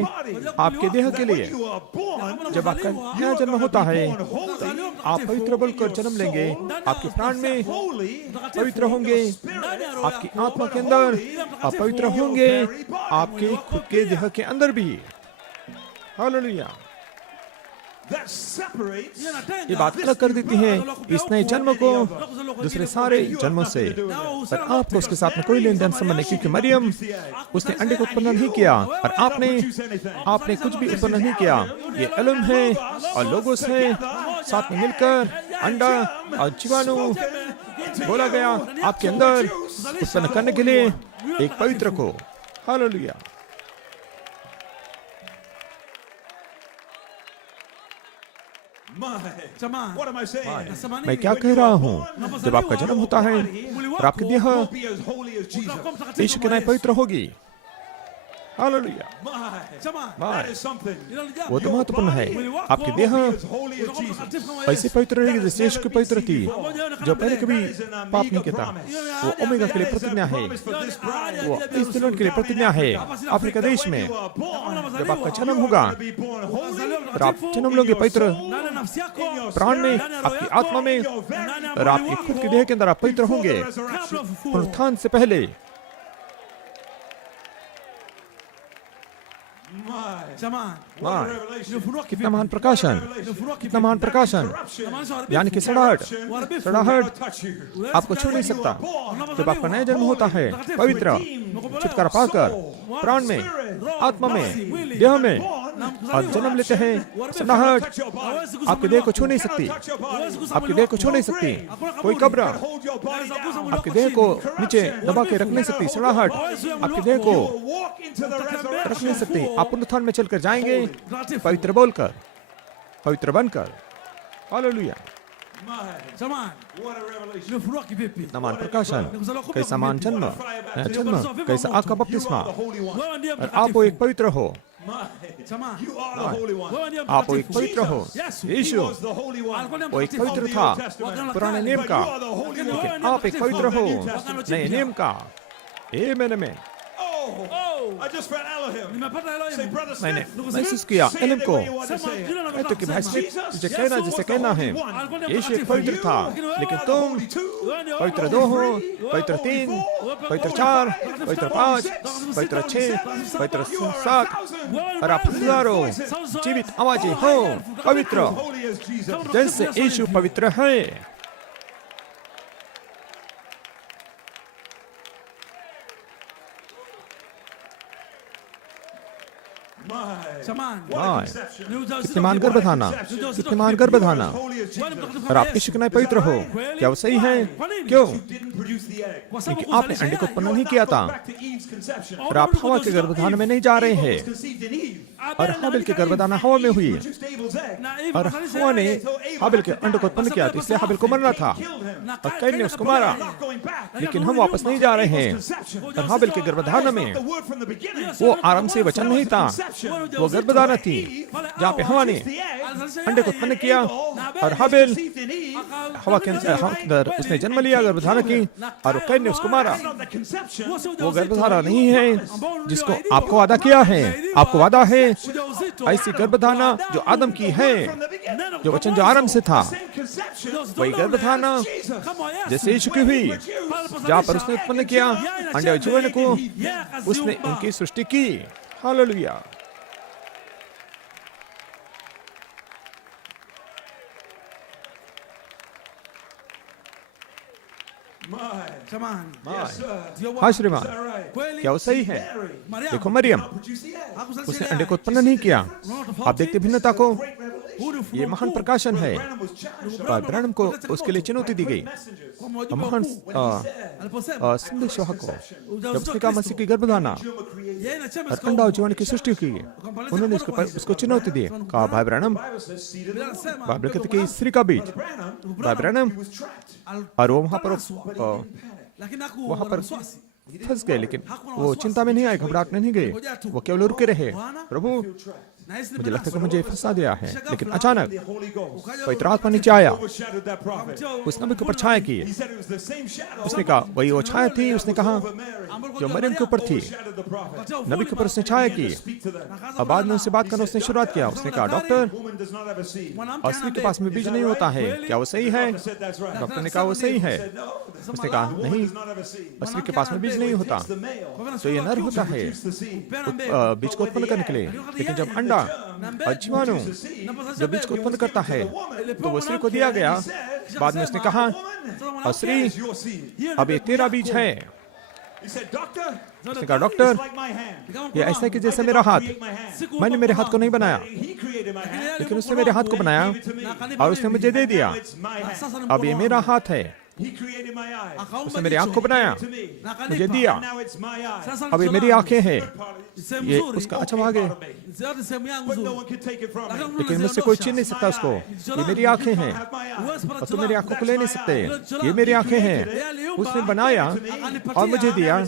आपके देह के लिए। You are born, जब आपका नया जन्म होता है, आप पवित्र बनकर जन्म लेंगे, आपके प्राण में holy, पवित्र होंगे, आपकी आत्मा के अंदर आप पवित्र होंगे, आपके खुद के देह के अंदर भी। हालेलुया। that separates ये बात अलग कर देती है इस नए जन्म को दूसरे सारे जन्मों से। पर आपको उसके साथ में कोई लेन देन संबंध नहीं, क्योंकि मरियम उसने अंडे को उत्पन्न नहीं किया और आपने कुछ भी उत्पन्न नहीं किया। ये एलम है और लोगोस है, साथ में मिलकर अंडा और जीवाणु बोला गया आपके अंदर उत्पन्न करने के लिए एक पवित्र को। Hallelujah. what am I saying? मैं क्या कह रहा हूँ? जब आपका जन्म होता है और आपकी देह Won't be as holy as Jesus. यीशु के नाम पवित्र होगी। हालेलुया। That is something. वो तो महत्वपूर्ण है। आपकी देह As holy as Jesus. ऐसे पवित्र रहेगी जैसे यीशु की पवित्र थी, जो पहले कभी पाप नहीं किया था। वो ओमेगा के लिए प्रतिज्ञा है, वो इस दिनों के लिए प्रतिज्ञा है। अफ्रीका देश में जब आपका जन्म होगा और आप जन्म लोगे पवित्र प्राण में, आपकी आत्मा में और आपके खुद के देह के अंदर आप पवित्र होंगे पुनरुत्थान से पहले। कितना महान प्रकाशन, कितना महान प्रकाशन। यानी कि सड़ाहट आपको छू नहीं सकता। जब आपका नया जन्म होता है पवित्र छुटकारा पाकर प्राण में, आत्मा में, देह में और जन्म लेते हैं, सड़ाहट आपके देह को छू नहीं सकती, आपके देह को छू नहीं सकती। कोई कब्र आपके देह को नीचे दबा के रख नहीं सकती। सड़ाहट आपके देह को रख नहीं सकती। आप पुनरुत्थान में चलकर जाएंगे पवित्र बोलकर, पवित्र बनकर। हालेलुया। नमान प्रकाशन, कैसा मान जन्म, नया जन्म, कैसा आपका बपतिस्मा। और आप वो एक पवित्र हो, आप वो एक पवित्र हो। यीशु वो एक पवित्र था पुराने नियम का, लेकिन आप एक पवित्र हो नए नियम का। आमेन। मैंने महसूस किया एलम को, तो कि भाई स्मिथ तुझे कहना जैसे कहना है। यीशु एक पवित्र था, लेकिन तुम पवित्र 2 हो, पवित्र 3, पवित्र 4, पवित्र 5, पवित्र 6, पवित्र 7 और आप हजारों जीवित आवाजें हो पवित्र जैसे यीशु पवित्र है। हाँ, कितने महान गर्भधाना, कितने महान गर्भधाना। और आपकी शिकनाएं पवित्र हो, क्या वो सही है? क्यों? क्योंकि आपने अंडे को उत्पन्न नहीं किया था और आप हवा के गर्भधान में नहीं जा रहे हैं। और हाबिल के गर्भधान हवा में हुई और हवा ने हाबिल के अंडे को उत्पन्न किया, तो इसलिए हाबिल को मरना था और कैन ने उसको मारा। लेकिन हम वापस नहीं जा रहे हैं। और हाबिल के गर्भधान में वो आरंभ से वचन नहीं था, वो गर्भधान थी जहाँ पे हवा ने अंडे को उत्पन्न किया और हाबिल हवा के अंदर उसने जन्म लिया, गर्भधारण की, और कैन ने उसको मारा। वो गर्भधारा नहीं है जिसको आपको वादा किया है। आपको वादा है ऐसी गर्भधाना जो आदम की है, जो वचन जो आरंभ से था, वही गर्भधाना जैसे यीशु की हुई, जहाँ पर उसने उत्पन्न किया अंडे और जीवन को, उसने उनकी सृष्टि की। हालेलुया। हाँ श्रीमान, क्या वो सही है? देखो मरियम, उसने अंडे को उत्पन्न नहीं किया। आप देखते भिन्नता को, ये महान प्रकाशन है। ब्रैनम को उसके लिए चुनौती दी गई, महान संदेशवाहक को, जब उसने कहा मसीह की गर्भधाना और अंडा और जीवन की सृष्टि की, उन्होंने उसको चुनौती दी। कहा भाई ब्रैनम, बाइबल कहते कि स्त्री का बीज, भाई ब्रैनम, और वो वहां पर फंस गए। लेकिन वो चिंता में नहीं आए, घबराहट में नहीं गए, वो केवल रुके रहे। प्रभु, मुझे लगता है कि मुझे फंसा दिया है। लेकिन अचानक पवित्र आत्मा नीचे आया, उस नबी के ऊपर छाया की। उसने कहा वही वो छाया थी, उसने कहा जो मरियम के ऊपर थी, नबी के ऊपर उसने छाया की। और बाद में उससे बात करना उसने शुरुआत किया। उसने कहा डॉक्टर, स्त्री के पास में बीज नहीं होता है, क्या वो सही है? डॉक्टर ने कहा वो सही है। उसने कहा नहीं, स्त्री के पास में बीज नहीं होता, तो ये नर होता है बीज को उत्पन्न करने के लिए। लेकिन जब अंडा और जीवाणु जो बीज को उत्पन्न करता है, तो वो स्त्री को दिया गया। बाद में उसने कहा स्त्री, अब ये तेरा बीज है। उसने कहा डॉक्टर, ये ऐसा है कि जैसे मेरा हाथ, मैंने मेरे हाथ को नहीं बनाया, लेकिन उसने मेरे हाथ को बनाया और उसने मुझे दे दिया। अब ये मेरा हाथ है, उसने मेरी आंख को बनाया, मुझे दिया, अब ये मेरी आंखें हैं, ये उसका अच्छा भाग है, लेकिन मुझसे कोई छीन नहीं सकता उसको। ये मेरी आंखें हैं और तुम मेरी आंखों को ले नहीं सकते। ये मेरी आंखें हैं, उसने बनाया और मुझे दिया,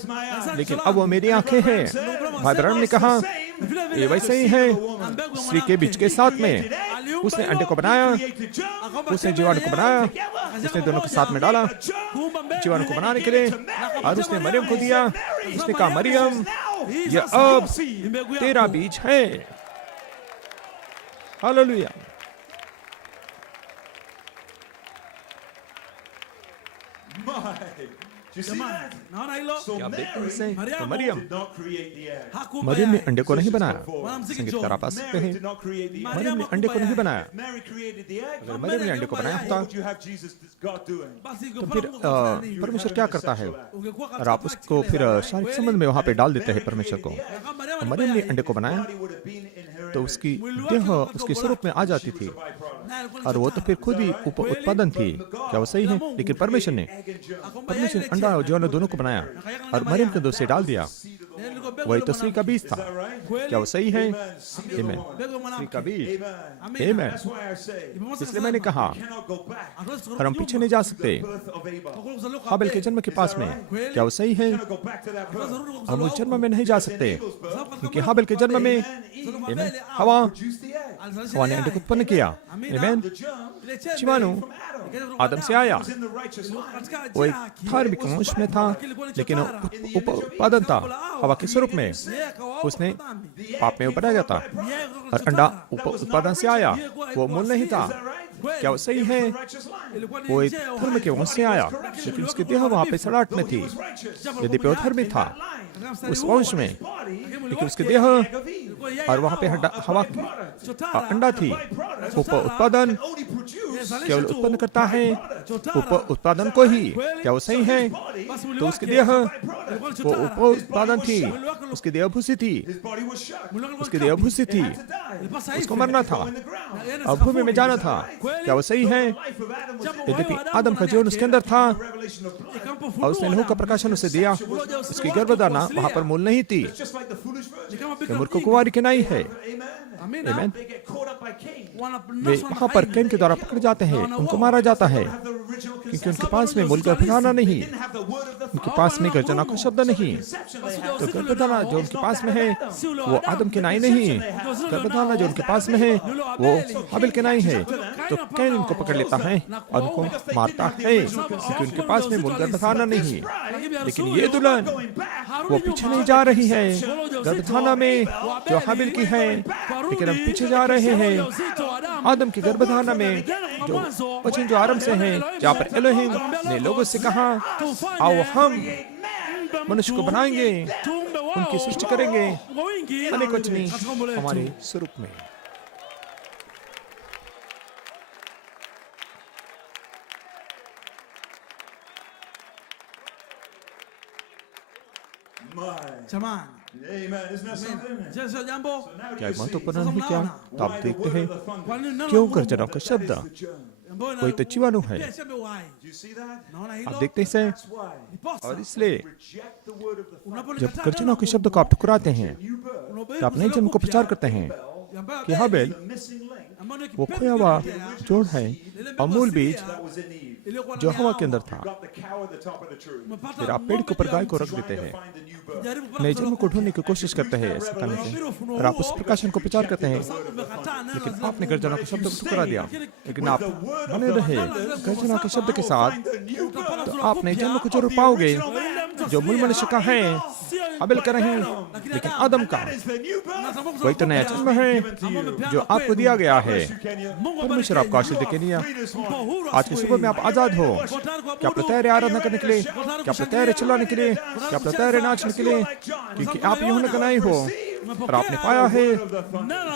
लेकिन अब वो मेरी आंखें हैं। भाई ब्रैनम ने कहा ये वैसे ही है स्त्री के बीज के साथ में। उसने अंडे को बनाया, उसने जीवाणु को बनाया, उसने दोनों के साथ में डाला जीवाणु को बनाने के लिए, और उसने मरियम को दिया। उसने कहा मरियम, ये अब तेरा बीज है। हालेलुया। क्या आप देखते हैं इसे? तो मरियम ने अंडे को नहीं बनाया। संगीतकार आप आ सकते हैं, मरियम ने अंडे को नहीं बनाया। अगर मरियम ने अंडे को बनाया होता तो फिर परमेश्वर क्या करता है? और आप उसको फिर शारीरिक संबंध में वहां पे डाल देते हैं परमेश्वर को। तो मरियम ने अंडे को बनाया तो उसकी देह उसके स्वरूप में आ जाती थी, और वो तो फिर खुद ही उत्पादन थी। क्या वो सही है? लेकिन परमेश्वर ने अंडा और जीवाणु दोनों को बनाया और मरियम के दूध से डाल दिया। वही तो स्त्री का बीज था। क्या वो सही है? आमीन। स्त्री का बीज, आमीन। इसलिए मैंने कहा और हम पीछे नहीं जा सकते हाबिल के जन्म के पास में। क्या वो सही है? हम उस जन्म में नहीं जा सकते, क्योंकि हाबिल के जन्म में हवा ने अंडे को उत्पन्न किया। आमीन। जीवाणु आदम से आया, वो एक धार्मिक वंश में था, लेकिन उत्पादन था हवा के स्वरूप में। उसने पाप में बनाया गया था, और अंडा उत्पादन से आया, वो मूल नहीं था। क्या वो सही है? वो एक धर्म के वंश से आया, लेकिन उसकी देह वहाँ पे सड़ाहट में थी। यद्यपि वो धर्मी था उस वंश में, लेकिन उसकी देह और वहाँ पे हवा अंडा थी। उप उत्पादन केवल उत्पन्न करता है उप उत्पादन को ही। क्या वो सही है? तो उसकी देह वो उप उत्पादन थी, उसकी देह भूसी थी, उसकी देह भूसी थी, उसको मरना था, अब भूमि में जाना था। क्या वो सही है? यद्यपि आदम का जीवन उसके अंदर था और उसने लहू का प्रकाशन उसे दिया, उसकी गर्भधारणा वहां पर मूल नहीं थी। मूर्ख कुंवारी के नहीं है। आमीन। वे वहां पर कैन के द्वारा पकड़ जाते हैं, उनको मारा जाता है क्योंकि उनके पास में मूल गर्भधारणा नहीं, उनके पास में गर्जना का शब्द नहीं। तो गर्भधारणा जो उनके पास में है वो आदम के नाई नहीं, गर्भधारणा जो उनके पास में है वो हाबिल के नाई है। तो कैन उनको पकड़ लेता है और उनको मारता है क्योंकि उनके पास में मूल गर्भधारणा नहीं। लेकिन ये दुल्हन वो पीछे नहीं जा रही है गर्भधारणा में जो हाबिल की है, लेकिन हम पीछे जा रहे हैं आदम की गर्भधारणा में जो वचन जो आरंभ से है, जहाँ पर एलोहिम ने लोगों से कहा आओ हम मनुष्य को बनाएंगे, उनकी सृष्टि करेंगे अनेक वचनी हमारे स्वरूप में। Jamani. Amen. Isn't that something? Sasa jambo क्या एक महत्वपूर्ण नहीं क्या? तो आप देखते हैं kwa nini neno क्यों la गर्जनों का शब्द ambayo कोई तो जीवाणु है। pia iseme uhai. Do you see that? Naona आप hilo देखते हैं That's why. और इसलिए Reject the word of the Father. जब गर्जनों के शब्द को आप ठुकराते हैं New birth. तो आप नए जन्म को प्रचार करते हैं कि हाबिल The missing link वो खोया हुआ जोड़ है और मूल बीज that was in Eve. जो हवा के अंदर था। Got the cow at the top of the tree. फिर आप पेड़ के ऊपर गाय को रख Trying देते to हैं, find the new birth. नए जन्म को ढूंढने की कोशिश करते हैं ऐसा करने से, और आप उस प्रकाशन को प्रचार करते हैं। लेकिन आपने गर्जना के शब्द को ठुकरा दिया, लेकिन आप बने रहे गर्जना के शब्द के साथ, तो आप नए जन्म को जरूर पाओगे जो मूल मनुष्य का है, हाबिल का नहीं लेकिन आदम का। वही तो नया जन्म है जो आपको दिया गया है। परमेश्वर आपको आशीष दे के लिया। आज की सुबह में आप आजाद हो। क्या आप तैयार हैं आराधना करने के लिए? क्या आप तैयार हैं चिल्लाने के लिए? क्या आप तैयार हैं नाचने के लिए? क्योंकि आप यूं का नहीं हो और आपने पाया है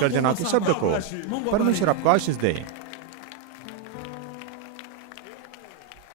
गर्जना के शब्द को। परमेश्वर आपको आशीष दे।